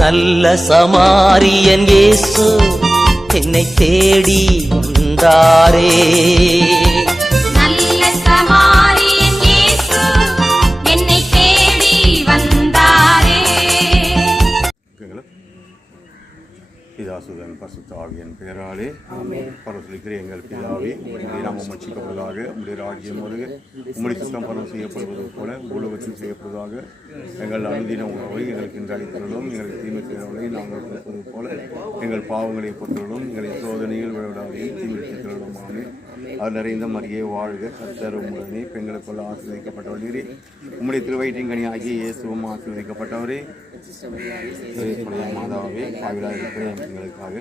நல்ல சமாரியன் இயேசு என்னை தேடி வந்தாரே. நல்ல சமாரியன் இயேசு என்னை தேடி வந்தாரே. பிதாசுதன் பரிசுத்த ஆவியின் பெயராலே பரவசலிக்கிற எங்கள் பிதாவே, உம்முடைய நாமம் ரட்சிக்கப்படுவதாக, உம்முடைய ராஜ்யம் வருக, உம்முடைய சித்தம் பரவ செய்யப்படுவது போல உலகத்தில் செய்யப்படுவதாக. எங்கள் அனுதின உணவை எங்களுக்கு இன்று அளித்தருளும், எங்களுக்கு தீமை செய்தவர்களை நாங்கள் கொடுப்பது போல எங்கள் பாவங்களை பொறுத்தருளும், எங்களை சோதனையில் விளையாடாதையும் தீமை செய்தருளும். ஆமென். அது நிறைந்த மரியே வாழ்க, கர்த்தர் உம்முடனே, பெண்களுக்குள்ள ஆசீர்வதிக்கப்பட்டவரே, உம்முடைய திருவயிற்றின் கனி ஆகிய இயேசுவும் ஆசீர்வதிக்கப்பட்டவரே. மாதாவே, பாவிலாக இருக்கிற எங்களுக்காக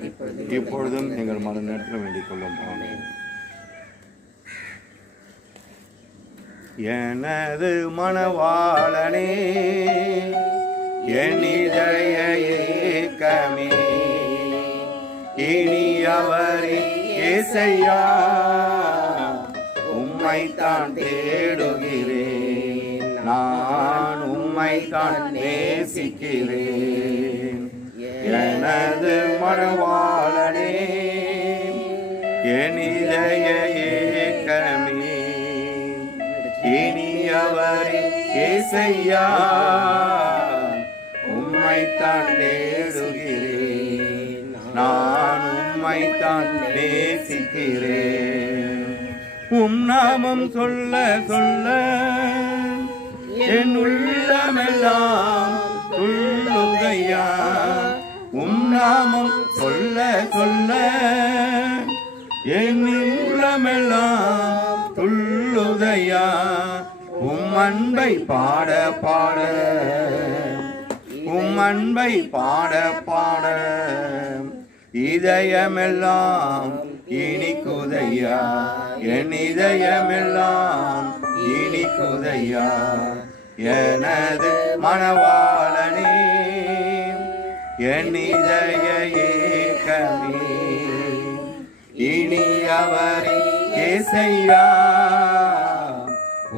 இப்பொழுதும் எங்கள் மன நேரத்தில் வேண்டிக் கொள்ளும். ஆமென். எனது மணவாளனே, என் இதய ஏக்கமே, இனி அவரே இயேசையா, உம்மைத்தான் தேடுகிறேன், நான் உம்மைத்தான் நேசிக்கிறேன். எனது மணவாளனே, என் இதய ஏக்கமே, இனி அவரே இயேசையா, உம்மைத்தான் தேடுகிறேன், நான் உம்மைத்தான் நேசிக்கிறேன். உம் நாமம் சொல்ல சொல்ல என் உள்ளமெல்லாம் துள்ளுதையா, உம் நாமம் சொல்ல சொல்ல என் உள்ளமெல்லாம் துள்ளுதையா. உம் அன்பை பாட பாட, உம் அன்பை பாட பாட இதயமெல்லாம் இனிக்குதையா, என் இதயமெல்லாம் இனிக்குதையா. எனது மணவாளனே, என் இதய ஏக்கமே, இனி அவரே இயேசையா,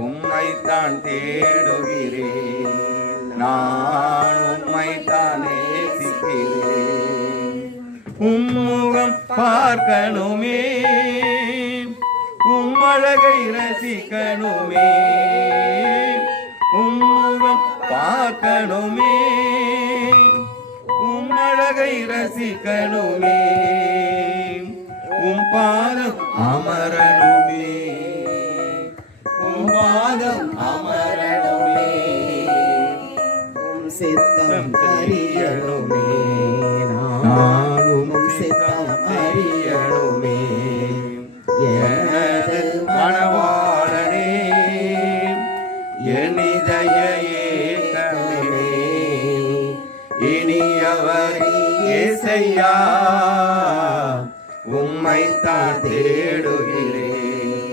உம்மைத்தான் தேடுகிறேன், நான் உம்மைத்தான் நேசிக்கிறேன். உம்முகம் பார்க்கணுமே, உம் அழகை ரசிக்கணுமே, உம்முகம் பார்க்கணுமே, உம் அழகை ரசிக்கணுமே, உம் பாதம் அமரணுமே, உம் பாதம் அமரணுமே, உம் சித்தம் அறியணுமே, நான் உம் சித்தம் அறியணுமே. எனது மணவாளனே, என் இதய ஏக்கமே, இனி அவர் இயேசையா, உம்மைத்தான் தேடுகிறேன்,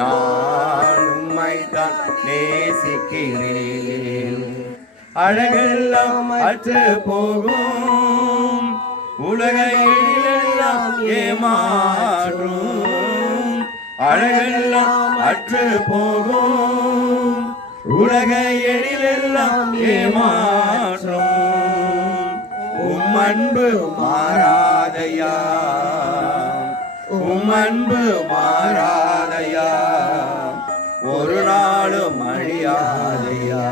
நான் உம்மைத்தான் நேசிக்கிறேன். அழகெல்லாம் அற்று போகும், உலகையெல்லாம் ஏமாற்றும், அழகெல்லாம் அற்று போகும், உலக எழிலெல்லாம் ஏமாற்றும். உம் அன்பு மாறாதையா, உம் அன்பு மாறாதையா, ஒரு நாளும் அழியாதையா,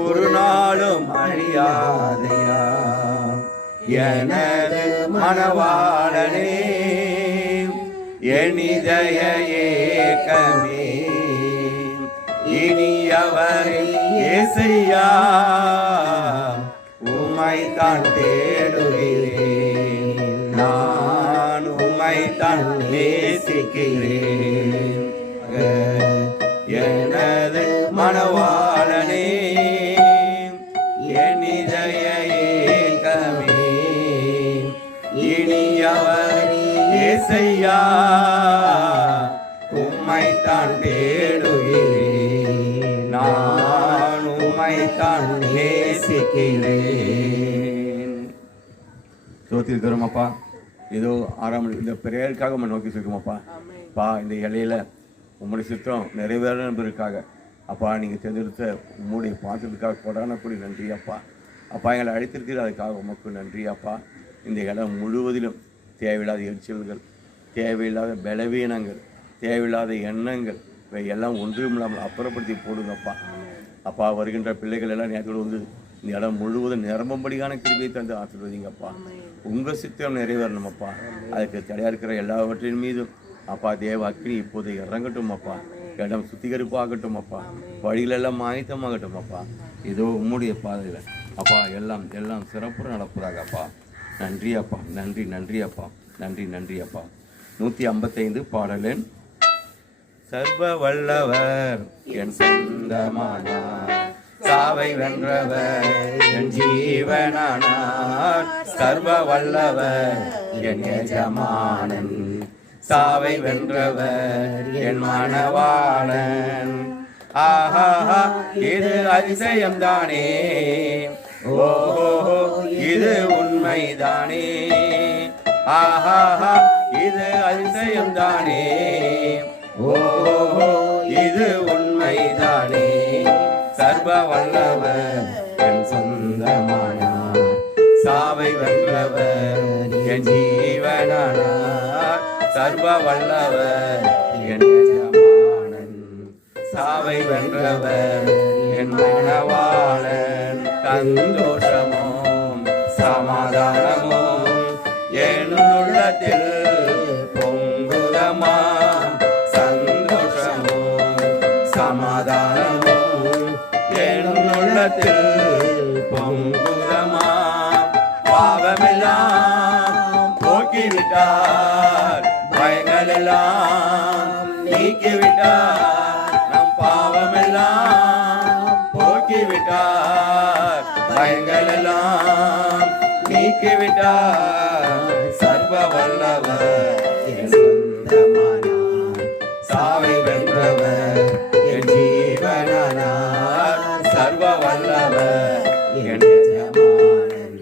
ஒரு நாளும் அழியாதையா. எனது மணவாளனே, என் இதய ஏக்கமே, இனி அவரே இயேசையா, உம்மைத்தான் தேடுகிறேன், நான் உம்மைத்தான் நேசிக்கிறேன். எனது மணவாளனே, என் இதய ஏக்கமே, இனி அவர் இயேசையா, உம்மைத்தான் தேடுகிறேன், நான் உம்மைத்தான் நேசிக்கிறேன். சோத்திருக்கிறோம் அப்பா, ஏதோ 6ஆம் இந்த பிரேயருக்காக நம்ம நோக்கி சொல்லுவோம்ப்பா. பா, இந்த இலையில உம்முடைய சித்தம் நிறைவேறணும் என்பதற்காக அப்பா, நீங்கள் தேர்ந்தெடுத்த உம்முடைய பாசத்துக்காக கொடான கூடி நன்றி அப்பா. அப்பா எங்களை அழைத்திருக்கிறீர்கள், அதுக்காக உமக்கு நன்றி அப்பா. இந்த இடம் முழுவதிலும் தேவையில்லாத எரிச்சல்கள், தேவையில்லாத பலவீனங்கள், தேவையில்லாத எண்ணங்கள் இவை எல்லாம் ஒன்றும் இல்லாமல் அப்புறப்படுத்தி போடுங்கப்பா. அப்பா வருகின்ற பிள்ளைகள் எல்லாம் நேரத்தோடு வந்து இந்த இடம் முழுவதும் நிரம்பும்படியான கிருபையை தந்து ஆசீர்வதிங்கப்பா. உங்கள் சித்தம் நிறைவேறணுமப்பா. அதுக்கு தடையாக இருக்கிற எல்லாவற்றின் மீதும் அப்பா தேவ அக்கினி இப்போது இறங்கட்டும் அப்பா. இடம் சுத்திகரிப்பாகட்டும் அப்பா. வழிகளெல்லாம் ஆயத்தமாகட்டும் அப்பா. ஏதோ உம்முடைய பாதையில் அப்பா எல்லாம் எல்லாம் சிறப்புற நடப்பதாக அப்பா. நன்றி அப்பா, நன்றி நன்றி அப்பா, நன்றி நன்றி அப்பா. 155 பாடலன். சர்வ வல்லவர் என் சொந்தமானார், சாவை வென்றவர் என் ஜீவனானார். சர்வ வல்லவர் என் எஜமானன், சாவை வென்றவர் என் மணவாளன். ஆஹா இது அதிசயம்தானே, ஓஹோ இது உண்மைதானே. ஆஹா இது அதிசயம்தானே, ஓஹோ இது உண்மைதானே. சர்வ வல்லவர் என் சொந்தமானார், சாவை வென்றவர் என் ஜீவனானார். சர்வ வல்லவர் என் எஜமானன், சாவை வென்றவர் என் மணவாளன். சந்தோஷமும் சமாதானமும் என் உள்ளத்தில் பொங்குதமா. சந்தோஷமும் சமாதானமும் என் உள்ளத்தில் பொங்குதமா. பாவமெல்லாம் போக்கிவிட்டார், பயங்கள் எல்லாம் நீக்கிவிட்டார். நம் பாவமெல்லாம் போக்கிவிட்டார், பயங்கள் எல்லாம் நீக்கிவிட்டார். சர்வ வல்லவர் என் சொந்தமானார், சாவை வென்றவர் என் ஜீவனானார். சர்வ வல்லவர் என் எஜமானன்,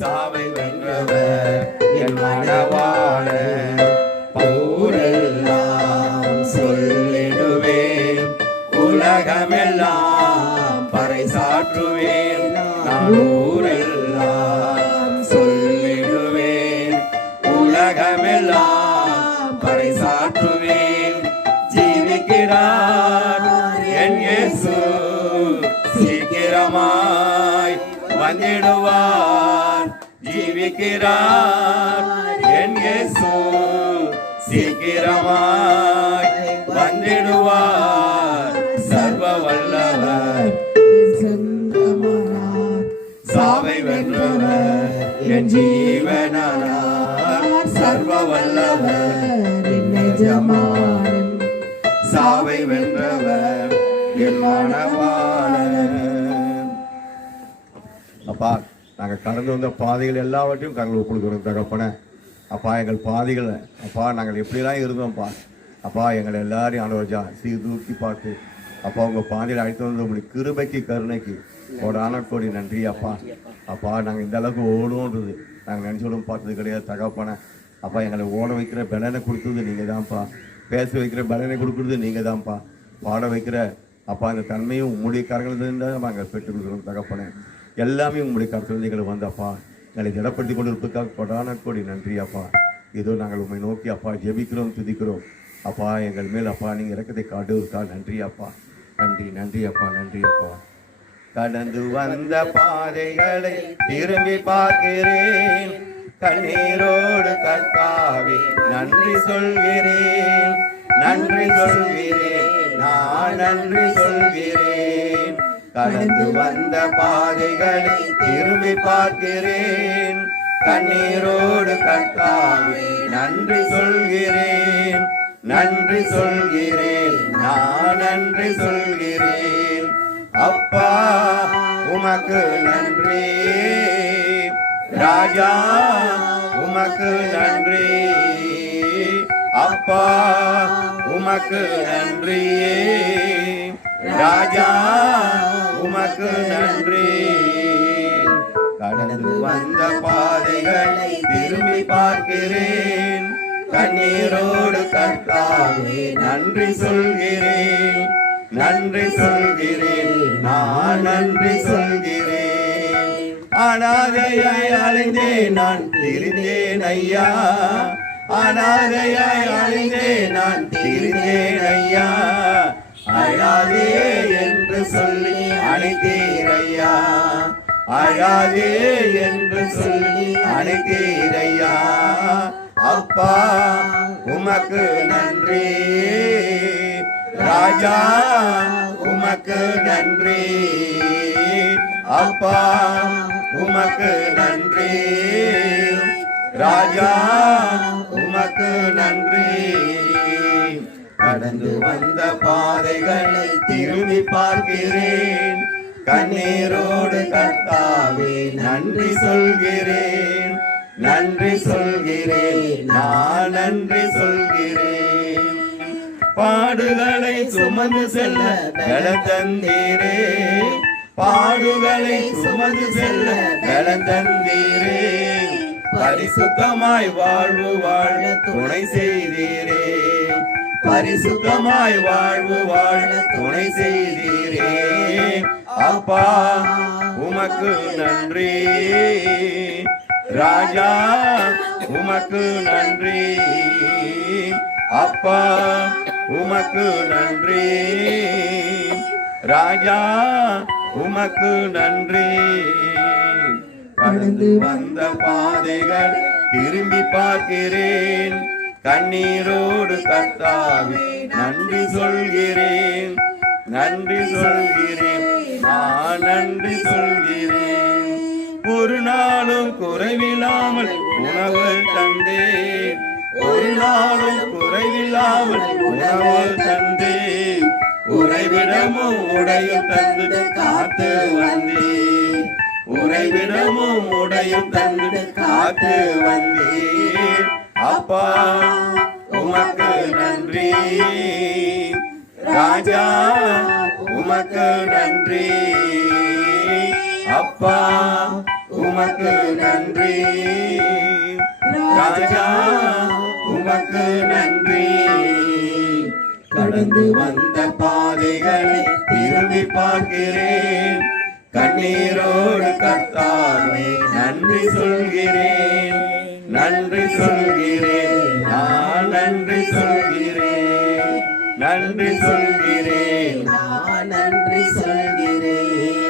சாவை வென்றவர் என் மணவாளன். ஊரெல்லாம் சொல்லிடுவேன், உலகமெல்லாம் பறைசாற்றுவேன். நான் ஊரெல்லாம் சொல்லிடுவேன், உலகமெல்லாம் பறைசாற்றுவேன். ஜீவிக்கிறார் என் இயேசு, சீக்கிரமாய் வந்திடுவார். ஜீவிக்கிறார் என் இயேசு, சீக்கிரமாய் வந்திடுவார். சர்வ வல்லவர் சாவை வென்றவர் என் ஜீவனானார். சர்வ வல்லவர் என் எஜமானன், சாவை வென்றவர் என் மணவாளன். அப்பா நாங்கள் கடந்து வந்த பாதைகள் எல்லாவற்றையும் நாங்கள் ஒப்புக்கொடுக்கிறோம் தகப்பனே. அப்பா எங்கள் பாதைகளை அப்பா நாங்கள் எப்படிலாம் இருந்தோம்ப்பா. அப்பா எங்களை எல்லாரையும் ஆண்டவர்ஜா சீர்தூக்கி பார்த்து அப்பா உங்கள் பாதையில் அழைத்து வந்து உங்களுக்கு கிருபைக்கு கருணைக்கு கோடான கோடி நன்றி அப்பா. அப்பா நாங்கள் இந்த அளவுக்கு ஓடுன்றது நாங்கள் நினச்சோடும் பார்த்தது கிடையாது தகப்பனே. அப்பா எங்களை ஓட வைக்கிற பலனை கொடுத்தது நீங்கள் தான்ப்பா, பேச வைக்கிற பலனை கொடுக்குறது நீங்கள் தான்ப்பா, பாட வைக்கிற அப்பா இந்த தன்மையும் உங்களுடைய கரங்களிலிருந்து தான் நாங்கள் பெற்றுக் கொடுக்குறோம் தகப்பனே. எல்லாமே உங்களுடைய கருத்தில் எங்களை வந்தப்பா எங்களை திடப்படுத்தி கொண்டு இருப்பதற்காக கோடான கோடி நன்றி அப்பா. ஏதோ நாங்கள் உண்மை நோக்கி அப்பா ஜெபிக்கிறோம் துதிக்கிறோம் அப்பா. எங்கள் மேல் அப்பா நீங்கள் இறக்கத்தை காட்டுவதற்காக நன்றி அப்பா, நன்றி நன்றி அப்பா, நன்றி அப்பா. கடந்து வந்த பாதைகளை திரும்பி பார்க்கிறேன், கண்ணீரோடு கர்த்தாவே நன்றி சொல்கிறேன், நன்றி சொல்கிறேன், நான் நன்றி சொல்கிறேன். கடந்து வந்த பாதைகளை திரும்பி பார்க்கிறேன், கண்ணீரோடு கர்த்தாவே நன்றி சொல்கிறேன், நன்றி சொல்கிறேன், நான் நன்றி சொல்கிறேன். அப்பா உமக்கு நன்றி, ராஜா உமக்கு நன்றி. அப்பா உமக்கு நன்றி, ராஜா உமக்கு நன்றி. கடந்து வந்த பாதைகளை திரும்பி பார்க்கிறேன், கண்ணீரோடு கர்த்தாவே நன்றி சொல்கிறேன், நன்றி சொல்கிறேன், நான் நன்றி சொல்கிறேன். அனாதையாய் அலைந்தேன் நான் திரிந்தேன் ஐயா, அனாதையாய் அலைந்தேன் நான் திரிந்தேன் ஐயா, அழாதே என்று சொல்லி அழைத்தீர் ஐயா, அழாதே என்று சொல்லி அழைத்தீர் ஐயா. அப்பா உமக்கு நன்றி, ராஜா உமக்கு நன்றி, அப்பா உமக்கு நன்றி, ராஜா உமக்கு நன்றி. கடந்து வந்த பாதைகளை திரும்பி பார்க்கிறேன், கண்ணீரோடு கர்த்தாவே நன்றி சொல்கிறேன், நன்றி சொல்கிறேன், நான் நன்றி சொல்கிறேன். பாடுகளை சுமந்து செல்ல பலம் தந்தீரே, பாடுகளை சுமந்து செல்ல பலம் தந்தீரே, பரிசுத்தமாய் வாழ்வு வாழ துணை செய்தீரே, பரிசுத்தமாய் வாழ்வு வாழ துணை செய்தீரே. அப்பா உமக்கு நன்றி, ராஜா உமக்கு நன்றி, அப்பா உமக்கு நன்றி, ராஜா உமக்கு நன்றி. கடந்து வந்த பாதைகள் திரும்பி பார்க்கிறேன், கண்ணீரோடு கர்த்தாவே நன்றி சொல்கிறேன், நன்றி சொல்கிறேன், நான் நன்றி சொல்கிறேன். ஒரு நாளும் குறைவில்லாமல் உணவு தந்தேன், ஒரு நாளும் குறைவில்லாமல் உணவு தந்தேன், உறைவிடமும் உடையும் தந்து காத்து வந்தேன், உறைவிடமும் உடையும் தந்து காத்து வந்தேன். அப்பா உமக்கு நன்றி, ராஜா உமக்கு நன்றி, அப்பா உமக்கு நன்றி, ராஜா உமக்கு நன்றி. கடந்து வந்த பாதைகளை திரும்பி பார்க்கிறேன், கண்ணீரோடு கர்த்தாவே நன்றி சொல்கிறேன், நன்றி சொல்கிறேன், நான் நன்றி சொல்கிறேன், நன்றி சொல்கிறேன், நான் நன்றி சொல்கிறேன்.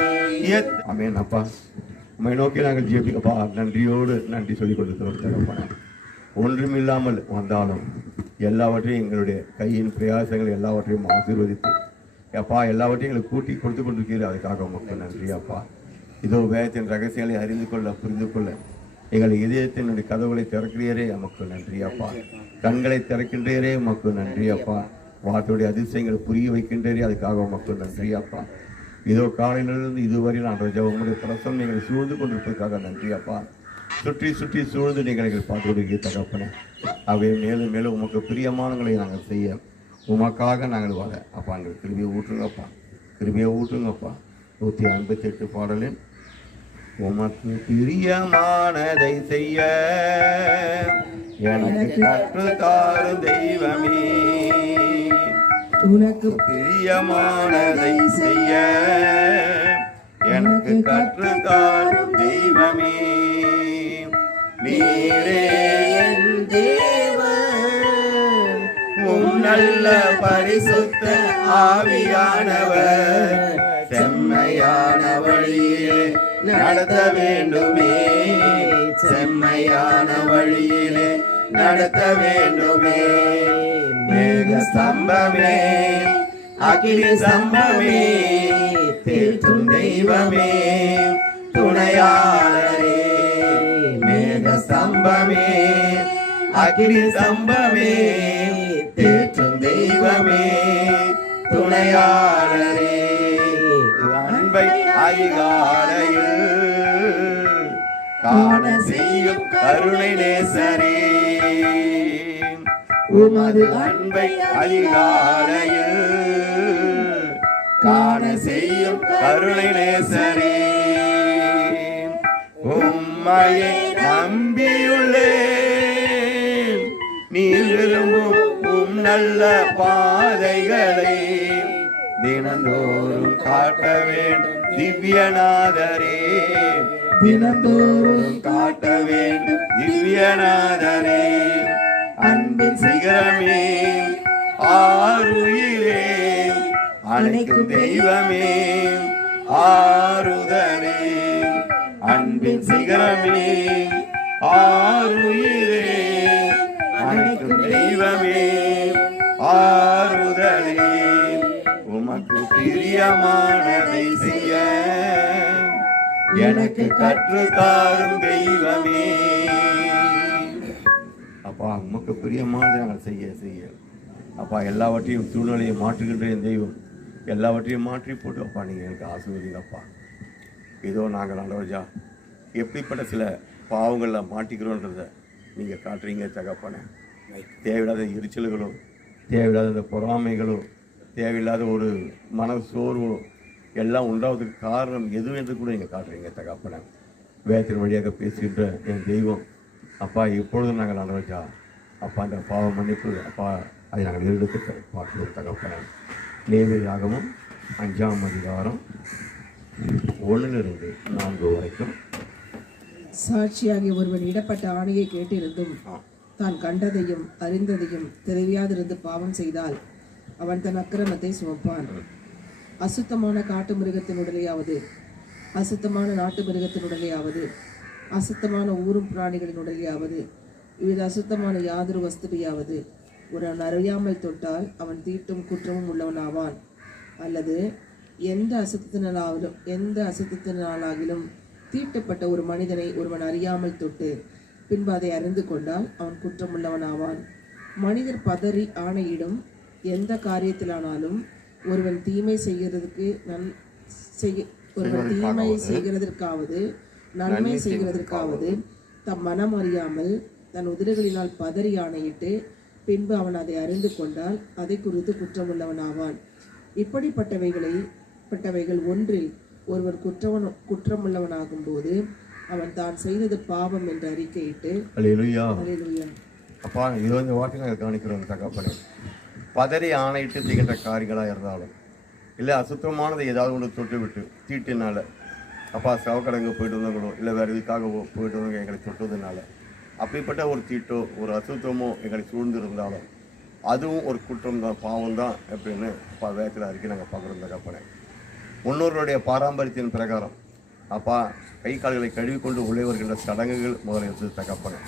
ஆமென். அப்பா உம்மை நோக்கி நாங்கள் ஜெபிக்கப்பா, நன்றியோடு நன்றி சொல்லிக் கொடுத்தோம். ஒன்றுமில்லாமல் வந்தாலும் எல்லாவற்றையும் எங்களுடைய கையின் பிரயாசங்கள் எல்லாவற்றையும் ஆசீர்வதித்து அப்பா எல்லாவற்றையும் எங்களுக்கு கூட்டி கொடுத்து கொண்டிருக்கிறீர்கள், அதுக்காக உங்களுக்கு நன்றி அப்பா. இதோ வேதத்தின் ரகசியங்களை அறிந்து கொள்ள புரிந்து கொள்ள எங்கள் இதயத்தினுடைய கதவுகளை திறக்கிறீரே, நமக்கு நன்றி அப்பா. கண்களை திறக்கின்றீரே, உமக்கு நன்றி அப்பா. வார்த்தையுடைய அதிசயங்களை புரிய வைக்கின்றீரே, அதுக்காக உமக்கு நன்றி அப்பா. இதோ காலையிலிருந்து இதுவரை நான் உங்களுடைய பிரசன்னம் எங்களை சூழ்ந்து கொண்டிருப்பதற்காக நன்றி அப்பா. சுற்றி சுற்றி சூழ்ந்து நீங்கள் எங்களை பார்த்து கொடுக்க தகப்பனே. அவை மேலும் மேலும் உமக்கு பிரியமானங்களை நாங்கள் செய்ய உமக்காக நாங்கள் வாழ அப்பா எங்கள் கிருபியை ஊற்றுங்கப்பா, கிருபியை ஊற்றுங்கப்பா. 158 பாடலில் உமக்கு பிரியமானதை செய்ய எனக்கு கற்றுத்தாரும் தெய்வமே, உனக்கு பிரியமானதை செய்ய எனக்கு கற்றுத்தாரும் தெய்வமே, நீரே என் தேவன், உம் நல்ல பரிசுத்த ஆவியானவர் செம்மையான வழியிலே நடத்த வேண்டுமே, செம்மையான வழியிலே நடத்த வேண்டுமே. மேக ஸ்தம்பமே அக்கினி ஸ்தம்பமே தேற்றும் தெய்வமே துணையாளரே, மேக ஸ்தம்பமே அக்கினி ஸ்தம்பமே தேற்றும் தெய்வமே துணையாளரே. அன்பை அதிகாலையில் காண செய்யும் கருணை நேசரே, உமது அன்பை அதிகாலையில் காண செய்யும் கருணை நேசரே, உம்மையை நம்பியுள்ளேன், நீ விரும்பும் உம் நல்ல பாதைகளை தினந்தோறும் காட்ட வேண்டும் திவ்யநாதரே, தினந்தோறும் காட்ட வேண்டும் திவ்யநாதரே அன்பின் சிகரமே ஆருயிரே அனைக்கும் தெய்வமே ஆறுதலே அன்பின் சிகரமே ஆருயிரே அனைக்கும் தெய்வமே ஆறுதலே உமக்கு பிரியமானதை செய்ய எனக்கு கற்றுத்தாரும் தெய்வமே. அப்பா உமக்கு பிரியமானதை நாங்கள் செய்ய அப்பா எல்லாவற்றையும் சூழ்நிலையை மாற்றுகின்ற என் தெய்வம் எல்லாவற்றையும் மாற்றி போட்டு அப்பா நீங்கள் எனக்கு ஆசீர்வதிங்கப்பா. இதோ நாங்கள் ஆண்டவரா எப்படிப்பட்ட சில பாவங்களில் மாட்டிக்கிறோன்றதை நீங்கள் காட்டுறீங்க தகப்பன. தேவையில்லாத எரிச்சல்களோ தேவையில்லாத இந்த பொறாமைகளோ தேவையில்லாத ஒரு மன சோர்வோ எல்லாம் உண்டாவதுக்கு காரணம் எது என்று கூட நீங்கள் காட்டுறீங்க தகப்பன. வேதத்தின் வழியாக பேசுகின்ற என் தெய்வம் அப்பா இப்பொழுதும் நாங்கள் ஆண்டவரா அப்பா அந்த பாவ மன்னிப்பு அப்பா அதை நாங்கள் எடுத்து பார்க்கிறோம் தகப்பன. லேவியராகமம் 5ஆம் அதிகாரம் 1-4 வரைக்கும். சாட்சியாகி ஒருவன் இடப்பட்ட ஆணையை கேட்டிருந்தும் தான் கண்டதையும் அறிந்ததையும் தெரியாதிருந்து பாவம் செய்தால் அவன் தன் அக்கிரமத்தை சுமப்பான். அசுத்தமான காட்டு மிருகத்தின் உடலையாவது அசுத்தமான நாட்டு மிருகத்தின் உடலையாவது அசுத்தமான ஊரும் பிராணிகளின் உடலையாவது இவ்வித அசுத்தமான யாதொரு வஸ்துவையாவது ஒருவன் அறியாமல் தொட்டால் அவன் தீட்டும் குற்றமும் உள்ளவனாவான். அல்லது எந்த அசுத்தத்தினாலாகிலும் தீட்டப்பட்ட ஒரு மனிதனை ஒருவன் அறியாமல் தொட்டு பின்பு அதை அறிந்து கொண்டால் அவன் குற்றமுள்ளவனாவான். மனிதர் பதறி ஆணையிடும் எந்த காரியத்திலானாலும் ஒருவன் தீமை செய்கிறதற்காவது நன்மை செய்கிறதற்காவது தம் மனம் அறியாமல் தன் உதடுகளினால் பதறி ஆணையிட்டு பின்பு அவன் அதை அறிந்து கொண்டால் அதை குறித்து குற்றமுள்ளவனாவான். இப்படிப்பட்டவைகள் ஒன்றில் ஒருவர் குற்றமுள்ளவனாகும் போது அவன் தான் செய்தது பாவம் என்று அறிக்கையிட்டு அல்லேலூயா அப்பா இது இந்த வார்த்தை நாங்கள் கவனிக்கிறோம் தகப்பனே. பதறி ஆணையிட்டு செய்கின்ற காரியங்களாக இருந்தாலும் இல்லை அசுத்தமானதை ஏதாவது ஒன்று தொட்டு விட்டு தீட்டினால அப்பா சவக்கடங்கு போயிட்டு வந்தவங்களோ இல்லை வேறு இதுக்காக போயிட்டு வந்தவங்க எங்களை தொட்டதுனால அப்படிப்பட்ட ஒரு தீட்டோ ஒரு அசுத்தமோ எங்களை சூழ்ந்து இருந்தாலும் அதுவும் ஒரு குற்றம் தான் பாவம் தான் அப்படின்னு அப்பா வேகத்தில் அறிக்கை நாங்கள் பார்க்குறோம் தகப்பனே. முன்னோர்களுடைய பாரம்பரியத்தின் பிரகாரம் அப்பா கை கால்களை கழுவிக்கொண்டு உள்ளே வருகின்ற சடங்குகள் முதல்ல இருந்தது தகப்பனே.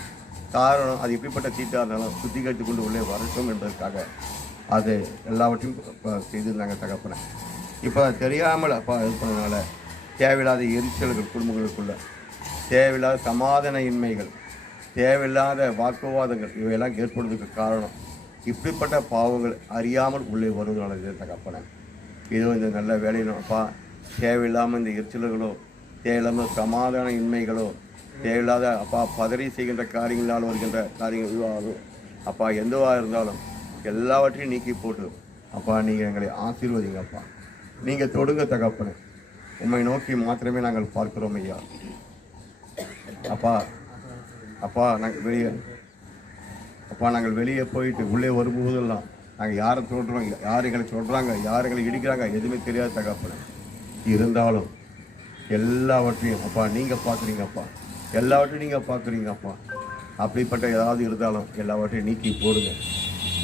காரணம் அது எப்படிப்பட்ட தீட்டாக இருந்தாலும் சுத்திகரித்து கொண்டு உள்ளே வரட்டும் என்பதற்காக அது எல்லாவற்றையும் செய்து நாங்கள் தகப்பனேன். இப்போ தெரியாமல் அப்பா இருப்பதனால தேவையில்லாத எரிச்சல்கள் குடும்பங்களுக்குள்ள தேவையில்லாத சமாதான இன்மைகள் தேவையில்லாத வாக்குவாதங்கள் இவையெல்லாம் ஏற்படுவதற்கு காரணம் இப்படிப்பட்ட பாவங்கள் அறியாமல் உள்ளே வருவதனால தகப்பனேன். இதோ இந்த நல்ல வேலையிலும் அப்பா தேவையில்லாமல் இந்த எரிச்சல்களோ தேவையில்லாமல் சமாதான இன்மைகளோ தேவையில்லாத அப்பா பதறி செய்கின்ற காரியங்களால் வருகின்ற காரியங்கள் அப்பா எதுவாக இருந்தாலும் எல்லாவற்றையும் நீக்கி போட்டு அப்பா நீங்கள் எங்களை ஆசீர்வதிங்கப்பா. நீங்கள் தொடுங்க தகப்பனே. உம்மை நோக்கி மாத்திரமே நாங்கள் பார்க்கிறோம் ஐயா. அப்பா நாங்கள் வெளியே போயிட்டு உள்ளே வரும்போதெல்லாம் நாங்கள் யாரை சொல்கிறோம் யார் எங்களை சொல்கிறாங்க யார் எங்களை இடிக்கிறாங்க எதுவுமே தெரியாத தகப்பனே. இருந்தாலும் எல்லாவற்றையும் அப்பா நீங்கள் பார்க்குறீங்கப்பா. எல்லாவற்றையும் நீங்கள் பார்க்குறீங்கப்பா. அப்படிப்பட்ட ஏதாவது இருந்தாலும் எல்லாவற்றையும் நீக்கி போடுங்க.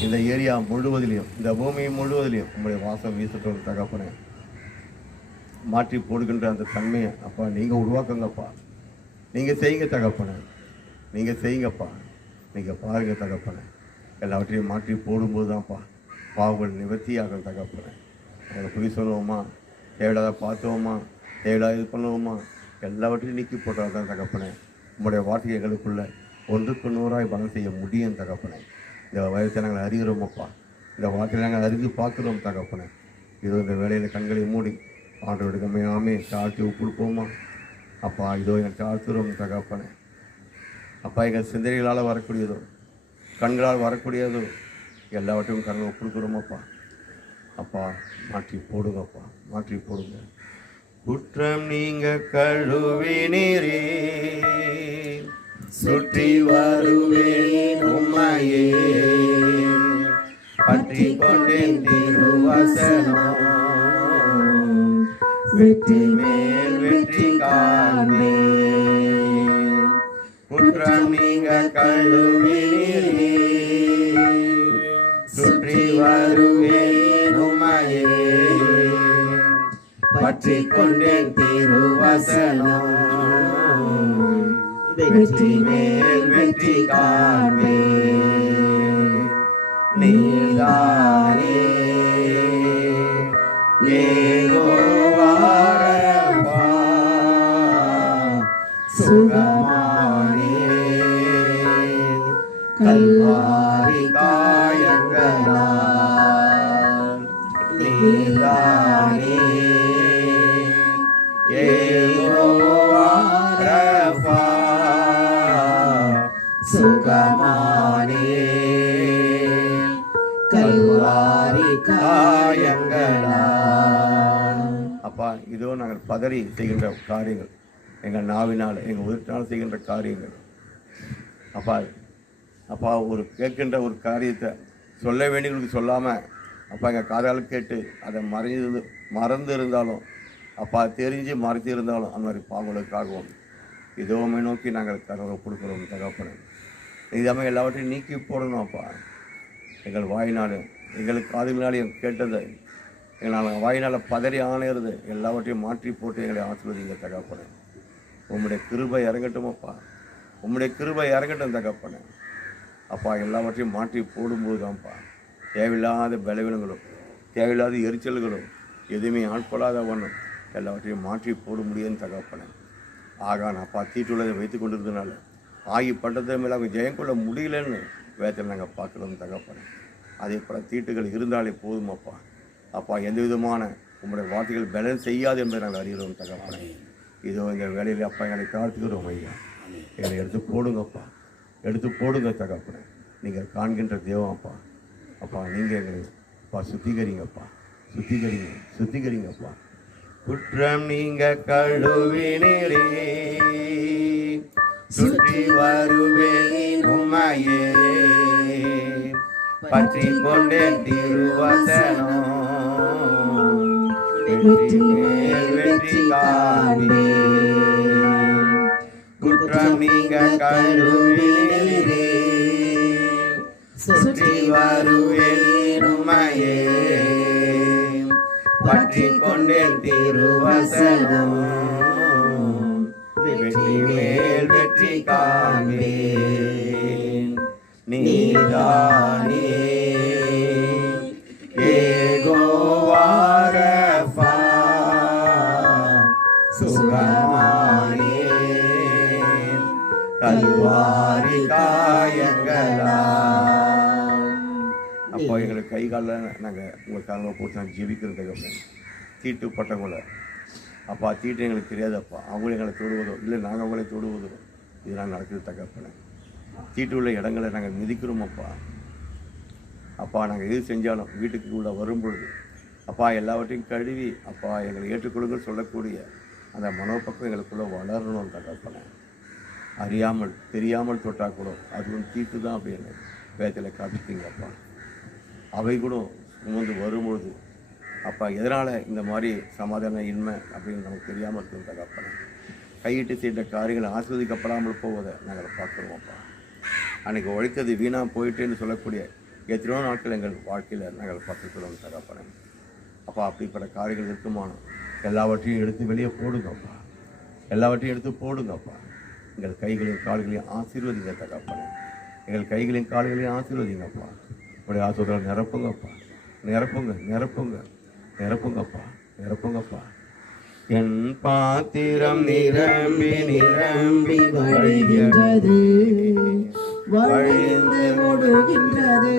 இந்த ஏரியா முழுவதிலையும் இந்த பூமி முழுவதிலையும் உங்களுடைய வாசம் வீசத்தோடு தகப்பனே மாற்றி போடுகின்ற அந்த தன்மையை அப்பா நீங்கள் உருவாக்குங்கப்பா. நீங்கள் செய்யுங்க தகப்பனே. நீங்கள் செய்யுங்கப்பா. நீங்கள் பாருங்கள் தகப்பனே. எல்லாவற்றையும் மாற்றி போடும்போது தான்ப்பா பாவங்கள் நிவர்த்தியாகும் தகப்பனே. எங்களை புரிய சொல்லுவோமா தேவையில்லாத பார்த்தோமா தேவையில்லாத இது பண்ணுவோமா எல்லாவற்றையும் நீக்கி போட்டால் தான் தகப்பனே உங்களுடைய வார்த்தையை எங்களுக்குள்ள 100 பலம் செய்ய முடியும் தகப்பனே. இந்த வயசை நாங்கள் அறிகிறோமப்பா. இந்த வார்த்தையை நாங்கள் அறிந்து பார்க்குறோம் தகப்பனே. இதோ இந்த வேலையில் கண்களை மூடி ஆண்டோட கம்மியாமே தாழ்த்தி கொடுப்போமா அப்பா. இதோ எங்கள் தாழ்த்துறோம் தகப்பனே. அப்பா எங்கள் சிந்தனைகளால் வரக்கூடியதோ கண்களால் வரக்கூடியதோ எல்லாவற்றையும் கண்களை கொடுக்குறோமப்பா. அப்பா மாற்றி போடுங்கப்பா. மாற்றி போடுங்க. குற்றம் நீங்க கழுவினீரே சுற்றி வருவேன் உம்மையே பற்றி கொண்டேன் திருவசனம் வெற்றி மேல் வெற்றி காண்பேன். குற்றம் நீங்க கழுவினீரே, சுற்றி வருவேன் உம்மையே. பற்றிக் கொண்டேன் திருவசனம், வெற்றி மேல் வெற்றி காண்பேன். நீர்தானே யெகோவா ரப்பா, சுகமானே கல்வாரி காயங்களால். நீர்தானே யெகோவா ரப்பா, சுகமானே கல்வாரி காயங்களால். அப்பா, இதோ நாங்கள் பதறி செய்கின்ற காரியங்கள், எங்கள் நாவினால் எங்கள் உயிர்த்தால் செய்கின்ற காரியங்கள் அப்பா. அப்பா, ஒரு கேட்கின்ற ஒரு காரியத்தை சொல்ல வேண்டியவங்களுக்கு சொல்லாமல் அப்பா எங்கள் காதால் கேட்டு அதை மறந்து இருந்தாலும் அப்பா, தெரிஞ்சு மறைத்து இருந்தாலும் அந்த மாதிரி பாவங்களுக்காகவும் இதோமை நோக்கி நாங்கள் கதவை கொடுக்குறோம் தகப்பனே. இதாமல் எல்லாவற்றையும் நீக்கி போடணும் அப்பா. எங்கள் வாயினால் எங்களுக்கு காதுகளாலையும் கேட்டதை எங்கள் வாயினால் பதறி ஆணையிறது எல்லாவற்றையும் மாற்றி போட்டு எங்களை ஆசீர்வதிங்க தகப்பனே. உம்முடைய கிருபை இறங்கட்டும் அப்பா, உம்முடைய கிருபை இறங்கட்டும் தகப்பனே. அப்பா, எல்லாவற்றையும் மாற்றி போடும்போது தான்ப்பா தேவையில்லாத பலவீனங்களும் தேவையில்லாத எரிச்சல்களும் எதுவுமே ஆட்கொள்ளாத வண்ணம் எல்லாவற்றையும் மாற்றி போட முடியுதுன்னு தகப்பனே. ஆகான் அப்பா தீட்டுள்ளதை வைத்து கொண்டிருந்தனால ஆகி பட்டதை மேலே அவங்க ஜெயம் கொள்ள முடியலன்னு வேதத்தில் நாங்கள் பார்க்குறோம் தகப்பனே. அதே போல் தீட்டுகள் இருந்தாலே போதும் அப்பா. அப்பா, எந்த விதமான உங்களுடைய வார்த்தைகள் பலன் செய்யாது என்பதை நாங்கள் அறிகிறோம் தகப்பனே. இதோ எங்கள் வேலையில் அப்பா எங்களை தாழ்த்துக்கிறோம் ஐயா. எங்களை எடுத்து போடுங்கப்பா, எடுத்து போடுங்க தகப்பனே. நீங்கள் காண்கின்ற தெய்வம் அப்பா. அப்பா, நீங்கள் எங்களை அப்பா சுத்திகரிங்கப்பா, சுத்திகரிங்கப்பா. குற்றம் நீங்க கழுவினீரே, சுற்றி வருவேன் உம்மையே. பற்றி கொண்டேன் திருவசனம், வெற்றி மேல் வெற்றி காண்பேன். குற்றம் நீங்க கழுவினீரே, சுற்றி வருவேன் உம்மையே. பற்றி கொண்டேன் திருவசனம், வெற்றி மேல் வெற்றி காண்பேன். நீதானே யெகோவா ரப்பா, சுகமானே கல்வாரி காயங்களால். அப்போ எங்களுக்கு கை காலில் நாங்கள் உங்கள் காலில் போட்டு நாங்கள் ஜெபிக்கிறதுக்கு தீட்டுப்பட்டவங்கள அப்பா, தீட்டு எங்களுக்கு தெரியாதப்பா. அவங்களே எங்களை தொடுவதோ இல்லை நாங்கள் அவங்களே தொடுவதோ இதெல்லாம் நடக்குது தகப்பனே. தீட்டு உள்ள இடங்களை நாங்கள் மிதிக்கிறோம் அப்பா. அப்பா, நாங்கள் எது செஞ்சாலும் வீட்டுக்கு கூட வரும்பொழுது அப்பா எல்லாவற்றையும் கழுவி அப்பா எங்களை ஏற்றுக்கொள்ளுங்கள் சொல்லக்கூடிய அந்த மனோபக்கம் எங்களுக்குள்ளே வளரணும் தகப்பனே. அறியாமல் தெரியாமல் தொட்டால் கூட அதுவும் தீட்டு தான் அப்படின்னு வேதத்தில் காப்பிட்டீங்கப்பா. அவை கூட சுமந்து வரும்பொழுது அப்பா எதனால் இந்த மாதிரி சமாதான இன்மை அப்படின்னு நமக்கு தெரியாமல் இருக்கும் தகப்பனே. கையிட்டு செய்த காரியங்களை ஆஸ்வதிக்கப்படாமல் போவதை நாங்கள் பார்க்குறோம் அப்பா. அன்றைக்கி உழைத்தது வீணாக போயிட்டேன்னு சொல்லக்கூடிய எத்தனையோ நாட்கள் எங்கள் வாழ்க்கையில் நாங்கள் பார்த்துக்கிறோம் தகப்பனே. அப்பா, அப்படிப்பட்ட காரியங்கள் இருக்குமானோ எல்லாவற்றையும் எடுத்து வெளியே போடுங்கப்பா, எல்லாவற்றையும் எடுத்து போடுங்கப்பா. எங்கள் கைகளையும் கால்களையும் ஆசீர்வதிங்க தகப்பனே. எங்கள் கைகளையும் கால்களையும் ஆசீர்வதிங்கப்பா. உங்களுடைய ஆசீர்வாதம் நிரப்புங்கப்பா, நிரப்புங்க நிரப்புங்க நிரப்புங்கப்பா நிரப்புங்கப்பா. என் பாத்திரம் நிரம்பி நிரம்பி வழிகின்றது, வழிந்து ஓடுகின்றது.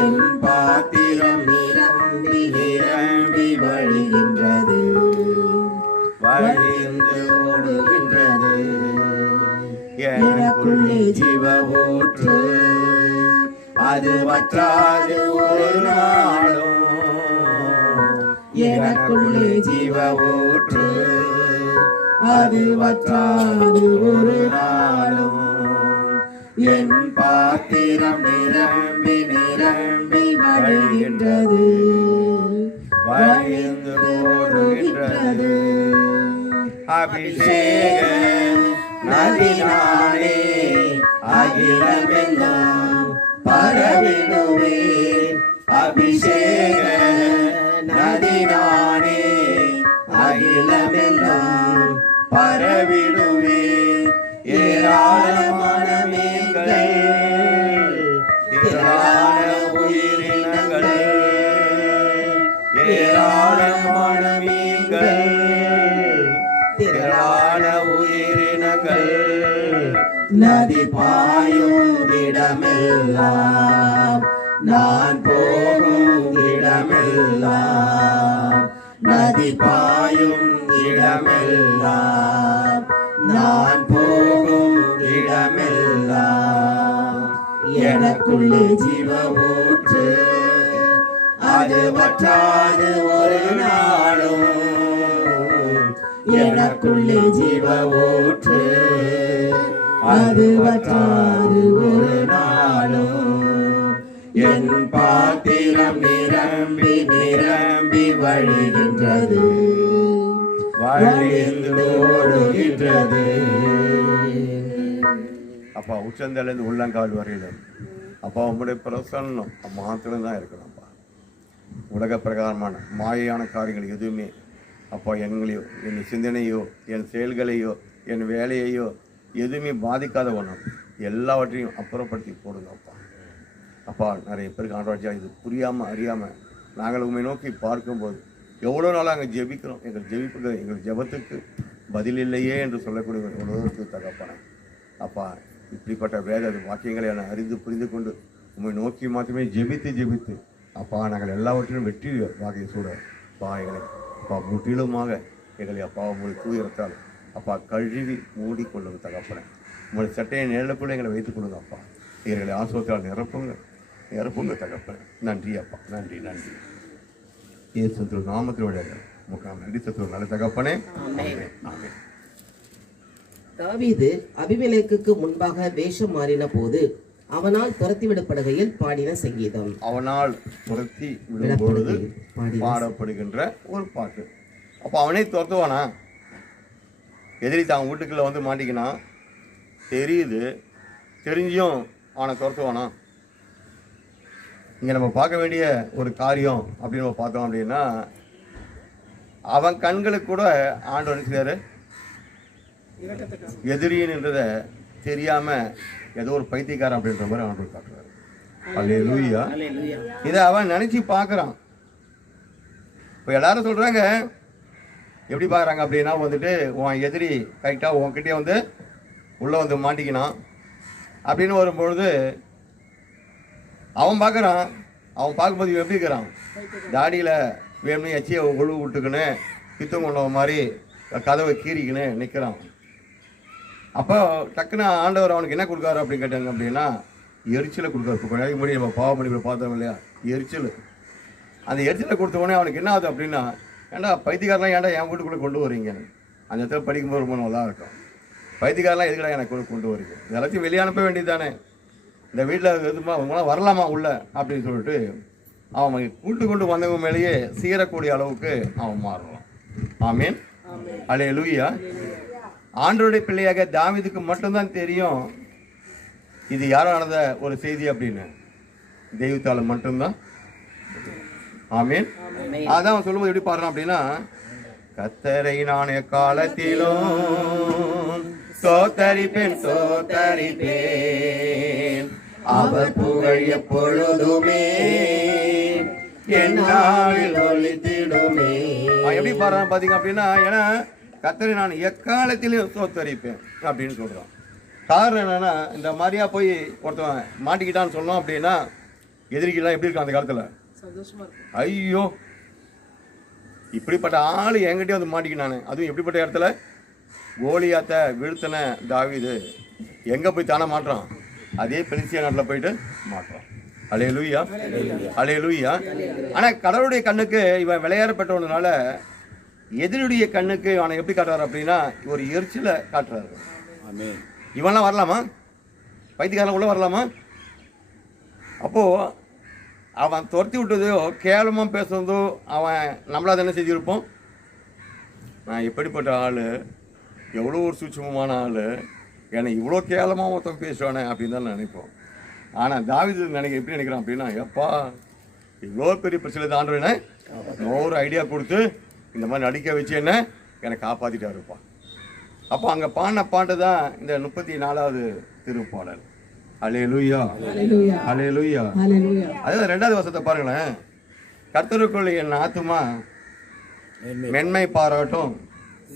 என் பாத்திரம் நிரம்பி நிரம்பி வழிகின்றது, வழிந்து ஓடுகின்றது. எனக்குள்ளே ஜீவ ஊற்று, அது வற்றாது ஒரு நாளும். எனக்குள்ளே ஜீவ ஊற்று, அது வற்றாது ஒரு நாளும். என் பாத்திரம் நிரம்பி நிரம்பி வழிகின்றது, வழிந்து ஓடுகின்றது. அபிஷேக நதினாலே அகிலமெல்லாம் பரவிடுவேன். அபிஷேக நதினாலே அகிலமெல்லாம் பரவிடுவேன். ஏராளமான மீன்கள், திரளான உயிரினங்கள், ஏராளமான மீன்கள், திரளான உயிரினங்கள், நதி பாயும் இடமெல்லாம், நான் போகும் இடமெல்லாம், நதி பாயும் இடமெல்லாம், நான் போகும் இடமெல்லாம், எனக்குள்ளே ஜீவ ஊற்று, அது வற்றாது ஒரு நாளும். எனக்குள்ளே ஜீவ ஊற்று, அது வற்றாது ஒரு நாளும். என் பாத்திரம் நிரம்பி நிரம்பி வழிகின்றது, வழிந்து ஓடுகின்றது. அப்பா உச்சந்தலேருந்து உள்ளங்கால் வரையிலும் அப்பா உங்களுடைய பிரசன்னம் மாத்திரம்தான் இருக்கணும்ப்பா. உலக பிரகாரமான மாயையான காரியங்கள் எதுவுமே அப்பா எங்களையோ, என் சிந்தனையோ, என் செயல்களையோ, என் வேலையையோ எதுவுமே பாதிக்காத ஒன்றும் எல்லாவற்றையும் அப்புறப்படுத்தி போடுங்க அப்பா. அப்பா நிறைய பேருக்கு ஆண்டவராஜா இது புரியாமல் அறியாமல் நாங்கள் உண்மை நோக்கி பார்க்கும்போது எவ்வளோ நாளாக அங்கே ஜெபிக்கிறோம், எங்கள் ஜெபத்துக்கு பதில் இல்லையே என்று சொல்லக்கூடிய உலகத்துக்கு தகப்பான அப்பா இப்படிப்பட்ட வேத வாக்கியங்களை நான் அறிந்து புரிந்து கொண்டு உண்மை நோக்கி மாத்திரமே ஜெபித்து அப்பா நாங்கள் எல்லாவற்றையும் வெற்றி வாகை சூட அப்பா எங்களை அப்பா முற்றிலுமாக எங்களை அப்பா உங்களுடைய தூயரத்தால் அப்பா கழுவி மூடிக்கொள்ளுங்க தகப்பன. உங்களுடைய சட்டையை நேரக்குள்ளே எங்களை வைத்துக் கொள்ளுங்க அப்பா. எங்களை ஆசுவத்தால் நிரப்புங்க தகப்பன. நன்றி அப்பா, நன்றி. இயேசு நாமத்தினுடைய முகாம் நன்றி சத்துரு நல்ல தகப்பனே. ஆமென். தாவீது அபிமெலேக்குக்கு முன்பாக வேஷம் மாறின போது அவனால் துரத்தி விடப்படுகையில் பாடின சங்கீதம். அவனால் துரத்தி விடும்பொழுது பாடப்படுகின்ற ஒரு பாட்டு. அப்போ அவனே துரத்துவானா? எதிரி தான் வீட்டுக்குள்ள வந்து மாட்டிக்கினா தெரியுது, தெரிஞ்சும் அவனை துரத்துவானா? இங்கே நம்ம பார்க்க வேண்டிய ஒரு காரியம் அப்படின்னு நம்ம பார்த்தோம் அப்படின்னா, அவன் கண்களுக்கு கூட ஆண்டவர் நினைச்சாரு எதிரின்றதை தெரியாமல் ஏதோ ஒரு பைத்தியக்காரன் அப்படின்ற மாதிரி ஆண்டவர் காட்டுறாரு. அல்லேலூயா. இதை அவன் நினச்சி பார்க்குறான். இப்போ எல்லாரும் சொல்கிறாங்க, எப்படி பார்க்குறாங்க அப்படின்னா வந்துட்டு உன் எதிரி கரெக்டாக உன்கிட்டே வந்து உள்ளே வந்து மாட்டிக்கினான் அப்படின்னு வரும்பொழுது அவன் பார்க்குறான். அவன் பார்க்கும்போது எப்படி இருக்கிறான்? தாடியில் வேணும்னு எச்சியை ஒழுவு விட்டுக்குன்னு பித்தம் கொண்ட மாதிரி கதவை கீறிக்கின்னு நிற்கிறான். அப்போ டக்குன்னு ஆண்டவர் அவனுக்கு என்ன கொடுக்காரு அப்படின்னு கேட்டாங்க அப்படின்னா எரிச்சலை கொடுக்காரு. இப்போ கொஞ்சம் முன்னாடி நம்ம பாவ மணிப்பில் பார்த்தோம் இல்லையா, எரிச்சல். அந்த எரிச்சலை கொடுத்த உடனே அவனுக்கு என்ன ஆகுது அப்படின்னா, ஏன்டா பைத்தியக்காரெலாம் ஏன்டா என் வீட்டுக்குள்ளே கொண்டு வரீங்க? அந்த இடத்துல படிக்கும்போது ரொம்ப நல்லா இருக்கும். பைத்தியக்காரெலாம் எதுக்கடா எனக்கு கொண்டு வரீங்க? எல்லாத்தையும் வெளியே அனுப்ப வேண்டியது தானே, இந்த வீட்டில் எதுமா அவங்களாம் வரலாமா உள்ள அப்படின்னு சொல்லிட்டு அவன் கூட்டு கொண்டு வந்தவங்க மேலேயே சீரக்கூடிய அளவுக்கு அவன் மாறுறான். ஆமீன். அல்லேலூயா. ஆண்டவருடைய பிள்ளையாக தாவீதுக்கு மட்டும்தான் தெரியும் இது யாரும் நடந்த ஒரு செய்தி அப்படின்னு. தெய்வத்தால மட்டும்தான். ஆமீன். அதான் அவன் சொல்லும்போது எப்படி பாடுறான் அப்படின்னா, கர்த்தரை நான் எக்காலத்திலும் சோத்தரிப்பேன் அவர் புகழ் எப்பொழுதுமே என்னாவில் ஒலித்திடுமே. எப்படி பாடுறான் பாத்தீங்க அப்படின்னா, ஏன்னா கர்த்தரை நான் எக்காலத்திலும் சோத்தரிப்பேன் அப்படின்னு சொல்றான். காரணம் என்னன்னா, இந்த மாதிரியா போய் ஒருத்தவன் மாட்டிக்கிட்டான்னு சொன்னோம் அப்படின்னா எதிரிக்கலாம் எப்படி இருக்கும் அந்த காலத்துல? ஐயோ, இப்படிப்பட்ட ஆள் என்கிட்டே வந்து மாட்டிக்கினானே, அதுவும் எப்படிப்பட்ட இடத்துல? கோலியாத்தை வீழ்த்தின தாவீது எங்க போய் தானே மாட்டுறான்? அதே பெலிஸ்தியா நாட்டில் போயிட்டு மாட்டுறான். அல்லேலூயா, அல்லேலூயா. ஆனா கடவுளுடைய கண்ணுக்கு இவன் விளையாடப்பட்டவனால எதிரியுடைய கண்ணுக்கு அவனை எப்படி காட்டுறாரு அப்படின்னா ஒரு எரிச்சலை காட்டுறாரு. இவன்லாம் வரலாமா? பைத்தியக்காரன் உள்ள வரலாமா? அப்போ அவன் துரத்தி விட்டதோ கேவலமா பேசுறதோ அவன் நம்மளாத என்ன செஞ்சிருப்போம்? நான் எப்படிப்பட்ட ஆள், எவ்வளோ ஒரு சூட்சமமான ஆள், ஏன்னா இவ்வளோ கேவலமாக மொத்தம் பேசுவானே அப்படின்னு தான் நினைப்போம். ஆனால் தாவீது எப்படி நினைக்கிறான் அப்படின்னா, எப்பா இவ்வளோ பெரிய பிரச்சனை தாண்டுறேன்னு ஒரு ஐடியா கொடுத்து இந்த மாதிரி நடிக்க வச்சு என்ன என்னை காப்பாற்றிட்டாருப்பா. அப்போ அங்கே பாடின பாட்டு தான் இந்த 34வது திருப்பாடல். அல்லேலூயா அல்லேலூயா. அதாவது 2வது வசனத்தை பாருங்களேன். கர்த்தருக்குள் என் ஆத்துமா மென்மை பாராட்டும்,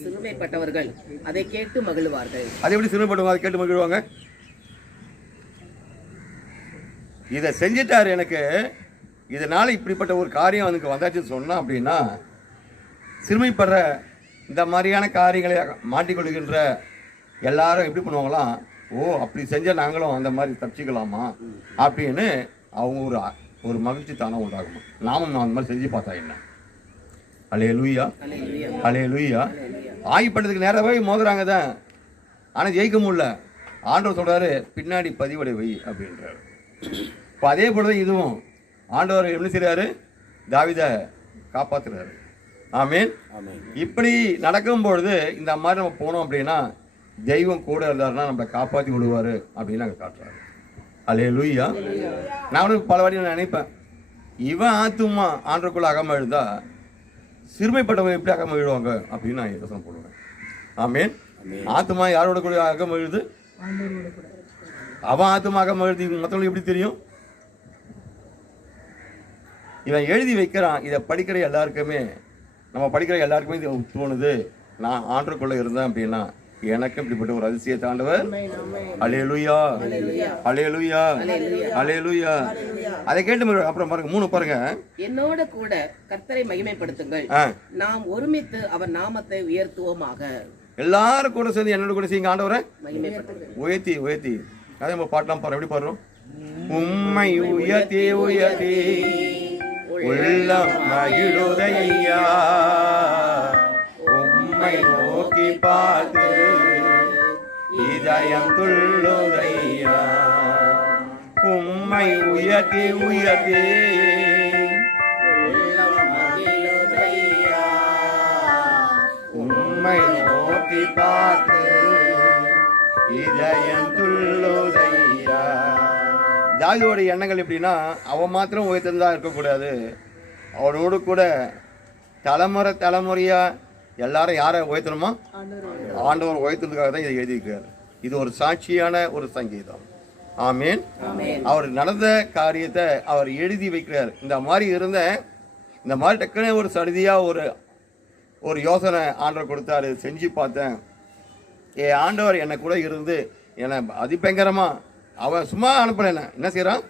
சிறுமைப்பட்டவர்கள் அதை கேட்டு மகிழ்வார்கள். அது எப்படி சிறுமைப்பட்டவங்க அதை கேட்டு மகிழ்வாங்க? இதை செஞ்சிட்டாரு எனக்கு, இதனால இப்படிப்பட்ட ஒரு காரியம் எனக்கு வந்தாச்சுன்னு சொன்னா அப்படின்னா, சிறுமைப்படுற இந்த மாதிரியான காரியங்களை மாட்டிக்கொள்கின்ற எல்லாரும் எப்படி பண்ணுவாங்களாம், ஓ அப்படி செஞ்சால் நாங்களும் அந்த மாதிரி தப்பிச்சிக்கலாமா அப்படின்னு அவங்க ஒரு மகிழ்ச்சி தானே உண்டாகுமா. நாமும் நான் அந்த மாதிரி செஞ்சு பார்த்தா என்ன. அல்லேலூயா அல்லேலூயா. ஆகிப்பட்டதுக்கு நேராகவே மோதுறாங்க தான், ஆனால் ஜெயிக்க முடியல. ஆண்டவர் சொல்கிறாரு பின்னாடி பதிவடை வை அப்படின்றாரு. இப்போ அதே போல தான் இதுவும் ஆண்டவர் என்ன செய்கிறாரு, தாவீதை காப்பாற்றுறாரு. ஆமீன். இப்படி நடக்கும் பொழுது இந்த மாதிரி நம்ம போனோம் அப்படின்னா தெய்வம் கூட இருந்தாருன்னா நம்மளை காப்பாற்றி விடுவார் அப்படின்னு நாங்கள் காட்டுறாரு. அல்லேலூயா. நான் பல வாட்டி நான் நினைப்பேன், இவன் ஆத்துமா ஆண்டருக்குள்ள அகம எழுந்தா சிறுமைப்பட்டவங்க எப்படி அகம எழுவாங்க அப்படின்னு நான் யோசனை போடுவேன். ஆமீன். ஆத்துமா யாரோட கூட அகம எழுது? அவன் ஆத்துமா அகம எழுதி மற்றவங்களுக்கு எப்படி தெரியும்? இவன் எழுதி வைக்கிறான். இதை படிக்கிற எல்லாருக்குமே, நம்ம படிக்கிற எல்லாருக்குமே இது தோணுது, நான் ஆண்டருக்குள்ள இருந்தேன் அப்படின்னா எனக்கு இப்படிப்பட்ட ஒரு அதிசயத்தை ஆண்டவர். அல்லேலூயா அல்லேலூயா அல்லேலூயா. அதை கேட்டு அப்புறம் பாருங்க 3 பாருங்க. என்னோட கூட கர்த்தரை மகிமைப்படுத்துங்கள், நாம் ஒருமித்து அவர் நாமத்தை உயர்த்துவோமாக. எல்லாரும் கூட சேர்ந்து என்னோட கூட செய்யுங்க ஆண்டவரை உயர்த்தி உயர்த்தி. அதே நம்ம பாட்டெல்லாம் பாரு, எப்படி பாடுறோம்? உம்மை உயர்த்தி உயர்த்தி உள்ளம் மகிழுதையா, உம்மை நோக்கி பார்த்து இதயம் துள்ளுதையா, உம்மை உயர்த்தி உயர்த்தி உள்ளம் மகிழுதையா, உம்மை நோக்கி பார்த்து இதயம் துள்ளுதையா. தாவீதோட எண்ணங்கள் எப்படின்னா, அவன் மாத்திரம் உயர்த்திருந்தா இருக்கக்கூடாது, அவனோடு கூட தலைமுறை தலைமுறையாக எல்லாரும் யாரை உயர்த்தணுமா? ஆண்டவர் உயர்த்துறதுக்காக தான் இதை எழுதியிருக்காரு. இது ஒரு சாட்சியான ஒரு சங்கீதம். ஆமீன். அவர் நடந்த காரியத்தை அவர் எழுதி வைக்கிறார். இந்த மாதிரி இருந்த இந்த மாதிரி டக்குனே ஒரு சடுதியாக ஒரு யோசனை ஆண்டவர் கொடுத்தாரு, செஞ்சு பார்த்தேன். என் ஆண்டவர் என்னை கூட இருந்து என்னை அதிபயங்கரமாக, அவன் சும்மா அனுப்பல, என்ன செய்கிறான்,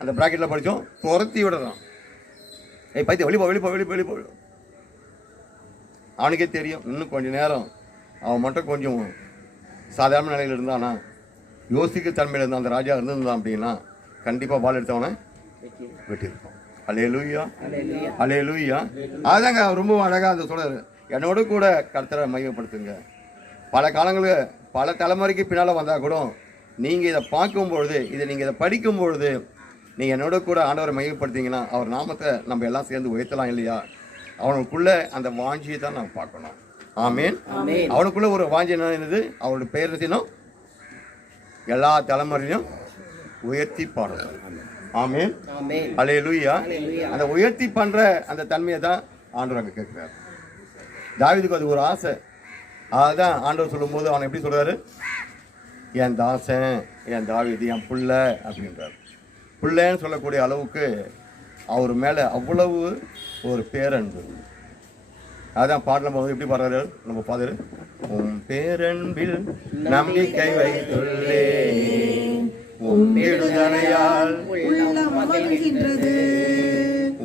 அந்த ப்ராக்கெட்டில் படித்தோம், துரத்தி விடுறான். பைத்தியம் வெளிப்போ வெளிப்போ வெளிப்போ வெளிப்போ. அவனுக்கே தெரியும் இன்னும் கொஞ்சம் நேரம் அவன் மட்டும் கொஞ்சம் சாதாரண நிலையில் இருந்தானா, யோசிக்க தன்மையில் இருந்தான் அந்த ராஜா இருந்திருந்தான் அப்படின்னா கண்டிப்பாக பால் எடுத்தவனை வெட்டியிருப்பான். அல்லேலூயா அல்லேலூயா. அதுதாங்க ரொம்ப அழகாக அந்த சொல்றாரு, என்னோட கூட கர்த்தரை மையப்படுத்துங்க. பல காலங்களுக்கு பல தலைமுறைக்கு பின்னால் வந்தால் கூட நீங்கள் இதை பார்க்கும்பொழுது, நீங்கள் இதை படிக்கும்பொழுது நீங்கள் என்னோட கூட ஆண்டவரை மையப்படுத்திங்கன்னா அவர் நாமத்தை நம்ம எல்லாம் சேர்ந்து உயர்த்தலாம் இல்லையா? அவனுக்குள்ள அந்த வாஞ்சியை தான் நம்ம பார்க்கணும். ஆமீன். அவனுக்குள்ள ஒரு வாஞ்சி என்னது, அவருடைய பெயர் செய்யணும், எல்லா தலைமுறையிலும் உயர்த்தி பாடணும். ஆமீன். அல்லேலூயா. அந்த உயர்த்தி பண்ற அந்த தன்மையை தான் ஆண்டவர் அங்கே கேட்கிறார். தாவீதுக்கு அது ஒரு ஆசை. அதுதான் ஆண்டவர் சொல்லும்போது அவனை எப்படி சொல்றாரு, என் தாசன், என் தாவீது, என் புள்ள அப்படின்றார். பிள்ளைன்னு சொல்லக்கூடிய அளவுக்கு அவர் மேலே அவ்வளவு ஒரு பேரன்பு. அதான் பாடலும் போது எப்படி பாடுறாரு நம்ம ஃபாதர், உம் பேரன்பில் நம்பிக்கை வைத்துள்ளே, உம் விடுதலையால் மகிழ்கின்றது,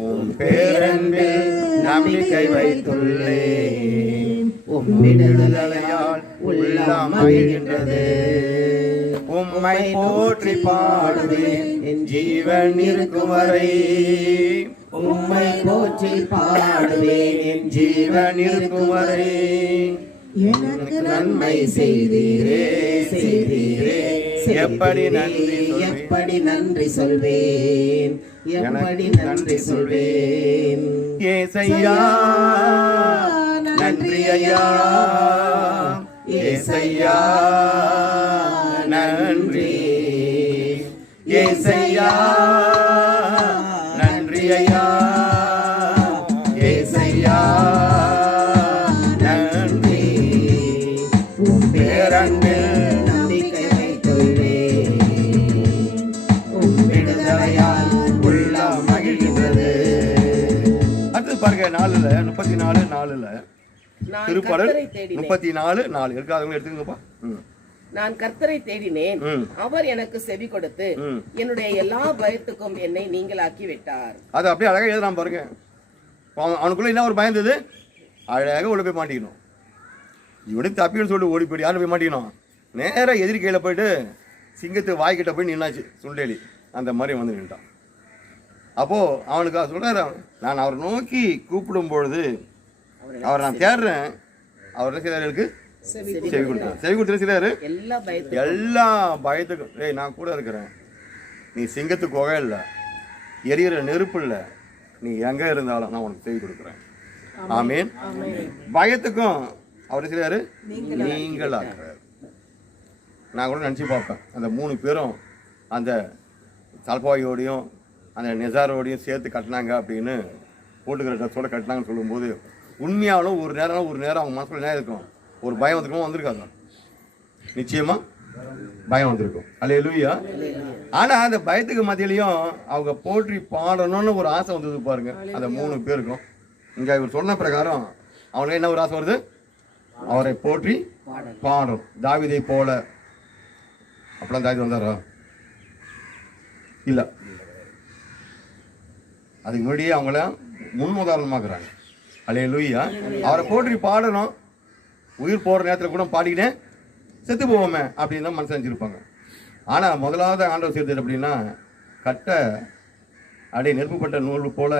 உம் பேரன்பில் நம்பிக்கை வைத்துள்ளே, உம் விடுதலையால் உள்ளம் மகிழ்கின்றது, உம்மை போற்றி பாடுவேன் என் ஜீவன் இருக்கும் வரை, உம்மை போற்றி பாடுவேன் என் ஜீவன் இருக்கும் வரை, எனக்கு நன்மை செய்தீரே செய்தீரே, எப்படி நன்றி எப்படி நன்றி சொல்வேன், எப்படி நன்றி சொல்வேன், ஏசையா நன்றி ஐயா, ஏசையா நன்றி, ஏசையா நன்றி ஐயா, ஏசையா நன்றி, உம் பேரன்பில் நம்பிக்கை வைத்துள்ளேன். உம் விடுதலையால் உள்ளம் மகிழ்கின்றது. அடுத்தது பாருங்க 34:4 நான் திருப்பாடல் கர்த்தரை தேடினேன். 34:4 இருக்காதவங்க எடுத்துங்கப்பா. நான் கர்த்தரை தேடினேன், அவர் எனக்கு செவி கொடுத்து என்னுடைய எல்லா பயத்துக்கும் என்னை நீங்களாக்கி விட்டார். அது அப்படியே அழகா எழுதலாம் பாருங்க. அவனுக்குள்ள என்ன ஒரு பயந்தது, அழகாக உள்ள போய் மாட்டிக்கணும். இவனுக்கு தப்பின்னு சொல்லிட்டு ஓடி போயிட்டு யாரும் போய் மாட்டிக்கணும், நேராக எதிரி கையில் போயிட்டு சிங்கத்து வாய்க்கிட்ட போய் நின்னாச்சு சுண்டேலி. அந்த மாதிரி வந்து நின்றான். அப்போது அவனுக்கு சொல்கிறார், நான் அவரை நோக்கி கூப்பிடும் பொழுது அவரை நான் தேடுறேன், அவர் என்ன செய்தாருக்கு செவி கொடுத்தார். செவி கொடுத்து செய்தாரு எல்லா பயத்துக்கும். ஏய் நான் கூட இருக்கிறேன், நீ சிங்கத்துக்கு குகை இல்லை, எரியிற நெருப்பு இல்லை, நீ எங்கே இருந்தாலும் நான் உனக்கு செவி கொடுக்குறேன். ஆமீன். பயத்துக்கும் அவர் செய்தாரு நீங்களாக்குறாரு. நான் கூட நினச்சி பார்ப்பேன், அந்த 3 பேரும் அந்த சல்பாயோடையும் அந்த நெசாரோடையும் சேர்த்து கட்டினாங்க அப்படின்னு, போட்டுக்கிற ட்ரெஸ்ஸோட கட்டினாங்கன்னு சொல்லும்போது உண்மையாலும் ஒரு நேரம் அவங்க மனசுல என்ன இருக்கும், ஒரு பயம் வந்துருக்கோம், வந்திருக்காங்க. நிச்சயமா பயம் வந்திருக்கும். அல்லேலூயா. ஆனால் அந்த பயத்துக்கு மத்தியிலையும் அவங்க போற்றி பாடணும்னு ஒரு ஆசை வந்தது பாருங்க அந்த 3 பேருக்கும். இங்கே இவர் சொன்ன பிரகாரம் அவனுக்கு என்ன ஒரு ஆசை வருது, அவரை போற்றி பாடணும். தாவீதை போல. அப்பெல்லாம் தாவீது வந்தாரா? இல்லை. அதுக்கு முன்னாடியே அவங்கள முன்னுதாரணமாக்குறாங்க. அல்லேலூயா. அவரை போற்றி பாடணும். உயிர் போகிற நேரத்தில் கூட பாடிக்கினேன் செத்து போவோமே அப்படின்னு தான் மனசு நினச்சிருப்பாங்க. ஆனால் முதலாவது ஆண்டவர் சேர்த்தது அப்படின்னா, கட்டை அப்படியே நெருப்புப்பட்ட நூல் போல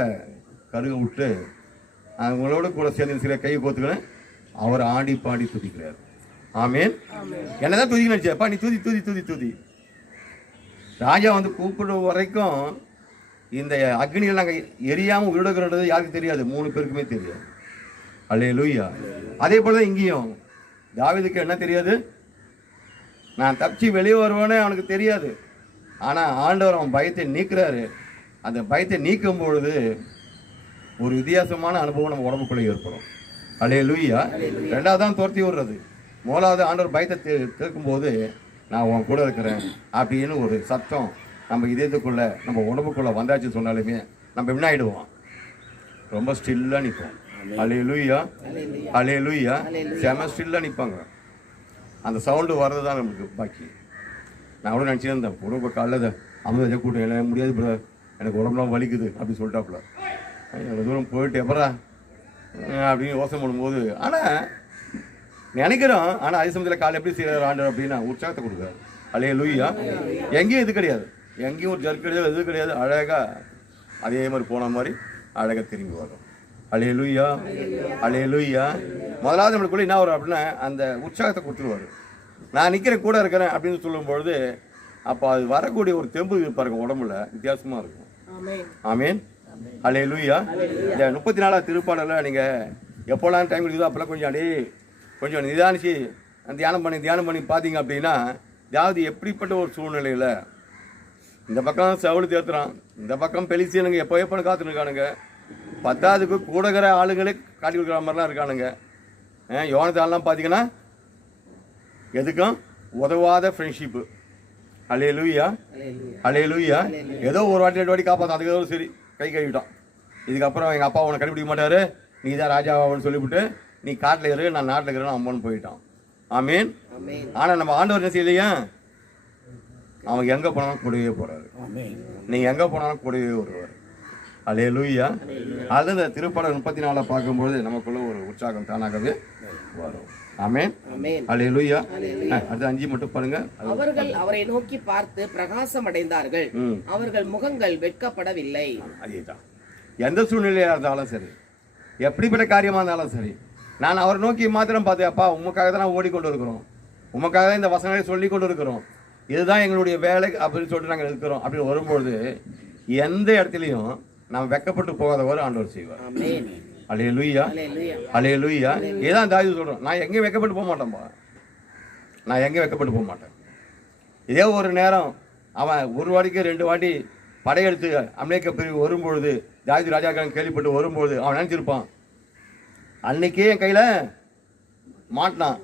கருக விட்டு அவங்களோட கூட சேர்ந்து சில கையை கோத்துக்கிறேன், அவர் ஆடி பாடி துதிக்கிறார். ஆமேன். என்னதான் துதிக்கணும் நினச்சேப்பா, நீ தூதி தூதி தூதி தூதி. ராஜா வந்து கூப்பிடுற வரைக்கும் இந்த அக்னியில் நாங்கள் எரியாமல் உருடுகிறது யாருக்கு தெரியாது, 3 பேருக்குமே தெரியாது. அல்லேலூயா. அதே போல தான் இங்கேயும் தாவீதுக்கு என்ன தெரியாது, நான் தப்பிச்சு வெளியே வருவேன்னு அவனுக்கு தெரியாது. ஆனால் ஆண்டவர் அவன் பயத்தை நீக்கிறாரு. அந்த பயத்தை நீக்கும் பொழுது ஒரு வித்தியாசமான அனுபவம் நம்ம உடம்புக்குள்ளே ஏற்படும். அல்லேலூயா. 2வது தான் துரத்தி விடுறது. 3வது ஆண்டவர் பயத்தை கேட்கும்போது நான் உன் கூட இருக்கிறேன் அப்படின்னு ஒரு சத்தம் நம்ம இதயத்துக்குள்ளே நம்ம உடம்புக்குள்ளே வந்தாச்சு சொன்னாலுமே நம்ம என்ன ஆகிடுவோம், ரொம்ப ஸ்டில்லாக நிற்போம். அல்லேலூயா. அல்லேலூயா. செம ஸ்டில்லாக நிற்பாங்க. அந்த சவுண்டு வர்றது தான் நமக்கு பாக்கி. நான் கூட நினச்சிருந்தேன், உடம்பு காலைல அமுத கூட்டம் எல்லாம் முடியாது ப்ரோ, எனக்கு உடம்புலாம் வலிக்குது அப்படின்னு சொல்லிட்டாப்புல. எவ்வளோ தூரம் போயிட்டு எப்பறா அப்படின்னு யோசனை பண்ணும்போது, ஆனால் நினைக்கிறோம். ஆனால் அதே சமயத்தில் காலை எப்படி செய்கிறார் ஆண்டவர் அப்படின்னா உற்சாகத்தை கொடுக்குறாரு. அல்லேலூயா. எங்கேயும் இது கிடையாது, எங்கேயும் ஒரு ஜர்க் கிடையாது, எது கிடையாது. அழகாக அதே மாதிரி போன மாதிரி அழகாக திரும்பி வரும். அல்லேலூயா. அல்லேலூயா. முதலாவது நம்மளுக்குள்ளே என்ன வரும் அப்படின்னா அந்த உற்சாகத்தை கொடுத்துருவார். நான் நிற்கிறேன் கூட இருக்கிறேன் அப்படின்னு சொல்லும்பொழுது அப்போ அது வரக்கூடிய ஒரு தெம்பு பாருங்க உடம்புல வித்தியாசமாக இருக்கும். ஆமீன். அல்லேலூயா. இந்த 34வது திருப்பாடலில் நீங்கள் எப்போலாம் டைம் இருக்குதோ அப்போல்லாம் கொஞ்சம் நிதானிச்சு தியானம் பண்ணி பார்த்தீங்க அப்படின்னா, அதாவது எப்படிப்பட்ட ஒரு சூழ்நிலையில் இந்த பக்கம் சவுளு தேர்த்துறான், இந்த பக்கம் பெலிசியனுங்க எப்போ காத்துன்னு இருக்கானுங்க, 10வதுக்கு கூடகிற ஆளுங்களே காட்டி கொடுக்குற மாதிரிலாம் இருக்கானுங்க. யோனத்தான்லாம் பார்த்தீங்கன்னா எதுக்கும் உதவாத ஃப்ரெண்ட்ஷிப்பு. அல்லேலூயா. அல்லேலூயா. ஏதோ ஒரு வாட்டி 2 வாட்டி காப்பாற்ற, அதுக்கு ஏதோ சரி கை கழுவிட்டான். இதுக்கப்புறம் எங்கள் அப்பா உன்னை கண்டுபிடிக்க மாட்டார், நீ தான் ராஜாவான்னு சொல்லிவிட்டு நீ காட்டில் இரு நான் நாட்டில் இருக்கிறேன்னு அம்மன் போயிட்டான். ஆமீன். ஆனால் நம்ம ஆண்டவர் என்ன செய்யலையா, அவங்க எங்கே போனாலும் கூடவே போகிறாரு. நீங்கள் எங்கே போனாலும் கூடவே வருவார். அல்லேலூயா. அது இந்த திருப்பாடல் 34 பார்க்கும்போது நமக்குள்ள ஒரு உற்சாகம் தானாகவே வரும். ஆமென். அல்லேலூயா. அது 5 மட்டும் பாருங்க. அவர்கள் அவரை நோக்கி பார்த்து பிரகாசம் அடைந்தார்கள், அவர்கள் முகங்கள் வெட்கப்படவில்லை. அதேதான். எந்த சூழ்நிலையாக இருந்தாலும் சரி, எப்படிப்பட்ட காரியமாக இருந்தாலும் சரி, நான் அவரை நோக்கி மாத்திரம் பார்த்தேன், அப்பா உமக்காக தான் நான் ஓடிக்கொண்டு இருக்கிறோம், உமக்காக தான் இந்த வசனங்களை சொல்லி கொண்டு இருக்கிறோம், இதுதான் எங்களுடைய வேலை அப்படின்னு சொல்லிட்டு நாங்கள் இருக்கிறோம் அப்படின்னு வரும்பொழுது எந்த இடத்துலையும் நம்ம வெக்கப்பட்டு போகாதவர் ஆண்டவர் செய்வார். அல்லேலூயா. அல்லேலூயா. இதான் தாவீது சொல்கிறோம், நான் எங்கேயும் வெக்கப்பட்டு போக மாட்டேன்பா, நான் எங்கே வெக்கப்பட்டு போக மாட்டேன். இதே ஒரு நேரம் அவன் ஒரு வாட்டிக்கு 2 வாட்டி படையெடுத்து அமெரிக்க பிரிவு வரும்பொழுது, தாவீது ராஜாக்கள் கேள்விப்பட்டு வரும்பொழுது அவன் நினச்சிருப்பான், அன்னைக்கே என் கையில் மாட்டினான்,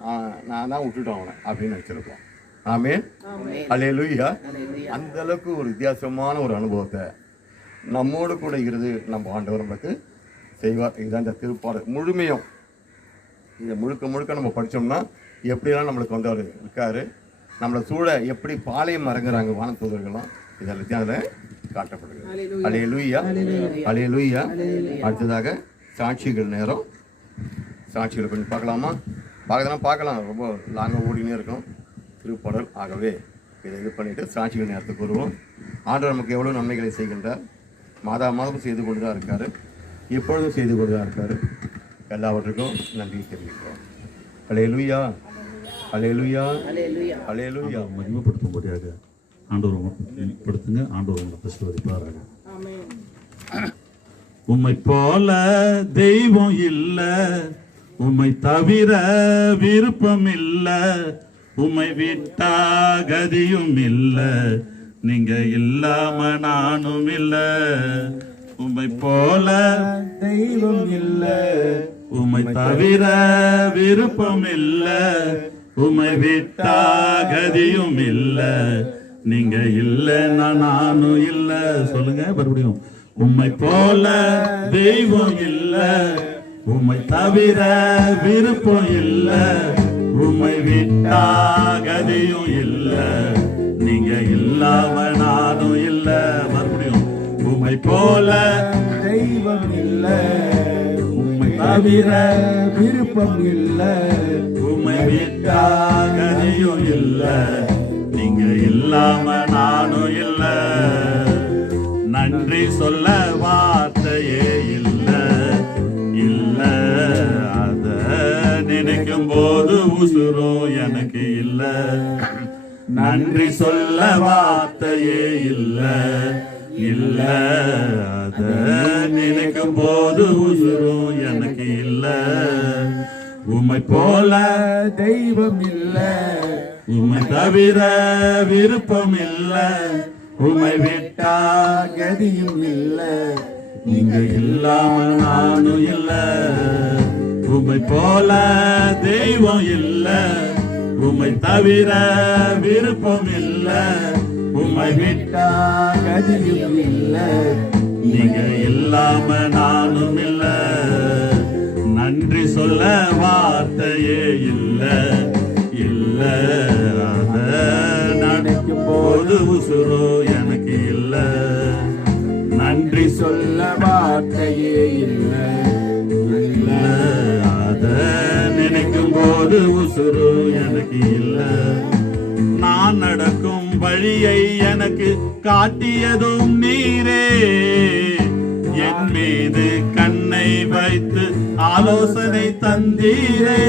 நான் தான் விட்டுட்டோம் அவனை அப்படின்னு நினச்சிருப்பான். ஆமென், அல்லேலூயா. அந்த அளவுக்கு ஒரு வித்தியாசமான ஒரு அனுபவத்தை நம்மோடு கூட இருந்து நம்ம ஆண்டவர் நமக்கு செய்வார். இதுதான் இந்த திருப்பாடல் முழுமையும். இதை முழுக்க முழுக்க நம்ம படித்தோம்னா எப்படியெல்லாம் நம்மளுக்கு வந்து அவர் இருக்காரு, நம்மளை சூழ எப்படி பாளையம் இறங்குறாங்க வானதூதர்களும், இதெல்லாம் அதில் காட்டப்படுகிறது. அல்லேலூயா, அல்லேலூயா. அடுத்ததாக சாட்சிகள் நேரம். சாட்சிகளை கொஞ்சம் பார்க்கலாமா? பார்க்கலாம், ரொம்ப லாங்காக ஓடினே இருக்கும் திருப்பாடல். ஆகவே இதை இது பண்ணிவிட்டு சாட்சிகள் நேரத்துக்கு வருவோம். ஆண்டவர் நமக்கு எவ்வளோ நன்மைகளை செய்கின்றார், மாதமும் செய்து கொண்டு தான் இருக்கார், இப்பொழுதும் செய்து கொண்டு தான் இருக்கார். எல்லாவற்றுக்கும் நன்றி தெரிவிக்கிறோம். அல்லேலூயா, அல்லேலூயா, அல்லேலூயா. மகிமைப்படுத்தும்படியாக ஆண்டவர் படுத்துங்க. ஆண்டவர் உங்களை ஆசீர்வதிப்பாராக. உம்மை போல தெய்வம் இல்ல, உம்மை தவிர விருப்பம் இல்ல, உம்மை விட்டா கதியும் இல்ல, நீங்க இல்லாம நானும் இல்ல. உம்மை போல தெய்வம் இல்ல, உம்மை தவிர விருப்பம் இல்ல, உம்மை விட்டா கதியும் இல்ல, நீங்க இல்லைன்னா நானும் இல்ல. சொல்லுங்க மறுபடியும். உம்மை போல தெய்வம் இல்ல, உம்மை தவிர விருப்பம் இல்ல, உம்மை விட்டா கதியும் இல்ல, நீங்க இல்லாம நானும் இல்ல. மறுபடியும். உம்மை போல தெய்வம் இல்ல, உம்மை தவிர விருப்பம் இல்ல, உம்மை விட்டா கதியும் இல்ல, நீங்க இல்லாம நானும் இல்ல. நன்றி சொல்ல வார்த்தையே இல்ல, இல்ல அத நினைக்கும் போது உசுரோ எனக்கு இல்ல. நன்றி சொல்ல வார்த்தையே இல்ல, இல்ல அத நினைக்கும் போது உசுரோ எனக்கு இல்ல. உம்மை போல தெய்வம் இல்ல, உம்மை தவிர விருப்பம் இல்ல, உம்மை விட்டா கதியும் இல்ல, நீங்க இல்லாம நானும் இல்ல. உம்மை போல தெய்வம் இல்ல, உம்மை தவிர விருப்பம் இல்ல, உம்மை விட்டா கதியும் இல்ல, நீங்க இல்லாம நானும் இல்ல. நன்றி சொல்ல வார்த்தையே இல்ல, இல்ல அத நினைக்கும் போது உசுரோ எனக்கு இல்ல. நன்றி சொல்ல வார்த்தையே இல்ல, இல்ல அத நினைக்கும் போது உசுரோ எனக்கு இல்ல. நான் நடக்கும் வழியை எனக்கு காட்டியதும் நீரே, என் மீது கண்ணை வைத்து ஆலோசனை தந்தீரே.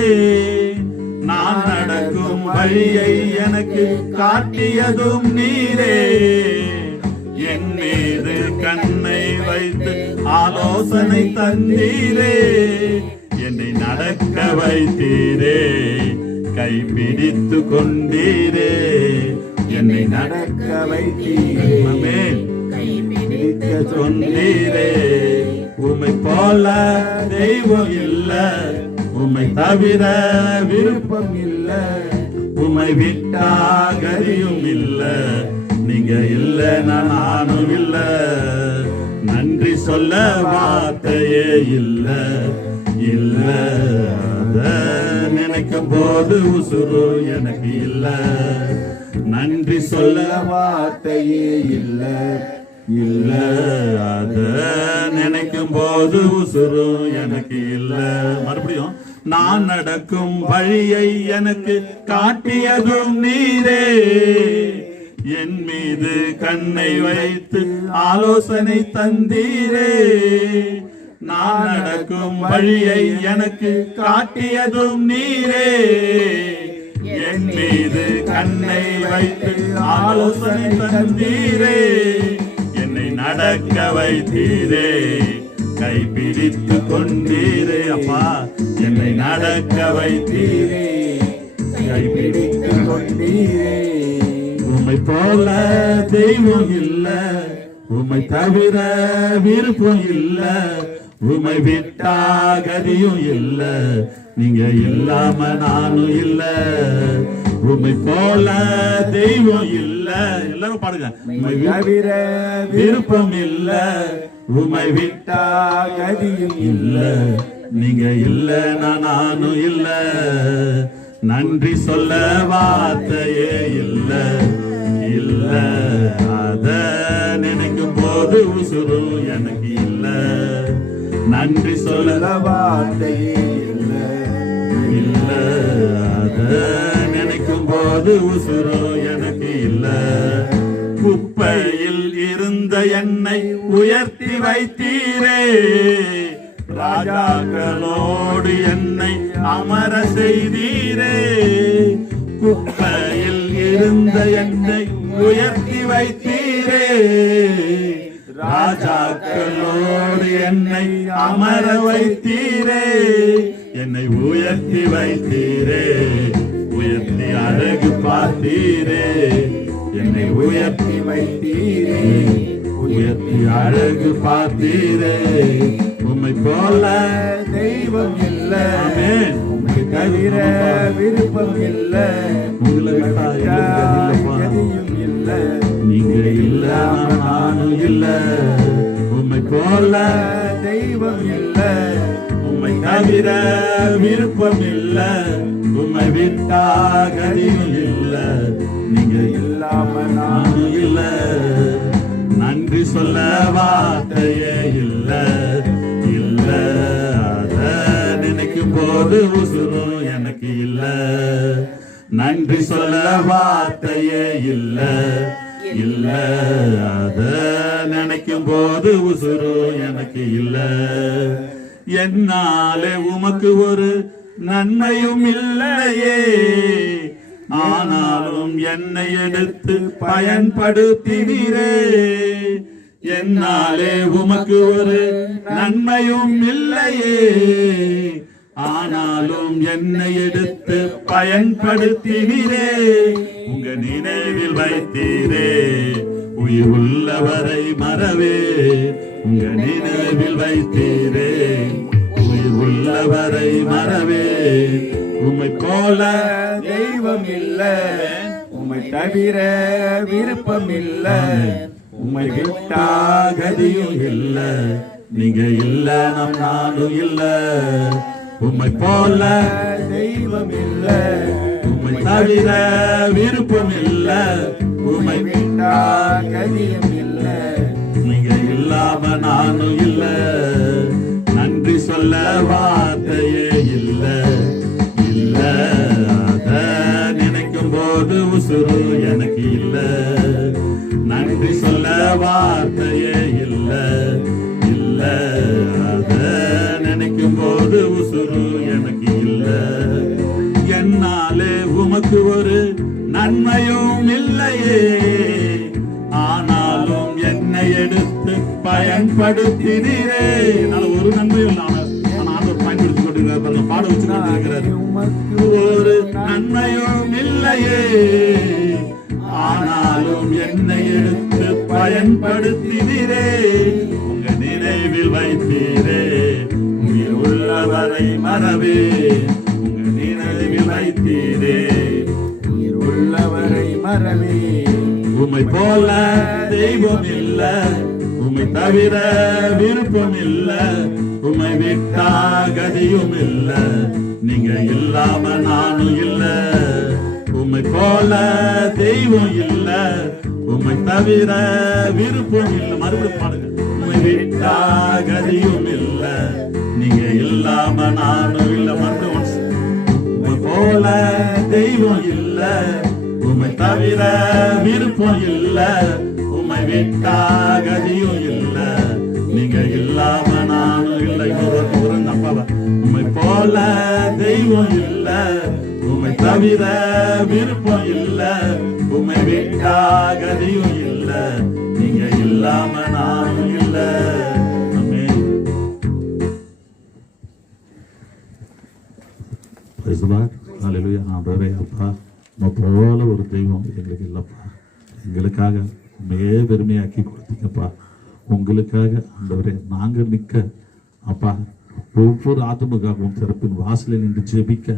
நான் நடக்கும் வழியை எனக்கு காட்டியதும் நீரே, என் மீது கண்ணை வைத்து ஆலோசனை தந்தீரே. என்னை நடக்க வைத்தீரே, கைப்பிடித்து கொண்டீரே. என்னை நடக்க வைத்தீரே, கைப்பிடித்து கொண்டீரே. உம்மை போல தெய்வம் இல்ல, உம்மை தவிர விருப்பம் இல்ல, உம்மை விட்டா கதியும் இல்ல, நீங்க இல்ல நானும் இல்ல. நன்றி சொல்ல வார்த்தையே இல்ல, இல்ல அத நினைக்கும் போது உசுரு எனக்கு இல்ல. நன்றி சொல்ல வார்த்தையே இல்ல, இல்ல அத நினைக்கும் போது உசுரு எனக்கு இல்ல. மறுபடியும். நான் நடக்கும் வழியை எனக்கு காட்டியதும் நீரே, என் மீது கண்ணை வைத்து ஆலோசனை தந்தீரே. நான் நடக்கும் வழியை எனக்கு காட்டியதும் நீரே, என் மீது கண்ணை வைத்து ஆலோசனை தந்தீரே. என்னை நடக்க வைத்தீரே, கைப்பிடித்து கொண்டீரே. அப்பா என்னை நடக்க வைத்தீரே, கைப்பிடித்து கொண்டீரே. உம்மை போல தெய்வம் இல்ல, உம்மை தவிர விருப்பம் இல்ல, உம்மை விட்டா கதியும் இல்ல, நீங்க இல்லாம நானும் இல்ல. உம்மை போல தெய்வம் இல்ல, எல்லாரும் பாடுங்க. உம்மை தவிர விருப்பம் இல்ல, உம்மை விட்டா கதியும் இல்ல, நீங்க இல்ல நானும் இல்ல. நன்றி சொல்ல வார்த்தையே இல்ல, இல்ல அத நினைக்கும் போது உசுரு எனக்கு இல்ல. நன்றி சொல்ல வார்த்தையே இல்ல, இல்ல அத நினைக்கும் போது உசுரு எனக்கு இல்ல. குப்பையில் இருந்த என்னை உயர்த்தி வைத்தீரே, ராஜாக்களோடு என்னை அமர செய்தீரே. குப்பையில் இருந்த என்னை உயர்த்தி வைத்தீரே, ராஜாக்களோடு என்னை அமர வைத்தீரே. என்னை உயர்த்தி வைத்தீரே, உயர்த்தி அழகு பார்த்தீரே. என்னை உயர்த்தி வைத்தீரே, உயர்த்தி அழகு பார்த்தீரே. உம்மை போல தெய்வம் இல்ல, உம்மை தவிர விருப்பம் இல்ல, உங்களை கதியும் இல்ல, நீங்க இல்ல நானும் இல்ல. உம்மை போல தெய்வம் இல்ல, உம்மை தவிர விருப்பம் இல்ல, உம்மை விட்டா கதியும் இல்ல, நீங்க இல்லாம நானும் இல்ல. நன்றி சொல்ல வார்த்தையே இல்ல, இல்ல அத நினைக்கும் போது உசுரும் எனக்கு இல்ல. நன்றி சொல்ல வார்த்தையே இல்ல, இல்ல அத நினைக்கும் போது உசுரும் எனக்கு இல்ல. என்னாலே உமக்கு ஒரு நன்மையும் இல்லையே, ஆனாலும் என்னை எடுத்து பயன்படுத்தினீரே. என்னாலே உமக்கு ஒரு நன்மையும் இல்லையே, ஆனாலும் என்னை எடுத்து பயன்படுத்தினீரே. உங்க நினைவில் வைத்தீரே, உயிர் உள்ளவரை மறவே. உங்க நினைவில் வைத்தீரே, உயிர் உள்ளவரை மறவே. உம்மை போல தெய்வம் இல்ல, உம்மை தவிர விருப்பம் இல்ல, உம்மை விட்டா கதியும் இல்ல, நீங்க இல்ல நானும் இல்ல. உம்மை போல தெய்வம் இல்ல, உம்மை தவிர விருப்பம் இல்ல, உம்மை விட்டா கதியும் இல்ல, நீங்க இல்லாம நானும் இல்ல. நன்றி சொல்ல வார்த்தையே இல்ல, இல்ல அத நினைக்கும் போது உசுரு எனக்கு இல்ல. நன்றி சொல்ல வார்த்தையே இல்ல, இல்ல அத நினைக்கும் போது உசுரு எனக்கு இல்ல. என்னாலே உமக்கு ஒரு நன்மையும் இல்லையே, ஆனாலும் என்னை எடுத்து பயன்படுத்தினீரே. ஒரு நன்மையும் பயன்படுத்தி கொண்டிருக்கிறார், பாட வச்சு கொண்டிருக்கிறார். உமக்கு ஒரு நன்மையும் இல்லையே, ஆனாலும் என்னை எடுத்து பயன்படுத்தினீரே. உங்க நினைவில் வைத்தீரே, உயிர் உள்ளவரை மறவே. உங்க நினைவில் வைத்தீரே, உயிர் உள்ளவரை மறவே. உம்மை போல தெய்வம் இல்ல, உம்மை தவிர விருப்பம் இல்ல, உம்மை விட்டா கதியும் இல்ல, நீங்க இல்லாம நானும் இல்ல. உம்மை போல தெய்வம் இல்ல, உம்மை தவிர விருப்பம் இல்ல. மறுபடியும் பாடுங்க. உம்மை விட்டா கதியும் இல்ல, நீங்க இல்லாம நானும் இல்ல. மறுபடியும் உம்மை போல தெய்வம் இல்ல, உம்மை தவிர விருப்பம் இல்ல, உம்மை விட்டா கதியும் இல்ல, நீங்க இல்லாம நானும் இல்லை. அப்பாவா உம்மை போல தெய்வம் இல்ல, உம்மை தவிர விருப்பம் இல்ல, உம்மை விட்டா கதியும் இல்ல, நீங்க இல்லாம நானும் இல்ல. Amen. Praise the lord. Hallelujah. ஆண்டவரே அப்பா நம்ம போல ஒரு தெய்வம் எங்களுக்கு இல்லைப்பா. எங்களுக்காக உண்மையே பெருமையாக்கி கொடுத்தீங்கப்பா. உங்களுக்காக ஆண்டவரே நாங்கள் நிற்க அப்பா, ஒவ்வொரு ஆத்மக்காகவும் திறப்பின் வாசலில் நின்று ஜெபிக்க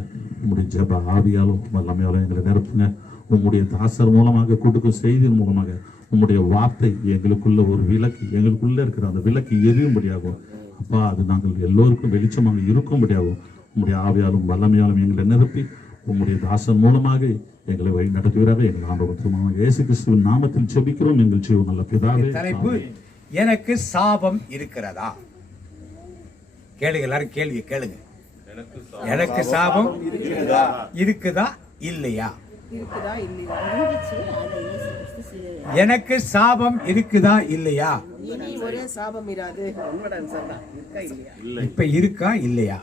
உங்களுடைய ஜெப ஆவியாலும் வல்லமையாலும் எங்களை நிரப்புங்க. உங்களுடைய தாசர் மூலமாக கொடுக்கும் செய்தியின் மூலமாக உங்களுடைய வார்த்தை எங்களுக்குள்ள ஒரு விளக்கு, எங்களுக்குள்ள இருக்கிற அந்த விளக்கு எரியும்படியாகும் அப்பா. அது நாங்கள் எல்லோருக்கும் வெளிச்சமாக இருக்கும்படியாகும் உங்களுடைய ஆவியாலும் வல்லமையாலும் எங்களை நிரப்பி உங்களுடைய தாசன் மூலமாக எங்களை வழி நடத்துகிறார்கள். எங்கள் ஆண்டவர் இயேசு கிறிஸ்துவின் நாமத்தில் ஜெபிக்கிறோம் எங்கள் ஜீவன் நல்ல பிதாவே. தலைப்பு எனக்கு சாபம் இருக்கிறதா? கேளுங்க, எல்லாரும் கேள்வி கேளுங்க. எனக்கு சாபம் இருக்குதா இல்லையா? எனக்கு சாபம் இருக்குதா இல்லையா? இனி ஒரே சாபம் இராது. இப்ப இருக்கா இல்லையா?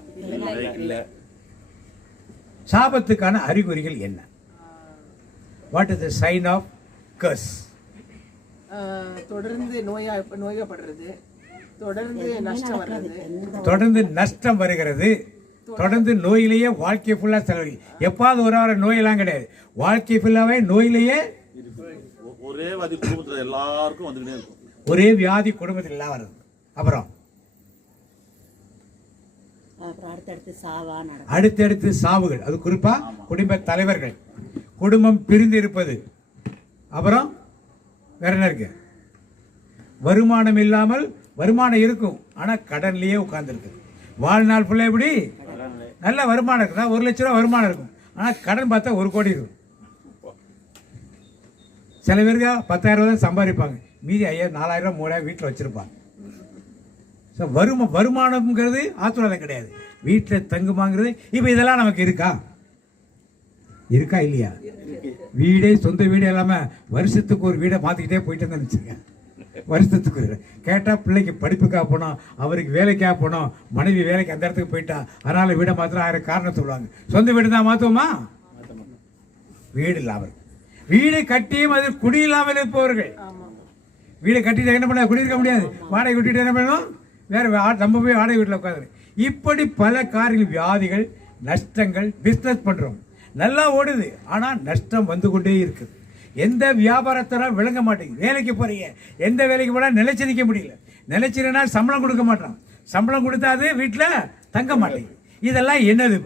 சாபத்துக்கான அறிகுறிகள் என்ன? What is the sign of curse? தொடர்ந்து நோயப்படுறது, தொடர்ந்து நஷ்டம் வர்றது, தொடர்ந்து நஷ்டம் வருகிறது, தொடர்ந்து நோயிலேயே வாழ்க்கை ஃபுல்லா செலவழி. எப்பாவது ஒரு வாரம் நோயெல்லாம் கிடையாது, வாழ்க்கை ஃபுல்லாவே நோயிலேயே. ஒரே வியாதி குடும்பத்துல எல்லாருக்கும் வந்துகிட்டே இருக்கும். ஒரே வியாதி குடும்பத்தில் எல்லாம் வருது. அப்புறம் அடுத்தடுத்து சாவுகள், அது குறிப்பா குடும்ப தலைவர்கள், குடும்பம் பிரிந்து இருப்பது. அப்புறம் வேற என்ன இருக்கு? வருமானம் இல்லாமல், வருமானம் இருக்கும் ஆனா கடன்லயே உட்கார்ந்து இருக்கு. வாழ்நாள் ஃபுல்லா எப்படி நல்ல வருமானம் இருக்குன்னா 1 லட்சம் ரூபாய் வருமானம் இருக்கும் ஆனா கடன் பார்த்தா 1 கோடி இருக்கும். சில பேருக்கு 10,000 ரூபாய் தான் சம்பாதிப்பாங்க, மீதி 5,000 4,000 3,000 வீட்டில் வச்சிருப்பாங்க. வருமானம்ங்கிறது ஆத்துவாதம் கிடையாது, வீட்டில் தங்குமாங்கிறது. இப்போ இதெல்லாம் நமக்கு இருக்கா இல்லையா? வீடே சொந்த வீடு இல்லாமல் வருஷத்துக்கு ஒரு வீடை மாற்றிக்கிட்டே போயிட்டு தான் வச்சுருக்கேன். வருஷத்துக்கு கேட்டால் பிள்ளைக்கு படிப்புக்காக போனோம், அவருக்கு வேலைக்காக போனோம், மனைவி வேலைக்கு அந்த இடத்துக்கு போயிட்டா அதனால் வீடை மாத்திரம் 1000 காரணம் சொல்லுவாங்க. சொந்த வீடு தான் மாற்றுவோமா? வீடு இல்லாமல், வீடு கட்டியும் அது குடியில்லாமல் இருப்பவர்கள். வீடை கட்டிட்டு என்ன பண்ண குடியிருக்க முடியாது, வாடகை விட்டுட்டு என்ன பண்ணணும், வேற நம்ம போய் வாடகை வீட்டில் உட்காந்து. இப்படி பல காரியங்கள், வியாதிகள், நஷ்டங்கள். பிஸ்னஸ் பண்ணுறோம், நல்லா ஓடுது ஆனால் நஷ்டம் வந்து கொண்டே இருக்குது. எந்த வியாபாரத்தெல்லாம் விளங்க மாட்டேங்குது. வேலைக்கு போறீங்க, எந்த வேலைக்கு போனால் நிலைச்சு நிற்க முடியல. நிலைச்சிருந்தா சம்பளம் கொடுக்க மாட்டான், சம்பளம் கொடுத்தாது வீட்டில் தங்க மாட்டேங்குது. இதெல்லாம் என்னது?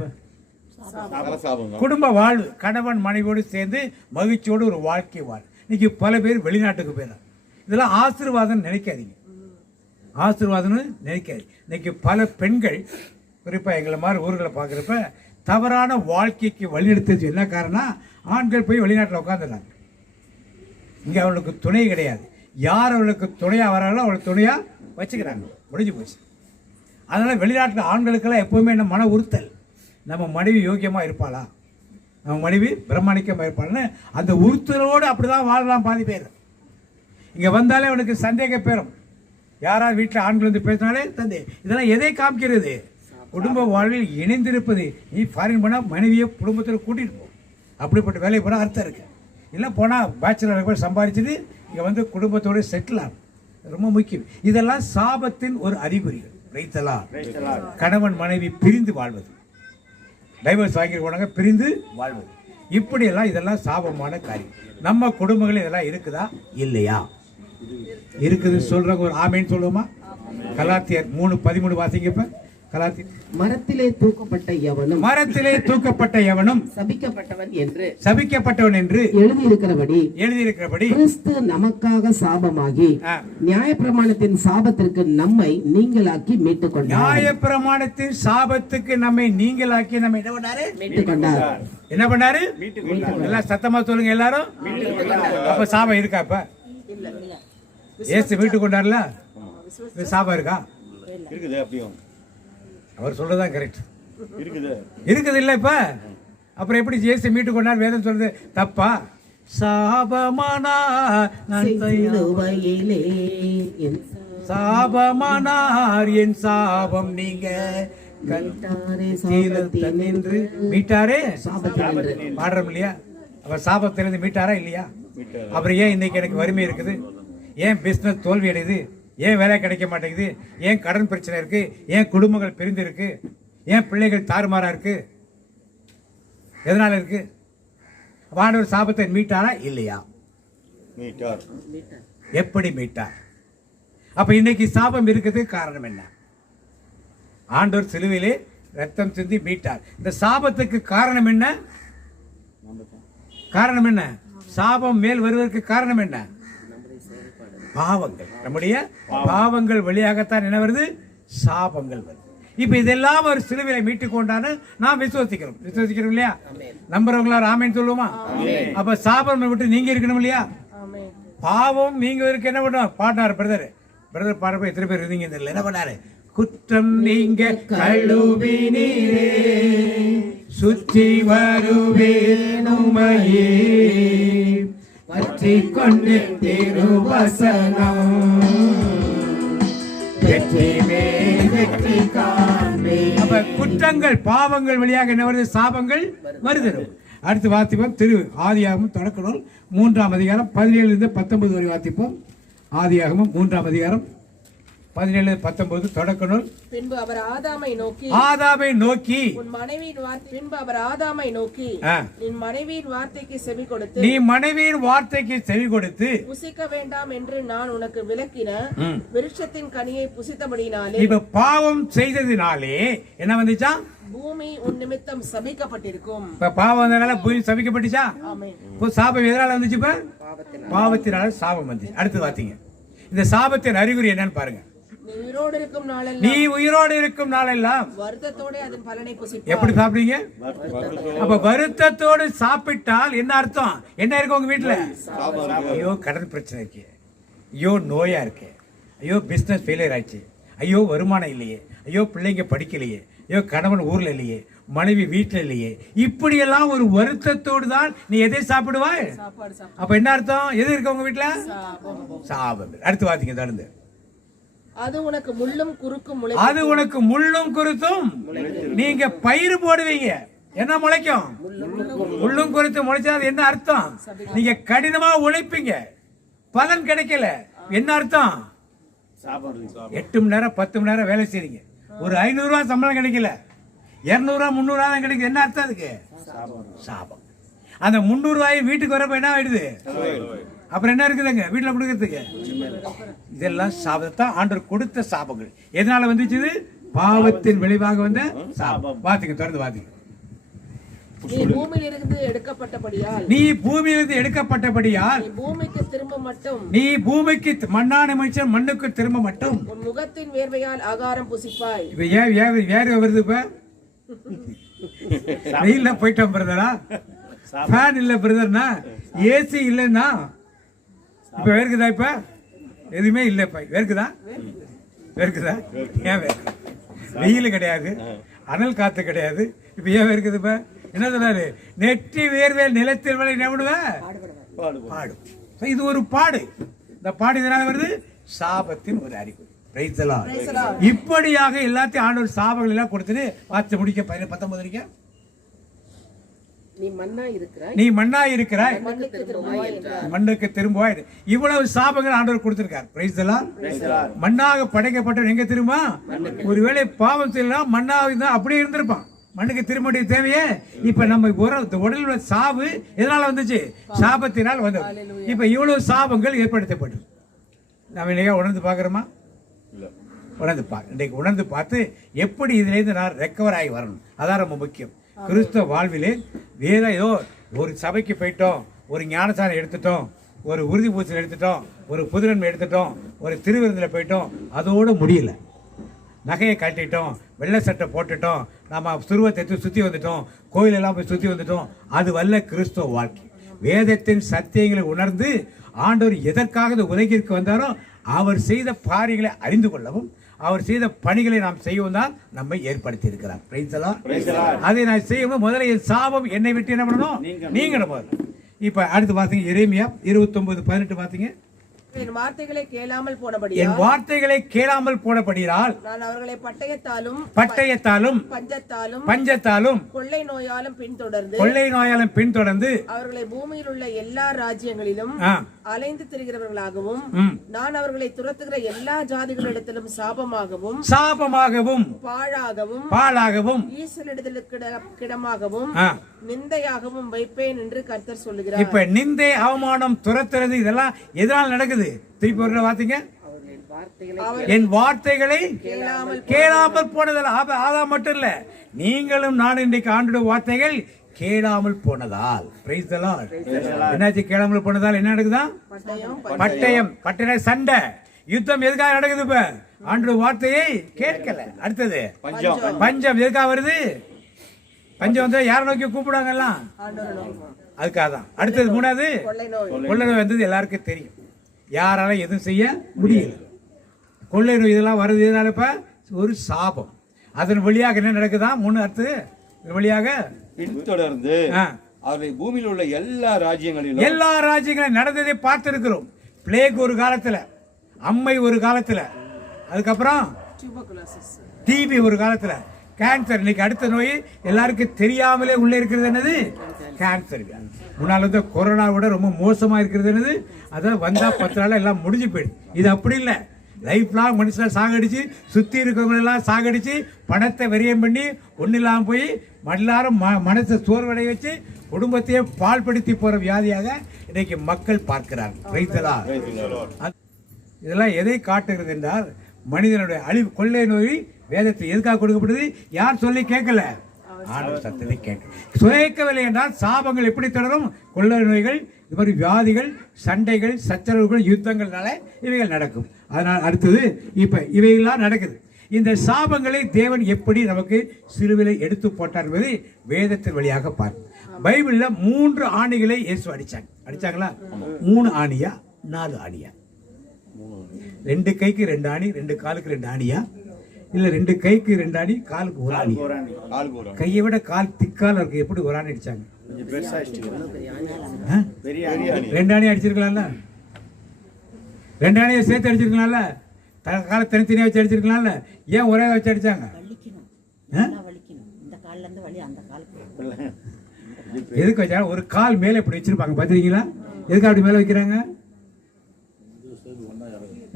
குடும்ப வாழ்வு, கணவன் மனைவியோடு சேர்ந்து மகிழ்ச்சியோடு ஒரு வாழ்க்கை வாழ். இன்னைக்கு பல பேர் வெளிநாட்டுக்கு போயிடலாம். இதெல்லாம் ஆசீர்வாதம் நினைக்காதீங்க, ஆசீர்வாதம்னு நினைக்காது. இன்னைக்கு பல பெண்கள் குறிப்பாக எங்களை மாதிரி ஊர்களை பார்க்குறப்ப தவறான வாழ்க்கைக்கு வழிநடத்துறது என்ன காரணம்? ஆண்கள் போய் வெளிநாட்டில் உட்காந்துடுறாங்க. இங்கே அவளுக்கு துணை கிடையாது. யார் அவளுக்கு துணையாக வராங்களோ அவளை துணையாக வச்சுக்கிறாங்க, முடிஞ்சு போச்சு. அதனால் வெளிநாட்டில் ஆண்களுக்கெல்லாம் எப்போவுமே என்ன மன உறுத்தல், நம்ம மனைவி யோக்கியமாக இருப்பாளா, நம்ம மனைவி பிரமாணிக்கமாக இருப்பாள்னு அந்த உறுத்தலோடு அப்படி தான் வாழலாம் பாதி பேர். இங்கே வந்தாலே அவனுக்கு சந்தேக பேரும், யாராவது வீட்டில் ஆண்கள் வந்து பேசினாலே தந்தை. இதெல்லாம் எதை காமிக்கிறது? குடும்ப வாழ்வில் இணைந்திருப்பது. நீ ஃபாரின் போனால் மனைவியை குடும்பத்தில் கூட்டிகிட்டு போ, அப்படிப்பட்ட வேலைக்கு போனால் அர்த்தம் இருக்குது. இல்லை போனால் பேச்சுலர் கூட சம்பாதிச்சுட்டு இங்கே வந்து குடும்பத்தோடு செட்டில் ஆகும், ரொம்ப முக்கியம். இதெல்லாம் சாபத்தின் ஒரு அறிகுறிகள். கணவன் மனைவி பிரிந்து வாழ்வது, டைவர்ஸ் வாங்கி போனாங்க, பிரிந்து வாழ்வது, இப்படியெல்லாம் இதெல்லாம் சாபமான காரியம். நம்ம குடும்பங்கள் இதெல்லாம் இருக்குதா இல்லையா? இருக்குது சொல்றவங்க ஒரு ஆமேன்னு சொல்லுவோமா? கலாத்தியர் 3:13 வாசிங்க. இப்ப கலாத்தியர், மரத்திலே தூக்கப்பட்ட எவனும் சபிக்கப்பட்டவன் என்று எழுதியிருக்கிறபடி கிறிஸ்து நமக்காக சாபமாகி நியாயப்பிரமாணத்தின் சாபத்திற்கு நம்மை நீங்களாக்கி மீட்டுக் கொண்டார். நியாயப்பிரமாணத்தின் சாபத்துக்கு நம்மை நீங்களாக்கி நம்ம என்ன பண்ணாரு? என்ன பண்ணாரு? எல்லாம் சத்தமா சொல்லுங்க எல்லாரும். அப்ப சாபம் இருக்கா? அப்ப ஏசு மீட்டு கொண்டார்ல, சாபம் இருக்கா? இருக்குது. அப்படியும் அவர் சொல்றதுதான் கரெக்ட். இருக்குது இல்ல? இப்ப அப்புறம் எப்படி இயேசு மீட்டு கொண்டார்? வேதம் சொல்றது தப்பா? சாபமானார் என் சாபம் நீங்க நின்று மீட்டாரே. பாடுறோம் இல்லையா? அவர் சாபத்திலிருந்து மீட்டாரா இல்லையா? அப்புறம் ஏன் இன்னைக்கு எனக்கு வறுமை இருக்குது? ஏன் பிசினஸ் தோல்வி அடையுது? ஏன் வேலை கிடைக்க மாட்டேங்குது? ஏன் கடன் பிரச்சனை இருக்கு? ஏன் குடும்பங்கள் பிரிந்து இருக்கு? ஏன் பிள்ளைகள் தாறுமாறா இருக்கு? எதனால இருக்கு? ஆண்டவர் சாபத்தை மீட்டாரா இல்லையா? மீட்டார். எப்படி மீட்டார்? அப்ப இன்னைக்கு சாபம் இருக்கிறதுக்கு காரணம் என்ன? ஆண்டவர் சிலுவையிலே ரத்தம் சிந்தி மீட்டார். இந்த சாபத்துக்கு காரணம் என்ன? காரணம் என்ன? சாபம் மேல் வருவதற்கு காரணம் என்ன? பாவங்கள். நம்முடைய பாவங்கள் வழியாகத்தான் என்ன வருது? சாபங்கள் வருது. இப்ப இதெல்லாம் ஒரு சிலுவையில மீட்டு கொண்டான்னு நாம் விசுவாசிக்கிறோம் இல்லையா? நம்புறவங்களா ஆமென் சொல்லுவோமா? அப்ப சாபம் விட்டு நீங்க இருக்கணும் இல்லையா? பாவம் நீங்க இருக்க என்ன பண்ணுவோம்? பாடினார் பிரதர் பாடுறப்ப எத்தனை பேர் இருந்தீங்க தெரியல. என்ன பண்ணாரு? குற்றம் நீங்க கழுவினீரே சுற்றி வருவேனுமையே பற்றி கொண்டு திருவசனம் அப்ப குற்றங்கள் பாவங்கள் வழியாக என்ன வருது? சாபங்கள் வருது. அடுத்து வாசிப்போம் ஆதியாகமம் தொடக்க நூல் 3ஆம் அதிகாரம் 17 - 19 வரை வாசிப்போம். ஆதியாகமம் 3ஆம் அதிகாரம் 17-19 தொடக்க நூல். பின்பு அவர் ஆதாமை நோக்கி உன் மனைவியின் வார்த்தைக்கு செவி கொடுத்து நீ மனைவியின் வார்த்தைக்கு செவி கொடுத்து புசிக்க வேண்டாம் என்று நான் உனக்கு விலக்கின விருட்சத்தின் கனியை புசித்தபடினாலே இப்ப பாவம் செய்ததினாலே என்ன வந்துச்சா? பூமி உன் நிமித்தம் சபிக்கப்பட்டிருக்கும். இப்ப பாவம் வந்தனால பூமி சபிக்கப்பட்டுச்சா? ஆமென். சாபம் எதனால வந்துச்சு? இப்ப பாவத்தினால சாபம் வந்துச்சு. அடுத்து பாத்தீங்க இந்த சாபத்தின் அறிகுறி என்னன்னு பாருங்க. நீ உயிரோடு இருக்கும் நாளெல்லாம் வருத்தத்தோட அதன் பலனை புசிப்பாய். எப்படி சாப்பிடுவீங்க? அப்ப வருத்தத்தோடு சாப்பிட்டால் என்ன அர்த்தம்? என்ன இருக்கு உங்க வீட்டுல? ஐயோ கடன் பிரச்சனை இருக்கு, ஐயோ நோயா இருக்கு, ஐயோ பிசினஸ் ஃபெயிலியர் ஆயிடுச்சு, ஐயோ வருமானம் இல்லையே, ஐயோ பிள்ளைங்க படிக்கலையே, ஐயோ கணவன் ஊர்ல இல்லையே, மனைவி வீட்டுல இல்லையே, இப்படி எல்லாம் ஒரு வருத்தத்தோடு தான் நீ எதை சாப்பிடுவாய்? அப்ப என்ன அர்த்தம்? எது இருக்கு உங்க வீட்டுல? சாபம். அடுத்து வாசிங்க தொடர்ந்து. அது உனக்கு முள்ளும் குருத்தும் நீங்க பயிர் போடுவீங்க, என்ன முளைக்கும்? முள்ளும் குருத்தும் முளைச்சா அது என்ன அர்த்தம்? நீங்க கடினமா உழைப்பீங்க, பலன் கிடைக்கல, என்ன அர்த்தம்? 8 மணி நேரம் 10 மணி நேரம் வேலை செய்றீங்க, ஒரு 500 ரூபாய் சம்பளம் கிடைக்கல, 200 ரூபாய் 300 ரூபாய் தான் கிடைக்குது, என்ன அர்த்தம் அதுக்கு? சாபம். அந்த 300 ரூபாய் வீட்டுக்கு வரப்ப என்ன ஆயிடுது? அப்புறம் என்ன இருக்குதுங்க வீட்டுல கொடுக்கறதுக்கு? இதெல்லாம் சாபத்தான் ஆண்டவர் கொடுத்த சாபங்கள். எதனால வந்துச்சு? பாவத்தின் விளைவாக வந்த சாபம். வாசிங்க தொடர்ந்து வாசிங்க. நீ பூமியிலிருந்து எடுக்கப்பட்டபடியால் நீ பூமிக்கு மண்ணான மனுஷன் மண்ணுக்கு திரும்ப மட்டும் உன் முகத்தின் வேர்வையால் ஆகாரம் புசிப்பாய். வேர்வை வருது. இப்ப வெயில்ல போயிட்டோம் பிரதரா, ஃபேன் இல்ல பிரதர்னா, ஏசி இல்லன்னா இப்ப வேர்க்குதா? இப்ப எதுவுமே இல்ல. இப்ப வேர்க்குதா? ஏன் வேர்க்கு? வெயில் கிடையாது, அனல் காத்து கிடையாது, இப்ப ஏன் வேர்க்குது? இப்ப என்ன சொன்னாரு? நெற்றி வேர்வேல் நிலத்தில் விளை பாடும். இது ஒரு பாடு. இந்த பாடு இதனால வருது? சாபத்தின் ஒரு அறிகுறி. இப்படியாக எல்லாத்தையும் ஆண்டவர் சாபங்கள் எல்லாம் கொடுத்துட்டு வாசிச்சு முடிக்க 19 வரைக்கும். நீ மண்ணா இருக்கிறாய் மண்ணுக்கு திரும்புவாய். இவ்வளவு சாபங்கள் ஆண்டவர் கொடுத்திருக்கார். Price the Lord. மண்ணாக படைக்கப்பட்டவன் எங்க திரும்ப? ஒருவேளை பாவம் செய்யலாம் மண்ணாக அப்படியே இருந்திருப்பான், மண்ணுக்கு திரும்ப வேண்டிய தேவையே. இப்ப நம்ம உடல் சாவு எதனால வந்துச்சு? சாபத்தினால் வந்தது. இப்ப இவ்வளவு சாபங்கள் ஏற்படுத்தப்பட்டது. நம்ம இன்னைக்கு உணர்ந்து பாக்குறோமா? இன்றைக்கு உணர்ந்து பார்த்து எப்படி இதுல இருந்து நான் ரெக்கவர் ஆகி வரணும், அதான் ரொம்ப முக்கியம். கிறிஸ்தவ வாழ்விலே வேற ஏதோ ஒரு சபைக்கு போயிட்டோம், ஒரு ஞானசாரம் எடுத்துட்டோம், ஒரு உறுதி பூசல் எடுத்துட்டோம், ஒரு புதுநன்மை எடுத்துட்டோம், ஒரு திருவிருந்தில் போயிட்டோம், அதோடு முடியல. நகையை கட்டிட்டோம், வெள்ளை சட்டை போட்டுட்டோம், நம்ம சுருவத்தை சுற்றி வந்துட்டோம், கோயிலெல்லாம் போய் சுற்றி வந்துட்டோம், அது வல்ல கிறிஸ்தவ வாழ்க்கை. வேதத்தின் சத்தியங்களை உணர்ந்து ஆண்டவர் எதற்காக இந்த உலகிற்கு வந்தாரோ அவர் செய்த காரியங்களை அறிந்து கொள்ளவும் அவர் செய்த பணிகளை நாம் செய்யவும் தான் நம்மை ஏற்படுத்தி இருக்கிறார். அதை நான் செய்யவும் முதல்ல என் சாபம் என்னை விட்டு என்ன பண்ணணும்? நீங்க இப்ப அடுத்து பாத்தீங்க எரேமியா 29:18 பாத்தீங்க. என் வார்த்தைகளை கேளாமல் என் போனபடியால் வார்த்தைகளை கேளாமல் போனபடியால் நான் அவர்களை பட்டயத்தாலும் பஞ்சத்தாலும் கொள்ளை நோயாலும் பின்தொடர்ந்து கொள்ளை நோயாலும் பின்தொடர்ந்து அவர்களை பூமியில் உள்ள எல்லா ராஜ்யங்களிலும் ஆ, அலைந்து திரிகிறவர்களாகவும் ம், நான் அவர்களை துரத்துகிற எல்லா ஜாதிகளிடத்திலும் சாபமாகவும் பாழாகவும் கிடமாகவும் ஆ, நிந்தையாகவும் வைப்பேன் என்று கர்த்தர் சொல்லுகிறார். இப்ப நிந்தை அவமானம் துரத்துறது இதெல்லாம் எதனால் நடக்குது? திருப்பி ஒரு வார்த்தைங்க, என் வார்த்தைகளை கேளாமல் போனதால். அதான் மட்டும் இல்ல, நீங்களும் நான் இன்றைக்கு ஆண்டோட வார்த்தைகள் கேளாமல் போனதால். Price the Lord. என்னாச்சு? கேளாமல் போனதால் என்ன நடக்குதா? பட்டயம் சண்டை யுத்தம் எதுக்காக நடக்குது? இப்ப ஆண்டோட வார்த்தையை கேட்கல. அடுத்தது பஞ்சம் எதுக்காக வருது? பஞ்சம் வந்து யாரை நோக்கி கூப்பிடுவாங்க எல்லாம்? அதுக்காக தான். அடுத்தது மூணாவது கொள்ளை நோய் வந்தது எல்லாருக்கும் தெரியும். யாரால எதுவும் செய்ய முடியல. கொள்ளை நோய் இதெல்லாம் வருது. இதனால இப்ப ஒரு சாபம். அதன் வழியாக என்ன நடக்குதா? மூணு அடுத்தது வழியாக பின்தொடர்ந்து அவர்களை பூமியில் உள்ள எல்லா ராஜ்யங்களும் நடந்ததை பார்த்திருக்கிறோம். பிளேக் ஒரு காலத்துல, அம்மை ஒரு காலத்துல, அதுக்கப்புறம் டிபி ஒரு காலத்துல, கேன்சர். இன்னைக்கு அடுத்த நோய் எல்லாருக்கும் தெரியாமலே உள்ள இருக்கிறது என்னது? கேன்சர். முன்னால வந்து கொரோனா விட ரொம்ப மோசமா இருக்கிறது என்னது? அதான் வந்தா 10 நாள் எல்லாம் முடிஞ்சு போயிடுது. இது அப்படி இல்லை. லைஃப் லாங் மனுஷனை சாகடிச்சு, சுத்தி இருக்கவங்க எல்லாம் சாகடிச்சு, பணத்தை விரயம் பண்ணி ஒன்னும் இல்லாம போய் எல்லாரும் மனசை சோர்வடைய வச்சு குடும்பத்தையே பால்படுத்தி போற வியாதியாக இன்னைக்கு மக்கள் பார்க்கிறார்கள். இதெல்லாம் எதை காட்டுகிறது என்றால், மனிதனுடைய அழிவு. கொள்ளை நோய் வேதத்தில் எதுக்காக கொடுக்கப்படுது? யார் சொல்லி கேட்கல, ஆண்டவர் சத்தத்தை கேட்கவில்லை என்றால் சாபங்கள் எப்படி தொடரும்? கொள்ளை நோய்கள், இது மாதிரி வியாதிகள், சண்டைகள், சச்சரவுகள், யுத்தங்கள்னால இவைகள் நடக்கும். அதனால் அடுத்தது இப்ப இவையெல்லாம் நடக்குது. இந்த சாபங்களை தேவன் எப்படி நமக்கு சிலுவையிலே எடுத்து போட்டார் என்பதை வேதத்தின் வழியாக பார்க்கும். பைபிள்ல 3 ஆணிகளை இயேசு அடிச்சாங்களா? 3 ஆணியா 4 ஆணியா? 2 கைக்கு 2 ஆணி, 2 காலுக்கு 2 ஆணியா? இல்ல 2 கைக்கு 2 ஆணி, காலுக்கு 1 ஆணி? கையை விட கால் திக்கால இருக்கு. எப்படி 1 ஆணி அடிச்சாங்க? 2 ஆணி அடிச்சிருக்கலாம்ல? 2 ஆணியை சேர்த்து அடிச்சிருக்கலாம்ல? காலை தனித்தனியா வச்சு அடிச்சிருக்கலாம்ல? ஏன் ஒரே வச்சு அடிச்சாங்க? எதுக்கு வச்சா? ஒரு கால் மேல இப்படி வச்சிருப்பாங்க, பாத்துறீங்களா? எதுக்கு அப்படி மேல வைக்கிறாங்க?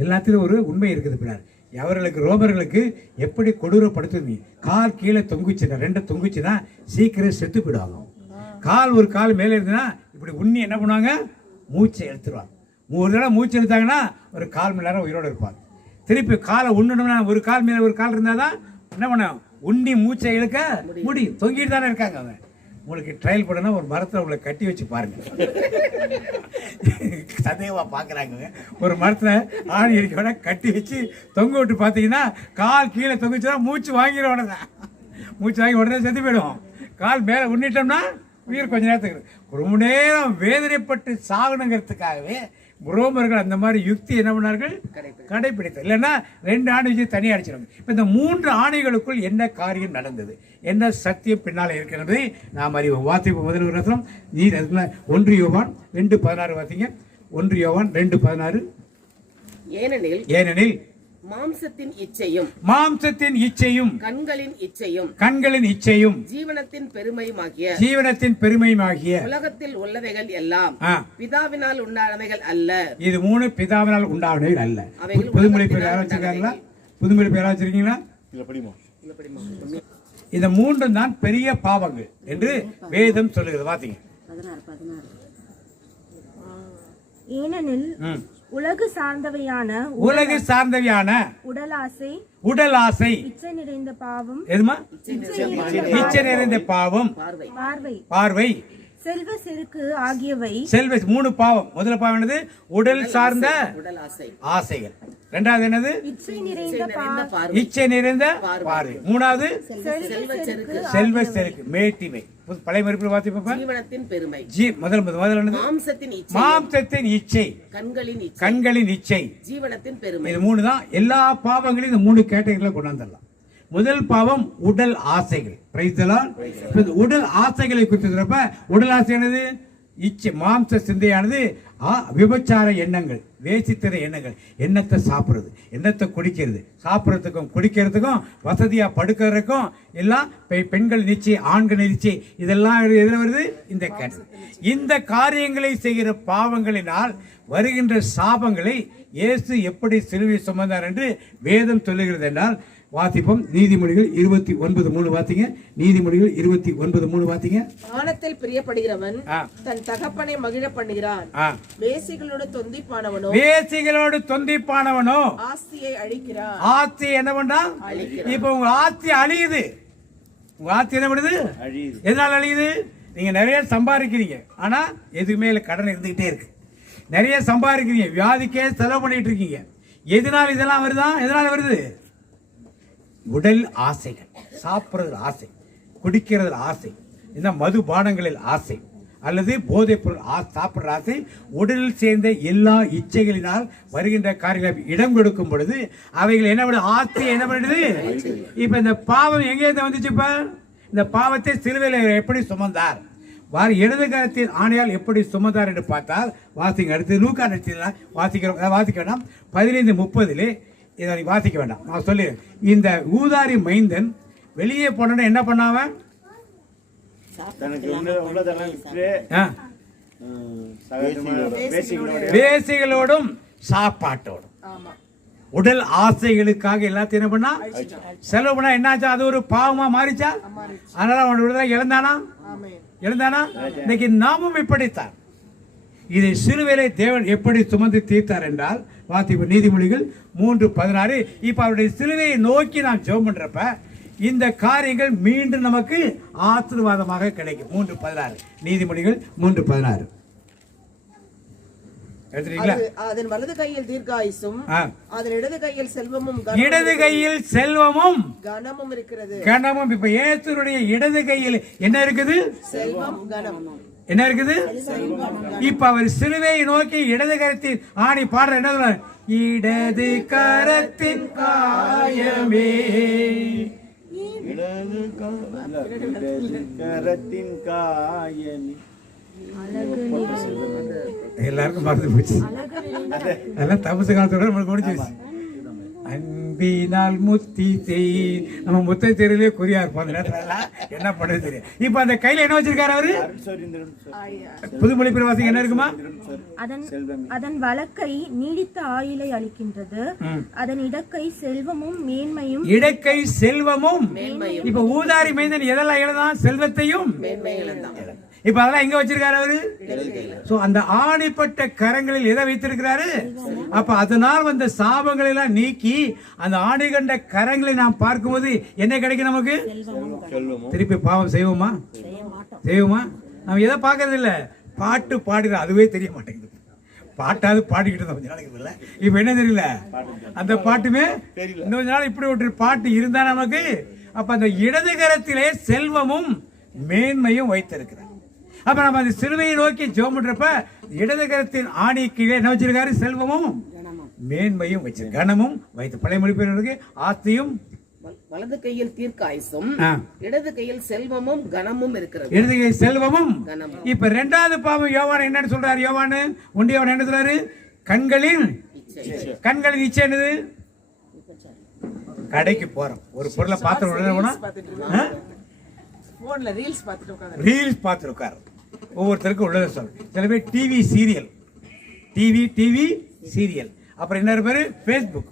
எல்லாத்திலும் ஒரு உண்மை இருக்குது பின்னாடி. அவர்களுக்கு ரோமர்களுக்கு எப்படி கொடூரப்படுத்துவீங்க? கால் கீழே தொங்குச்சுன்னா, 2 தொங்குச்சுன்னா சீக்கிரம் செத்து போயிடுவாங்க. ஒரு கால் மேலே இருந்ததுன்னா இப்படி உண்ணி என்ன பண்ணுவாங்க? மூச்சை எடுத்துருவாங்க. ஒரு தடவை மூச்சு எடுத்தாங்கன்னா ஒரு 1/4 மணி நேரம் உயிரோடு இருப்பாங்க. திருப்பி காலை உண்ணணும்னா ஒரு கால் மேலே ஒரு கால் இருந்தால் தான் என்ன பண்ணுவோம்? உண்ணி மூச்சை இழுக்க முடியும். தொங்கிட்டு தானே இருக்காங்க அவங்க. உங்களுக்கு ட்ரையல் பண்ணணும், ஒரு மரத்தில் உங்களை கட்டி வச்சு பாருங்க. சந்தேகமாக பார்க்குறாங்க. ஒரு மரத்தில் ஆணி அடிக்க கட்டி வச்சு தொங்க விட்டு பார்த்தீங்கன்னா கால் கீழே தொங்குச்சுன்னா மூச்சு வாங்கிட உடனே, மூச்சு வாங்கி உடனே செத்து போயிடுவோம். கால் மேலே உண்ணிட்டோம்னா உயிர் கொஞ்ச நேரத்துக்கு. ரொம்ப நேரம் வேதனைப்பட்டு சாகணுங்கிறதுக்காகவே ரோமர்கள் அந்த மாதிரி யுக்தி என்ன பண்ணார்கள்? கடைபிடித்தார். இல்லைன்னா 2 ஆணி வச்சு தனியாக அடிச்சிருவாங்க. இப்போ இந்த 3 ஆணைகளுக்குள் என்ன காரியம் நடந்தது, என்ன சத்தியம் பின்னால் இருக்கிறது நாம் அறிவோம். வாசிப்பு முதல் ரசம் நீ 1 யோவான் 2:16 வாசிங்க. 1 யோவான் 2:16. ஏனெனில் மாம்சத்தின் இச்சையும் கண்களின் இச்சையும் ஜீவனத்தின் பெருமையுமாகிய உலகத்தில் உள்ளவைகள் எல்லாம் பிதாவினால் உண்டானவைகள் அல்ல. இது 3 பிதாவினால் உண்டானவைகள் அல்ல. புதுமொழி பேர் யாரும் வச்சிருக்காங்களா? புதுமொழி பேர் வச்சிருக்கீங்களா? இந்த 3 தான் பெரிய பாவங்கள் என்று வேதம் சொல்லுகிறது. பாத்தீங்க. ஏனெனில் உலகு சார்ந்தவையான உடல் ஆசை, இச்சை நிறைந்த பாவம், எதுமா? இச்சை நிறைந்த பாவம், பார்வை, செல்வ செருக்கு ஆகியவை. 3 பாவம். முதல் பாவம் என்னது? உடல் சார்ந்த ஆசைகள். இரண்டாவது என்னது? இச்சை நிறைந்த பார்வை. மூணாவது செல்வ செருக்கு, மேட்டிமை. பழைய மறுப்பு வாசிப்பா. ஜீவனத்தின் பெருமை. முதல் என்னது? மாம்சத்தின் இச்சை, கண்களின் இச்சை, ஜீவனத்தின் பெருமை. இது 3 தான். எல்லா பாவங்களையும் இந்த 3 கேட்டகரியில கொண்டாந்துடலாம். முதல் பாவம் உடல் ஆசைகள். Price the Lord. உடல் ஆசைகளை குறித்து சொல்றப்ப உடல் ஆசை என்னது? இச்சை மாம்ச சிந்தையானது விபச்சார எண்ணங்கள், வேசித்தன எண்ணங்கள், எண்ணத்தை சாப்பிட்றது, எண்ணத்தை குடிக்கிறது, சாப்பிட்றதுக்கும் குடிக்கிறதுக்கும் வசதியாக படுக்கிறதுக்கும் எல்லாம் பெண்கள் நீச்சி, ஆண்கள் நீச்சி, இதெல்லாம் எதில் வருது? இந்த கேட்டது. இந்த காரியங்களை செய்கிற பாவங்களினால் வருகின்ற சாபங்களை இயேசு எப்படி சிலுவை சுமந்தார் என்று வேதம் சொல்லுகிறது என்றால் வாசிப்போம். நீதிமொழிகள் 29:3 வாசிங்க. நீதிமொழிகள் 29:3 வாசிங்க. வானத்தில் பிரியப்படுகிறவன் தன் தகப்பனை மகிழ பண்ணுகிறான். வேசிகளோடு தொந்திப்பானவனோ ஆஸ்தியை அழிக்கிறான். ஆஸ்தி என்ன பண்றா? இப்ப உங்க ஆஸ்தி அழியுது. உங்க ஆஸ்தி என்ன பண்ணுது? எதனால அழியுது? நீங்க நிறைய சம்பாதிக்கிறீங்க, ஆனா எதுவுமே இல்லை, கடன் இருந்துகிட்டே இருக்கு. நிறைய சம்பாதிக்கிறீங்க, வியாதிக்கே செலவு பண்ணிட்டு இருக்கீங்க. எதனால இதெல்லாம் வருதா? எதனால வருது? உடல் ஆசைகள், சாப்பிட்றதுல ஆசை, குடிக்கிறதுல ஆசை, இந்த மதுபானங்களில் ஆசை, அல்லது போதைப் பொருள் சாப்பிட்ற ஆசை, உடலில் சேர்ந்த எல்லா இச்சைகளினால் வருகின்ற காரியங்களை இடம் கொடுக்கும் பொழுது அவைகள் என்ன பண்ணுது? ஆசை என்ன பண்ணுது? இப்ப இந்த பாவம் எங்கேருந்து வந்துச்சு? இப்ப இந்த பாவத்தை சிலுவையில் எப்படி சுமந்தார்? இடது கரத்தின் ஆணையால் எப்படி சுமந்தார் என்று பார்த்தால் வாசிங்க. அடுத்து லூக்கா நடிச்சதுலாம் வாசிக்க வேண்டாம். 15:30 இதை வாசிக்க வேண்டாம், நான் சொல்லிடுறேன். இந்த ஊதாரி மைந்தன் வெளியே போன என்ன பண்ணாவன்? வேசிகளோடும் சாப்பாட்டோடும் உடல் ஆசைகளுக்காக எல்லாத்தையும் என்ன பண்ணா? செலவு பண்ணா. என்னாச்சா? அது ஒரு பாவமா மாறிச்சா? அதனால அவன் விடுதலை இழந்தானா? இன்னைக்கு நாமும் இப்படித்தான். இதை சிலுவையிலே தேவன் எப்படி சுமந்து தீர்த்தார் என்றால் வாசிப்பு நீதிமொழிகள் 3:16. இப்ப அவருடைய சிலுவையை நோக்கி நாம் ஜெபம் பண்றப்ப இந்த காரியங்கள் மீண்டும் நமக்கு ஆசீர்வாதமாக கிடைக்கும். 3:16 நீதிமொழிகள் 3:16. அதன் வலது கையில் தீர்க்காயுசும் அதன் இடது கையில் செல்வமும் கனமும் இருக்கிறது. கனமும். இப்ப இயேசுவுடைய இடது கையில் என்ன இருக்குது? செல்வம், கனம். என்ன இருக்குது? இப்ப அவர் சிலுவையை நோக்கி இடது கரத்தின் ஆணி பாடுற என்ன சொல்ற? இடது கரத்தின் காயமே, இடது கரத்தின் காயமே. எல்லாருக்கும் மறந்து போச்சு. எல்லாம் தபசு காலத்தோட நம்மளுக்கு முடிச்சு. அன்பினால் முத்தி செய். நம்ம முத்தை தெருவிலே குறியா இருப்போம். அந்த நேரத்துல என்ன பண்றது தெரியும். இப்ப அந்த கையில என்ன வச்சிருக்காரு அவரு? புதுமொழி பிரவாசி என்ன இருக்குமா? அதன் வலக்கை நீடித்த ஆயுளை அளிக்கின்றது, அதன் இடக்கை செல்வமும் மேன்மையும். இடக்கை செல்வமும். இப்ப ஊதாரி மைந்தன் எதெல்லாம் இழந்தான்? செல்வத்தையும். இப்ப அதெல்லாம் எங்க வச்சிருக்காரு அவரு? சோ அந்த ஆணிப்பட்ட கரங்களில் எதை வைத்திருக்கிறாரு? அப்ப அதனால் வந்த சாபங்களை எல்லாம் நீக்கி அந்த ஆணி கண்ட கரங்களை நாம் பார்க்கும்போது என்ன கிடைக்கும் நமக்கு? திருப்பி பாவம் செய்வோமா? நம்ம எதை பார்க்கறது இல்ல, பாட்டு பாடுற அதுவே தெரிய மாட்டேங்குது. பாட்டாவது பாடிக்கிட்டு இருந்தோம் கொஞ்ச நாளைக்கு இல்ல. இப்ப என்ன தெரியல, அந்த பாட்டுமே இன்னும் கொஞ்ச நாள் இப்படி ஒரு பாட்டு இருந்தா நமக்கு. அப்ப அந்த இடது கரத்திலே செல்வமும் மேன்மையும் வைத்திருக்கிறார். அப்ப நம்ம அந்த சிலுவையை நோக்கி ஜெபம் பண்றப்ப இடது கரத்தின் ஆணி கீழே என்ன வச்சிருக்காரு? செல்வமும் மேன்மையும் வச்சிருக்காரு, கனமும் வைத்து. பழைய மொழிபெயர்க்கு ஆஸ்தியும் வலது கையில் தீர்க்காயுசும் இடது கையில் செல்வமும் கனமும் இருக்கிறது. இடது கையில் செல்வமும். இப்ப இரண்டாவது பாவம் யோவான் என்னன்னு சொல்றாரு? யோவான் 1 என்ன சொல்றாரு? கண்களின் இச்சை என்னது? கடைக்கு போறோம், ஒரு பொருளை பார்த்து ரீல்ஸ் பார்த்து உட்காரு. ஒவ்வொருத்தருக்கும் உள்ளதை சொல்ல. சில பேர் டிவி சீரியல், அப்புறம் என்ன பேரு ஃபேஸ்புக்,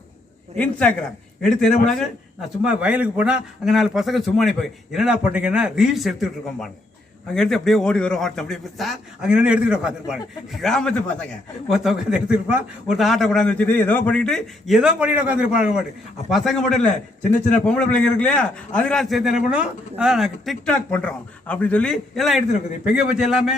இன்ஸ்டாகிராம் எடுத்து என்ன பண்ணாங்க? நான் சும்மா வயலுக்கு போனா அங்க 4 பசங்க சும்மா நிற்பாங்க. என்னடா பண்ணீங்கன்னா ரீல்ஸ் எடுத்துக்கிட்டு இருக்கோம் பாருங்க. அங்க எடுத்து அப்படியே ஓடி வரும், அப்படியே பிடிச்சா அங்க என்ன எடுத்துக்கிட்டு உட்காந்துருப்பாங்க. கிராமத்து பசங்க ஒருத்த உட்காந்து எடுத்துருப்பான், ஒருத்த ஆட்டை கொண்டாந்து வச்சுட்டு ஏதோ பண்ணிட்டு உட்காந்துருப்பாங்க. பாட்டு பசங்க மட்டும் இல்ல, சின்ன பொம்பளை பிள்ளைங்க இருக்கு இல்லையா, அதெல்லாம் சேர்த்து என்ன பண்ணும்? அதான் நாங்கள் டிக்டாக் பண்றோம் அப்படின்னு சொல்லி எல்லாம் எடுத்துட்டு இருக்குது. இப்போ எங்கே வச்சு எல்லாமே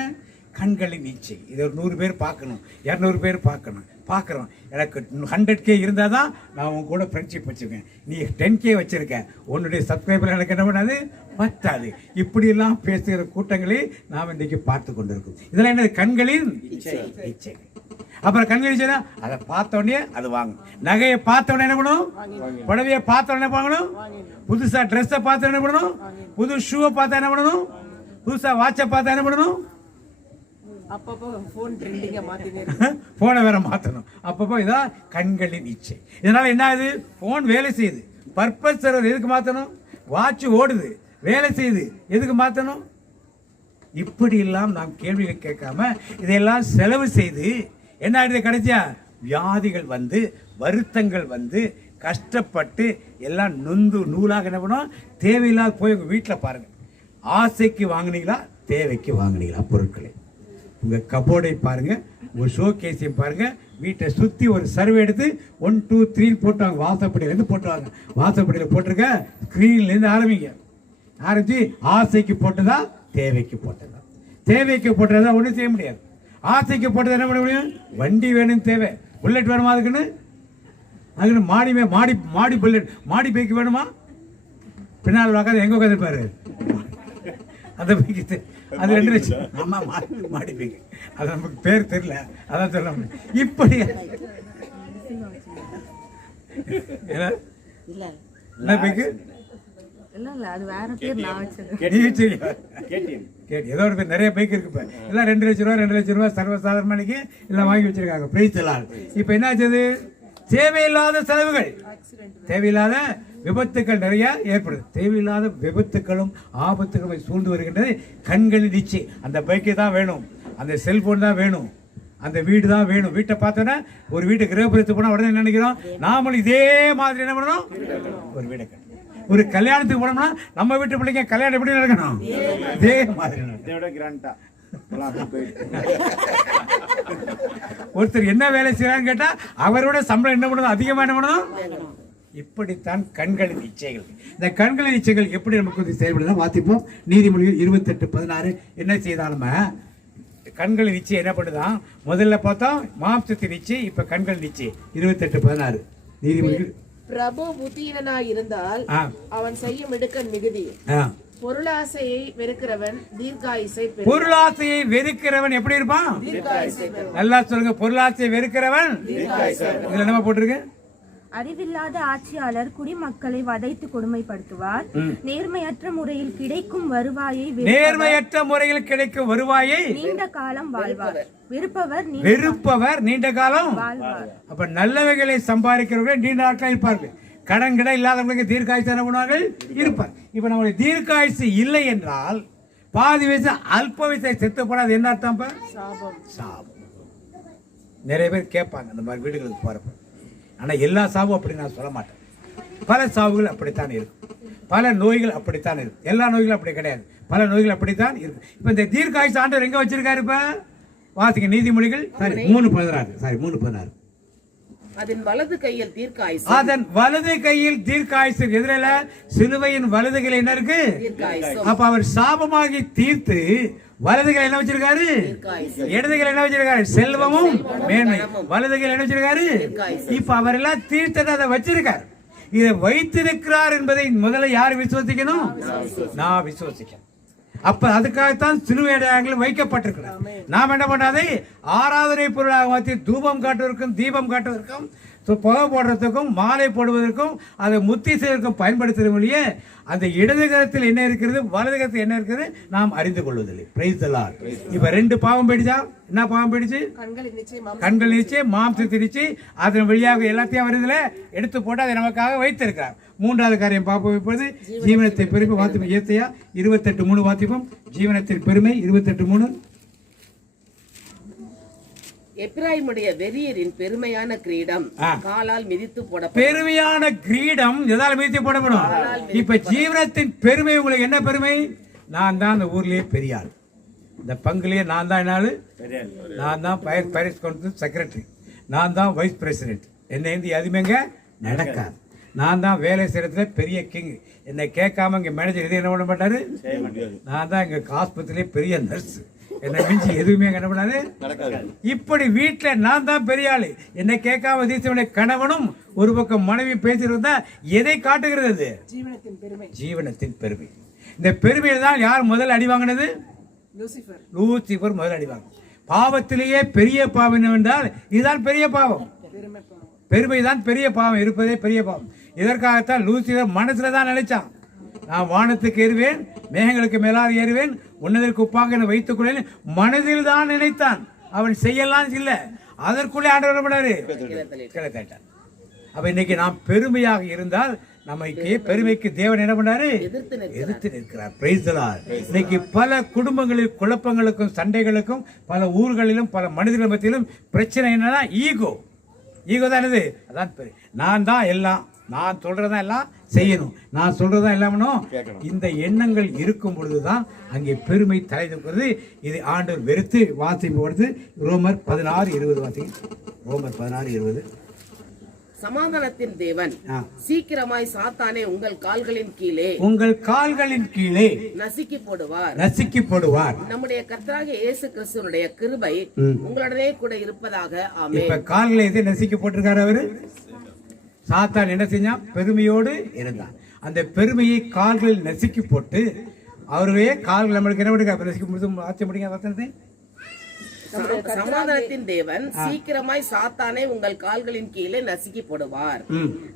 கண்களின் இச்சை. இது ஒரு 100 பேர் பார்க்கணும், 200 பேர் பார்க்குறோம். எனக்கு 100K இருந்தால் தான் நான் உன் கூட ஃப்ரெண்ட்ஷிப் வச்சுருக்கேன். நீ 10K வச்சிருக்க, உன்னுடைய சப்ஸ்கிரைபர் எனக்கு என்ன பண்ணாது? பத்தாது. இப்படியெல்லாம் பேசுகிற கூட்டங்களை நாம் இன்றைக்கு பார்த்து கொண்டிருக்கோம். இதெல்லாம் என்ன? கண்களின் இச்சை. அப்புறம் கண்களின் இச்சை தான். அதை பார்த்த உடனே அது வாங்கணும். நகையை பார்த்த உடனே என்ன பண்ணணும்? புடவையை பார்த்த உடனே வாங்கணும். புதுசாக ட்ரெஸ்ஸை பார்த்து என்ன பண்ணணும்? புது ஷூவை பார்த்தா என்ன பண்ணணும்? புதுசாக வாட்சை பார்த்தா என்ன பண்ணணும்? அப்பப்போ போன் ட்ரெண்டிங்கா மாத்தினே போனை வேற மாற்றணும். அப்பப்போ இதான் கண்களின் இச்சை. இதனால என்ன ஆகுது? போன் வேலை செய்யுது, பர்பஸ் சர்வர் எதுக்கு மாற்றணும்? வாட்ச் ஓடுது, வேலை செய்யுது, எதுக்கு மாற்றணும்? இப்படி எல்லாம் நாம் கேள்விகள் கேட்காம இதையெல்லாம் செலவு செய்து என்ன ஆயிடுது? கடைசியா வியாதிகள் வந்து, வருத்தங்கள் வந்து, கஷ்டப்பட்டு எல்லாம் நொந்து நூலாக என்ன பண்ணும்? தேவையில்லாத போய் உங்கள் வீட்டில் பாருங்க, ஆசைக்கு வாங்கினீங்களா தேவைக்கு வாங்கினீங்களா பொருட்களை? உங்கள் கபோர்டை பாருங்க, ஒரு ஷோ கேஸையும் பாருங்க, வீட்டை சுற்றி ஒரு சர்வே எடுத்து 1 2 3 போட்டுவாங்க. வாசப்படியிலேருந்து போட்டுவாங்க. வாசப்படியில் போட்டிருக்க ஸ்க்ரீன்லேருந்து ஆரம்பிச்சு ஆசைக்கு போட்டதா தேவைக்கு போட்டதா? தேவைக்கு போட்டதா ஒன்றும் செய்ய முடியாது. ஆசைக்கு போட்டது என்ன பண்ண முடியும்? வண்டி வேணும், தேவை. புல்லட் வேணுமா? அதுக்குன்னு மாடி புல்லட், மாடி பைக்கு வேணுமா? பின்னால் உட்காந்து எங்கே உட்காந்துருப்பாரு அந்த பைக்கு, அது 2 லட்சம். ஆமா, மாடி பைக்கு, அது நமக்கு பேர் தெரியல, அதான் சொல்ல முடியும். இப்படி என்ன பைக்கு? ஏதோ ஒரு நிறைய பைக் இருக்கு. இப்ப எல்லாம் 2 லட்சம் ரூபாய் சர்வசாதாரணமானிக்கு எல்லாம் வாங்கி வச்சிருக்காங்க. பிரைஸ் எல்லாம் இப்ப என்ன ஆச்சு? தேவையில்லாத செலவுகள், தேவையில்லாத விபத்துக்கள் நிறைய ஏற்படுது. தேவையில்லாத விபத்துக்களும் ஆபத்துகளும் சூழ்ந்து வருகின்றது. கண்களின் இச்சை. அந்த பைக்கு தான் வேணும், அந்த செல்போன் தான் வேணும், அந்த வீடு தான் வேணும். வீட்டை பார்த்தோன்னா ஒரு வீட்டு கிரகப்பிரவேசத்துக்கு போனால் உடனே நினைக்கிறோம் நாமளும் இதே மாதிரி என்ன பண்ணணும்? ஒரு வீடை கட்டணும். ஒரு கல்யாணத்துக்கு போனோம்னா நம்ம வீட்டு பிள்ளைங்க கல்யாணம் எப்படி நடக்கணும்? இதே மாதிரி. ஒருத்தர் என்ன வேலை செய்யறான்னு கேட்டா அவரோட சம்பளம் என்ன பண்ணணும்? அதிகமா என்ன பண்ணணும்? இப்படித்தான் கண்களின் இச்சைகள். இந்த கண்களின் இச்சைகள் எப்படி நமக்கு செயல்படுதான் வாசிப்போம். நீதிமொழிகள் 28:16 என்ன செய்தாலும் கண்களின் இச்சை என்ன பண்ணுதான்? முதல்ல பார்த்தோம் மாம்சத்தின் இச்சை, இப்ப கண்களின் இச்சை. 28:16 நீதிமொழிகள். பிரபு புத்தீனனாய் இருந்தால் அவன் செய்யும் இடுக்கண் மிகுதி. பொருளாசையை வெறுக்கிறவன் தீர்க்காயுசை பெறுவான். பொருளாசையை வெறுக்கிறவன் எப்படி இருப்பான்? நல்லா சொல்லுங்க. பொருளாசையை வெறுக்கிறவன் இதுல என்ன போட்டிருக்கு? அறிவில்லாத ஆட்சியாளர் குடிமக்களை வதைத்து கொடுமைப்படுத்துவார். நேர்மையற்ற முறையில் கிடைக்கும் வருவாயை நீண்ட காலம் வாழ்வார். வெறுப்பவர் நீண்ட காலம் வாழ்வார். அப்ப நல்லவைகளை சம்பாதிக்கிறவர்கள் நீண்ட நாட்கள் இருப்பார்கள். கடன் கிட இல்லாதவங்களுக்கு தீர்க்காயுசு என்ன பண்ணுவார்கள்? இருப்பார். இப்ப நம்மளுடைய தீர்க்காயுசு இல்லை என்றால் பாதி வயசு அல்ப வயசை செத்து போனாது என்ன அர்த்தம்? சாபம். நிறைய பேர் கேட்பாங்க அந்த மாதிரி வீடுகளுக்கு போறப்ப. ஆனா எல்லா சாவும் அப்படி நான் சொல்ல மாட்டேன். பல சாவுகள் அப்படித்தான் இருக்கும், பல நோய்கள் அப்படித்தான் இருக்கும். எல்லா நோய்களும் அப்படி கிடையாது, பல நோய்கள் அப்படித்தான் இருக்கும். இப்ப இந்த தீர்க்காயுசு ஆண்டவர் எங்க வச்சிருக்காரு? இப்ப வாசிங்க நீதிமொழிகள் 3:16. அதன் வலது கையில் தீர்க்காயுசு. அதன் வலது கையில் தீர்க்காயுசு. எதிரில சிலுவையின் வலதுகள் என்ன இருக்கு? அப்ப அவர் சாபமாகி தீர்த்து வலதுகள் என்ன வச்சிருக்காரு? இடதுகள் என்ன வச்சிருக்காரு? செல்வமும் மேன்மை. வலதுகள் என்ன வச்சிருக்காரு? இப்ப அவர் எல்லாம் தீர்த்ததை அதை வச்சிருக்காரு. இதை வைத்திருக்கிறார் என்பதை முதல்ல யார் விசுவசிக்கணும்? நான் விசுவசிக்கணும். அப்ப அதுக்காகத்தான் சிலுவை அடையாளங்கள் வைக்கப்பட்டிருக்கிறார். நாம் என்ன பண்ணாதே ஆராதனை பொருளாக மாற்றி தூபம் காட்டுவதற்கும் தீபம் காட்டுவதற்கும் புகை போடுறதுக்கும் மாலை போடுவதற்கும் அதை முத்தி செய்வதற்கும் பயன்படுத்துவதிலேயே அந்த இடது கரத்தில் என்ன இருக்கிறது, வலது கரத்தில் என்ன இருக்கிறது நாம் அறிந்து கொள்வதில்லை. Price the Lord. இப்ப 2 பாவம் போயிடுச்சா? என்ன பாவம் போயிடுச்சு? கண்கள் நிச்சயம், மாம்சத்தின் நிச்சயம். அதன் வழியாக எல்லாத்தையும் வருதுல எடுத்து போட்டு அதை நமக்காக வைத்திருக்கிறார். 3வது காரியம் பார்ப்போம். இப்பொழுது ஜீவனத்தை பெருமை வாசிப்போம். ஏசாயா 28:3 வாசிப்போம். ஜீவனத்தின் பெருமை 28:3. எப்பிராயிமுடைய வெறியரின் பெருமையான கிரீடம் காலால் மிதித்து போடப்படும். பெருமையான கிரீடம் எதால மிதித்து போடப்படும்? இப்ப ஜீவனத்தின் பெருமை உங்களுக்கு என்ன பெருமை? நான் தான் அந்த ஊர்லயே பெரிய ஆள், இந்த பங்குலயே நான் தான் என்னால, நான் தான் பாரிஸ் கவுன்சில் செக்ரட்டரி, நான் தான் வைஸ் பிரசிடென்ட், என்னை எதுவுமேங்க நடக்காது. நான் தான் வேலை செய்யறதுல பெரிய கிங், என்னை கேட்காம இங்க மேனேஜர் எது என்ன பண்ண மாட்டாரு. நான் தான் எங்க ஆஸ்பத்திரியிலே பெரிய நர்ஸ், என்னை மிஞ்சி எதுவுமே என்ன பண்ணாரு. இப்படி வீட்டுல நான் தான் பெரிய ஆளு, என்னை கேட்காம தீர்த்தவனை கணவனும் ஒரு பக்கம் மனைவி பேசியிருந்தா எதை காட்டுகிறது? ஜீவனத்தின் பெருமை. இந்த பெருமையில தான் யார் முதல் அடி வாங்கினது? லூசிபர் முதல் அடி வாங்க. பாவத்திலேயே பெரிய பாவம் என்னவென்றால் இதுதான் பெரிய பாவம். பெருமை தான் பெரிய பாவம், இருப்பதே பெரிய பாவம். இதற்காகத்தான் லூசிபர் மனசுல தான் நினைச்சான், நான் வானத்துக்கு ஏறுவேன், மேகங்களுக்கு மேலாக ஏறுவேன், உன்னதற்கு ஒப்பாக என்னை வைத்துக் கொள்வேன் மனதில் தான் நினைத்தான். அவன் செய்யலாம் இல்லை, அதற்குள்ளே ஆண்டவர் பண்ணாரு, கீழே தட்டார். அப்ப இன்னைக்கு நாம் பெருமையாக இருந்தால் நமக்கு பெருமைக்கு தேவன் என்ன பண்ணாரு? எதிர்த்து நிற்கிறார். Price the Lord. இன்னைக்கு பல குடும்பங்களில் குழப்பங்களுக்கும் சண்டைகளுக்கும் பல ஊர்களிலும் பல மனிதர்கள் மத்தியிலும் பிரச்சனை என்னன்னா ஈகோ தான். இது அதான் நான் தான் எல்லாம், நான் சொல்றதான் எல்லாம் செய்யணும், நான் சொல்றதான் எல்லாமனும். இந்த எண்ணங்கள் இருக்கும் பொழுதுதான் அங்கே பெருமை தலை தூக்குறது. இது ஆண்டவர் வெறுத்து வாசிப்பு. ரோமர் 16:20 வாசிங்க. ரோமர் 16:20. சமாதானத்தின் தேவன் சீக்கிரமாய் சாத்தானே உங்கள் கால்களின் கீழே நசுக்கி போடுவார். நம்முடைய கர்த்தராகிய இயேசு கிறிஸ்துவினுடைய கிருபை உங்களுடனே கூட இருப்பதாக. ஆமென். இப்ப கால்களை எதை நசுக்கி போட்டிருக்காரு அவரு? சாத்தான் என்ன செஞ்சான்? பெருமையோடு இருந்தான். அந்த பெருமையை கால்களில் நசுக்கி போட்டு அவருடைய கால்கள் நம்மளுக்கு என்ன பண்ணுங்க? நசுக்கி முடிச்சு ஆச்சரிய முடியுங்க. சமாதானத்தின் தேவன் சீக்கிரமாய் சாத்தானை உங்கள் கால்களின் கீழே நசுக்கி போடுவார்.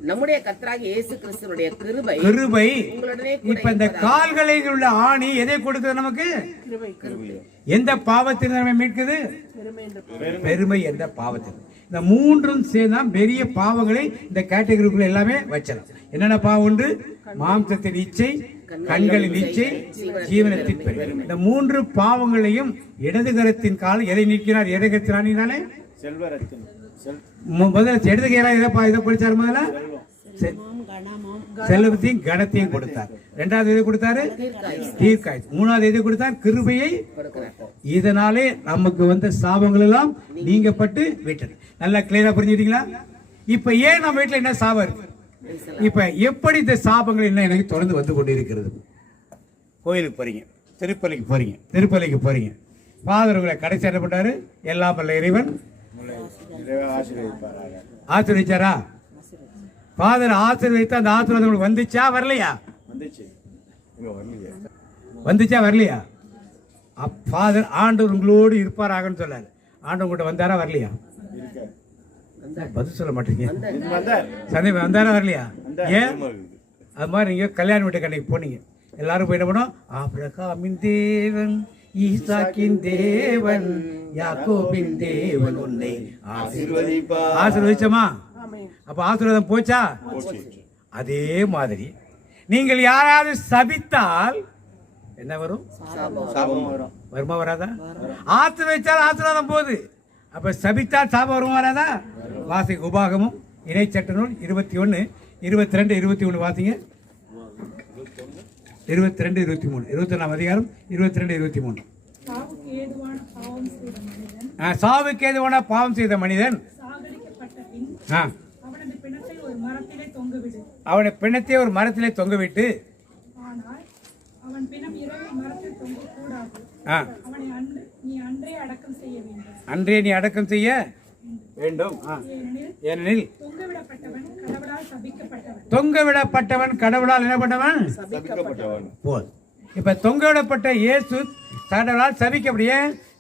நம்முடைய கர்த்தராகிய இயேசு கிறிஸ்துவினுடைய கிருபை உங்களுடனே. இப்ப இந்த கால்களில் உள்ள ஆணி எதை கொடுக்குது நமக்கு? எந்த பாவத்தில் நம்ம மீட்குது? பெருமை என்ற பாவத்தில். இந்த மூன்றும் சேர்ந்தா பெரிய பாவங்களை இந்த கேட்டகரிக்குள்ள எல்லாமே வச்சிடலாம். என்னென்ன பாவம் உண்டு? மாம்சத்தின் இச்சை, கண்களின் இச்சை, ஜீவனத்தின் பெருமை. இந்த மூன்று பாவங்களையும் இடதுகரத்தின் காலம் எதை நீக்கினார்? இடதுகரத்தினாலே முதல்ல இடதுகையரா இதை குடிச்சார். முதல்ல செல்வத்தையும் கனத்தையும் கொடுத்தார். இரண்டாவது எதை கொடுத்தாரு? தீர்க்காயுசு. மூணாவது எதை கொடுத்தார்? கிருபையை. இதனாலே நமக்கு வந்த சாபங்கள் எல்லாம் நீங்கப்பட்டு விட்டது. நல்லா கிளியரா புரிஞ்சுட்டீங்களா? இப்ப ஏன் நம்ம வீட்டுல என்ன சாபம் இருக்கு? இப்ப எப்படி இந்த சாபங்கள் என்ன எனக்கு தொடர்ந்து வந்து கொண்டு இருக்கிறது? கோயிலுக்கு போறீங்க, திருப்பலிக்கு போறீங்க. ஃபாதர் உங்களை கடைசி என்ன பண்ணாரு? எல்லா பல்ல இறைவன் ஆசீர்வதிச்சாரா? ஃபாதர் ஆசீர்வதித்து அந்த ஆசீர்வாதம் உங்களுக்கு வந்துச்சா வரலையா? வந்துச்சா வரலையா? ஃபாதர் ஆண்டவர் உங்களோடு இருப்பாராகன்னு சொன்னாரு. ஆண்டவர் உங்கள்கிட்ட வந்தாரா வரலையா? பதில் சொல்ல மாட்டீங்க. சந்தேகம் வந்தாரா வரலையா? ஏன்? அது மாதிரி நீங்க கல்யாண வீட்டுக்கு அன்னைக்கு போனீங்க, எல்லாரும் போய் என்ன பண்ணோம்? ஆபிரகாமின் தேவன், ஈசாக்கின் தேவன், யாக்கோபின் தேவன் உன்னை ஆசீர்வதிச்சோமா? அப்ப ஆசீர்வாதம் போச்சா? அதே மாதிரி நீங்கள் யாராவது சபித்தால் என்ன வரும்? வருமா வராதா? ஆசீர்வதித்தால் ஆசீர்வாதம் போகுது. அப்ப சபித்தால் சாபம் வருமா வராதா? வாசிங்க உபாகமும் இணைச்சட்ட நூல் 21, 22, 21 வாசிங்க. 22, 23, 21ஆம் அதிகாரம் 22, 23. சாவுக்கு ஏதுவான பாவம் செய்த மனிதன் அவனை பிணத்தை ஒரு மரத்திலே தொங்கவிட்டு அன்றே நீ அடக்கம் செய்ய வேண்டும். ஏனெனில் தொங்கவிடப்பட்டவன் கடவுளால் என்ன பண்ணவன்? போல். இப்ப தொங்கவிடப்பட்ட இயேசு கடவுளால் சபிக்கப்படிய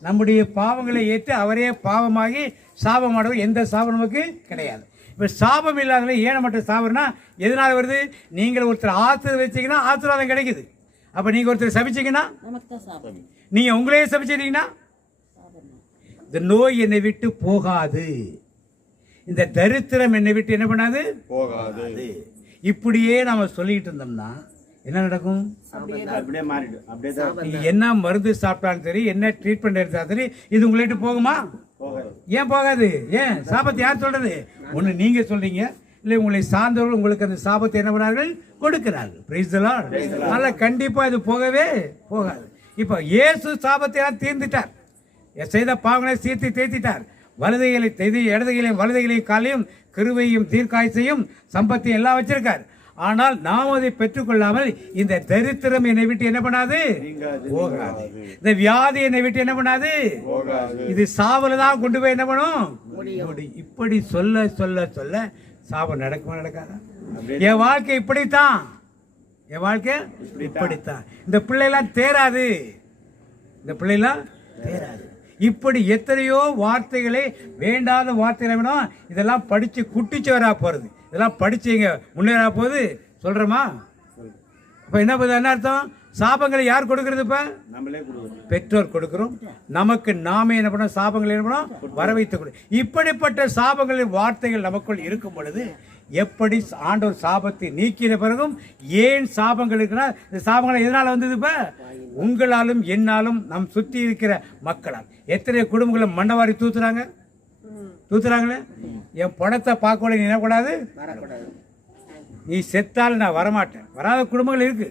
நம்முடைய பாவங்களை ஏற்று அவரே பாவமாகி சாபமானவர். எந்த சாபம் நமக்கு கிடையாது. இப்ப சாபம் இல்லாத ஏனமற்ற சாபம்னா எதனால வருது? நீங்கள் ஒருத்தர் ஆசீர்வதிச்சீங்கன்னா ஆசீர்வாதம் கிடைக்குது. அப்ப நீங்க ஒருத்தர் சபிச்சீங்கன்னா, நீங்க உங்களையே சபிச்சிட்டீங்கன்னா இந்த நோய் என்னை விட்டு போகாது, இந்த தரித்திரம் என்னை விட்டு என்ன பண்ணாது? போகாது. இப்படியே நாம சொல்லிட்டு இருந்தோம்னா என்ன நடக்கும்? என்ன மருந்து சாப்பிட்டாலும் சரி, என்ன ட்ரீட்மெண்ட் எடுத்தாலும் சரி, இது உங்களை விட்டு போகுமா? ஏன் போகாது? ஏன்? சாபத்தை யார் சொல்றது? ஒண்ணு நீங்க சொல்றீங்க, இல்லை உங்களை சார்ந்தவர்கள் உங்களுக்கு அந்த சாபத்தை என்ன பண்ணார்கள்? கொடுக்கிறார்கள். Price the Lord. அதனால கண்டிப்பா இது போகவே போகாது. இப்ப இயேசு சாபத்தை எல்லாம் தீர்ந்துட்டார். செய்த பாவங்களை சீர்த்தி தேர்த்திட்டார். வலதைகளை இடதுகளையும் வலதைகளையும் காலையும் கிருபையும் தீர்க்காயுசையும் சம்பத்தையும் எல்லாம் வச்சிருக்கார். ஆனால் நாம் அதை பெற்றுக்கொள்ளாமல் இந்த தரித்திரம் என்னை விட்டு என்ன பண்ணாது? போகாது. இந்த வியாதி என்னை விட்டு என்ன பண்ணாது? இது சாவல தான் கொண்டு போய் என்ன பண்ணும்? இப்படி சொல்ல சொல்ல சொல்ல சாபம் நடக்குமா நடக்காதா? என் வாழ்க்கை இப்படித்தான், என் வாழ்க்கை இப்படித்தான். இந்த பிள்ளைலாம் தேராது, இந்த பிள்ளைலாம் தேராது. இப்படி எத்தனையோ வார்த்தைகளை, வேண்டாத வார்த்தைகளை வேணும். இதெல்லாம் படிச்சு குட்டிச்சவரா போறது. இதெல்லாம் படிச்சீங்க முன்னேறா போகுது சொல்றோமா? இப்போ என்ன அர்த்தம்? சாபங்களை யார் கொடுக்கறது? இப்ப நம்மளே கொடுக்கணும். பெற்றோர் கொடுக்கிறோம். நமக்கு நாமே என்ன பண்ணோம்? சாபங்கள் என்ன பண்ணோம்? வர வைத்துக் கொடு. இப்படிப்பட்ட சாபங்களின் வார்த்தைகள் நமக்குள் இருக்கும் பொழுது எப்படி ஆண்டவர் சாபத்தை நீக்கின பிறகும் ஏன் சாபங்கள் இருக்குன்னா, இந்த சாபங்கள் எதனால வந்தது? இப்ப உங்களாலும் என்னாலும் நம் சுற்றி இருக்கிற மக்களால். எத்தனை குடும்பங்களை மண்ணவாரி தூத்துறாங்களே. என் பணத்தை பார்க்க நீ என்னக்கூடாது, நீ செத்தால் நான் வரமாட்டேன். வராத குடும்பங்கள் இருக்கு.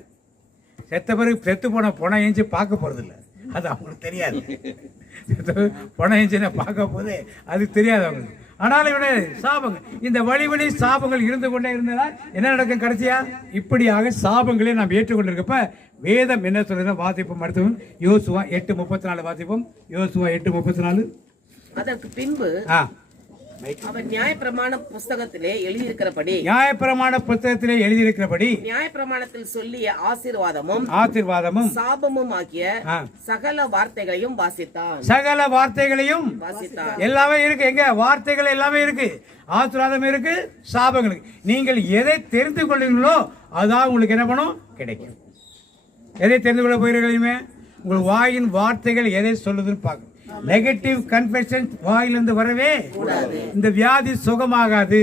செத்த பிறகு செத்து போன பணம் ஏஞ்சி பார்க்க போறதில்ல, அது அவங்களுக்கு தெரியாது. பணம் ஏஞ்சின பார்க்க போதே அது தெரியாது அவங்களுக்கு. ஆனாலும் இவனே சாபங்கள், இந்த வழி சாபங்கள் இருந்து கொண்டே இருந்ததால் என்ன நடக்கும்? கடைசியா இப்படியாக சாபங்களை நாம் ஏற்றுக்கொண்டிருக்கப்ப வேதம் என்ன சொல்றது? வாசிப்போம். அடுத்தவன் யோசுவா 8:34 வாசிப்போம். யோசுவா 8:34. அதற்கு பின்பு அவன் நியாயப்பிரமாண புஸ்தகத்திலே எழுதியிருக்கிறபடி நியாயப்பிரமாணத்தில் சொல்லிய ஆசீர்வாதமும் சாபமும் ஆகிய சகல வார்த்தைகளையும் வாசித்தான். எல்லாமே இருக்கு. எங்க வார்த்தைகள் எல்லாமே இருக்கு. ஆசீர்வாதம் இருக்கு, சாபங்கள் இருக்கு. நீங்கள் எதை தெரிந்து கொள்ளுங்களோ அதான் உங்களுக்கு என்ன பண்ணும்? கிடைக்கும். எதை தெரிந்து கொள்ள போகிறீர்களையுமே உங்கள் வாயின் வார்த்தைகள் எதை சொல்லுதுன்னு பார்க்கணும். நெகட்டிவ் கன்ஃபெஷன் வாயிலிருந்து வரவே இந்த வியாதி சுகமாகாது.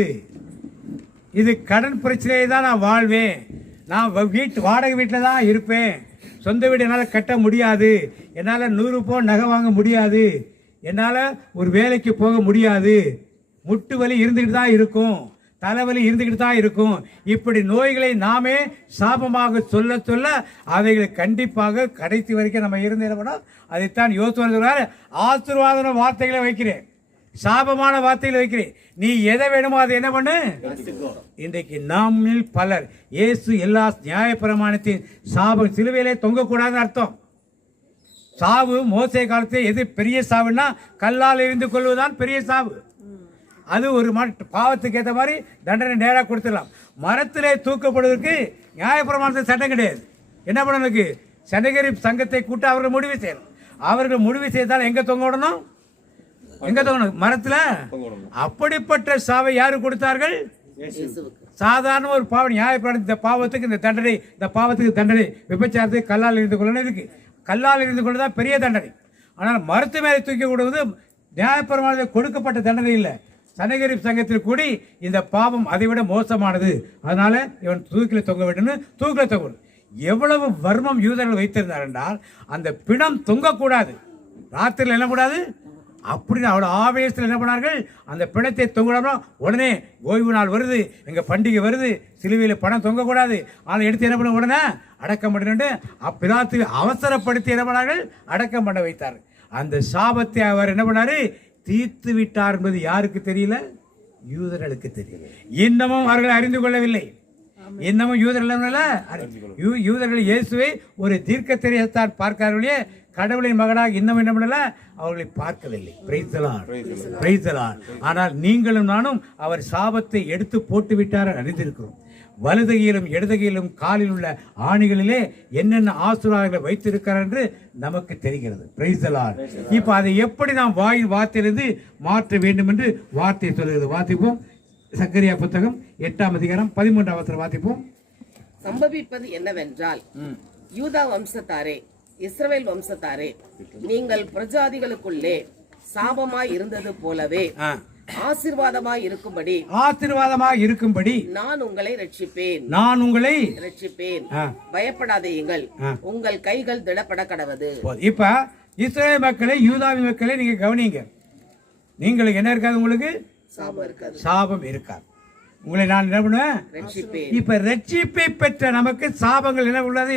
இது கடன் பிரச்சனையை தான் நான் வாழ்வேன், நான் வாடகை வீட்டில் தான் இருப்பேன், சொந்த வீடு என்னால் கட்ட முடியாது, என்னால் 100 பவுன் நகை வாங்க முடியாது, என்னால் ஒரு வேலைக்கு போக முடியாது, முட்டு வலி இருந்துக்கிட்டு தான் இருக்கும், தலைவலி இருந்துக்கிட்டு தான் இருக்கும். இப்படி நோய்களை நாமே சாபமாக சொல்ல சொல்ல அவைகளை கண்டிப்பாக கடைசி வரைக்கும் நம்ம இருந்தோம்னா அதைத்தான் யோசுவா சொல்றாரு. ஆசீர்வாத வார்த்தைகளை வைக்கிறேன், சாபமான வார்த்தைகளை வைக்கிறேன், நீ எதை வேணுமோ அதை என்ன பண்ணு. இன்றைக்கு நம்மில் பலர் இயேசு எல்லா நியாயப்பிரமாணத்தின் சாபம் சிலுவையிலே தொங்கக்கூடாதுன்னு அர்த்தம். சாவு மோசே காலத்தில் எது பெரிய சாவுன்னா கல்லால் எறிந்து கொள்வதுதான் பெரிய சாவு. அது ஒரு பாவத்துக்கு ஏற்ற மாதிரி தண்டனை நேராக கொடுத்துடலாம். மரத்திலே தூக்கப்படுவதற்கு நியாயப்பிரமாணத்தில் சட்டம் கிடையாது. என்ன பண்ணனுக்கு? சனகரி சங்கத்தை கூட்ட அவர்கள் முடிவு செய்யணும். அவர்கள் முடிவு செய்தால் எங்க தொங்க விடணும்? எங்க தொங்கணும்? மரத்தில். அப்படிப்பட்ட சாவை யாரு கொடுத்தார்கள்? சாதாரண ஒரு பாவம். நியாயப்பிரமாணம் இந்த பாவத்துக்கு இந்த பாவத்துக்கு தண்டனை விபச்சாரத்துக்கு கல்லால் இருந்து கொள்ளணும் இருக்கு. கல்லால் இருந்து கொள்ளதான் பெரிய தண்டனை. ஆனால் மரத்து மேலே தூக்கி விடுவது நியாயப்பிரமாணத்தில் கொடுக்கப்பட்ட தண்டனை இல்லை. சனகரி சங்கத்தில் கூடி இந்த பாவம் அதை விட மோசமானது, அதனால இவன் தூக்கில தொங்க வேண்டும், தூக்கில தொங்க. எவ்வளவு வர்மம் யூதர்கள் வைத்திருந்தார் என்றால் அந்த பிணம் தொங்கக்கூடாது, ராத்திரியில் என்ன கூடாது அப்படின்னு அவ்வளோ ஆவேசத்தில் என்ன பண்ணார்கள்? அந்த பிணத்தை தொங்கிடாமல் உடனே ஓய்வு நாள் வருது, எங்கள் பண்டிகை வருது, சிலுவையில் பணம் தொங்கக்கூடாது, ஆனால் எடுத்து என்ன பண்ண உடனே அடக்கம் பண்ணிட்டு பிலாத்துக்கு அவசரப்படுத்தி என்ன பண்ணார்கள்? அடக்கம் பண்ண வைத்தார். அந்த சாபத்தை அவர் என்ன பண்ணாரு? தீர்த்து விட்டார் என்பது யாருக்கு தெரியல? யூதர்களுக்கு தெரியல. இன்னமும் அவர்கள் அறிந்து கொள்ளவில்லை. இன்னமும் யூதர்கள் இயேசுவை ஒரு தீர்க்கதரிசியாக பார்க்கிறார்களே, கடவுளின் மகனாக இன்னும் என்ன பண்ணல? அவர்களை பார்க்கவில்லை. Price the Lord. ஆனால் நீங்களும் நானும் அவர் சாபத்தை எடுத்து போட்டு விட்டார் அறிந்திருக்கிறோம். வலதுகையிலும் இடதுகையிலும் காலில் உள்ள ஆணிகளிலே என்னென்ன ஆசீர்வாதங்களை வைத்திருக்கிறார் என்று நமக்கு தெரிகிறது. Price the Lord. இப்ப அதை எப்படி நாம் வாயின் வார்த்தையிலிருந்து மாற்ற வேண்டும் என்று வார்த்தை சொல்கிறது. வாசிப்போம். சக்கரியா புத்தகம் 8ஆம் அதிகாரம் 13ஆம் வசனம் வாசிப்போம். சம்பவிப்பது என்னவென்றால், யூதா வம்சத்தாரே, இஸ்ரவேல் வம்சத்தாரே, நீங்கள் பிரஜாதிகளுக்குள்ளே சாபமாய் இருந்தது போலவே ஆசீர்வாதமாய் இருக்கும்படி நான் உங்களை ரட்சிப்பேன். பயப்படாதேயுங்கள், உங்கள் கைகள் திடப்பட கடவது. இப்ப இஸ்ரவேல் மக்களை, யூதாவின் மக்களை நீங்க கவனிங்க. நீங்களுக்கு என்ன இருக்காது? உங்களுக்கு சாபம் இருக்காது. உங்களை நான் என்ன பண்ணுவேன்? இப்ப ரட்சிப்பை பெற்ற நமக்கு சாபங்கள் என்ன உள்ளது?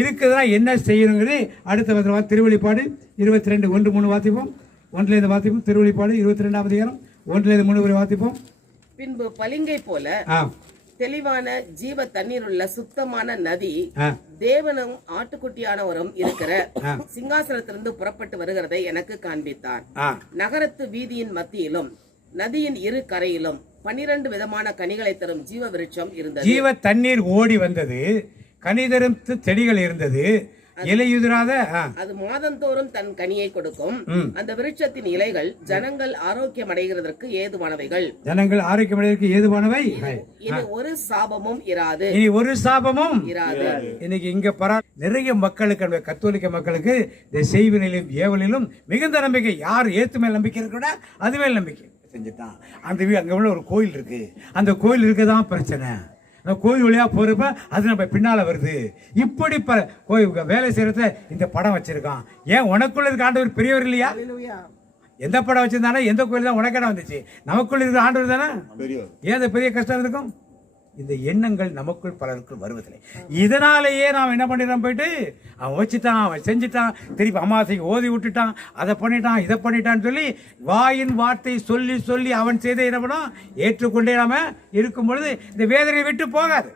இருக்குதா? என்ன செய்யணுங்கிறது அடுத்த வசனம். திருவெளிப்பாடு 22:1-3 வாசிப்போம். 1 வாசிப்போம். திருவெளிப்பாடு 22ஆம் அதிகாரம் 1-3 வாசிப்போம். பின்பு பளிங்கை போல தெளிவான ஜீவ தண்ணீர் உள்ள சுத்தமான நதி தேவனும் ஆட்டுக்குட்டியானவரும் இருக்கிற சிங்காசனத்திலிருந்து புறப்பட்டு வருகிறதை எனக்கு காண்பித்தார். நகரத்து வீதியின் மத்தியிலும் நதியின் இரு கரையிலும் 12 விதமான கனிகளை தரும் ஜீவ விருட்சம் இருந்தது. ஜீவ தண்ணீர் ஓடி வந்தது, கனி தரும் செடிகள் இருந்தது. இலையுதிராத அது மாதந்தோறும் தன் கனியை கொடுக்கும். அந்த விருட்சத்தின் இலைகள் ஜனங்கள் ஆரோக்கியம் அடைகிறதற்கு ஏதுவானவைகள். ஜனங்கள் ஆரோக்கியம் அடைவதற்கு ஏதுவானவை. இனி ஒரு சாபமும் இராது. இனி ஒரு சாபமும் இராது. இன்னைக்கு இங்க நிறைய மக்களுக்கு, கத்தோலிக்க மக்களுக்கு இந்த செய்வினிலும் ஏவலிலும் மிகுந்த நம்பிக்கை. யார் ஏத்து மேல் நம்பிக்கை இருக்கா அது மேல் நம்பிக்கை செஞ்சுட்டான். அங்க உள்ள ஒரு கோயில் இருக்கு, அந்த கோயில் இருக்கதான் பிரச்சனை. அந்த கோயில் வழியா போறப்ப அது நம்ம பின்னால வருது. இப்படி கோயில் வேலை செய்யறத இந்த படம் வச்சிருக்கான். ஏன் உனக்குள்ள இருக்க ஆண்டவர் பெரியவர் இல்லையா? எந்த படம் வச்சிருந்தானே, எந்த கோயில் தான் உனக்கடா வந்துச்சு? நமக்குள்ள இருக்கிற ஆண்டவர் தானே. ஏன் அந்த பெரிய கஷ்டம் இருக்கும்? இந்த எண்ணங்கள் நமக்குள் பலருக்குள் வருவதில்லை. இதனாலேயே நாம் என்ன பண்ணிடலாம், போயிட்டு அவன் வச்சுட்டான், அவன் செஞ்சுட்டான், திருப்பி அமாவாசைக்கு ஓதி விட்டுட்டான், அதை பண்ணிட்டான், இதை பண்ணிட்டான்னு சொல்லி வாயின் வார்த்தை சொல்லி சொல்லி அவன் செய்த என்ன பண்ணோம் ஏற்றுக்கொண்டே நாம இருக்கும் பொழுது இந்த வேதனை விட்டு போகாது.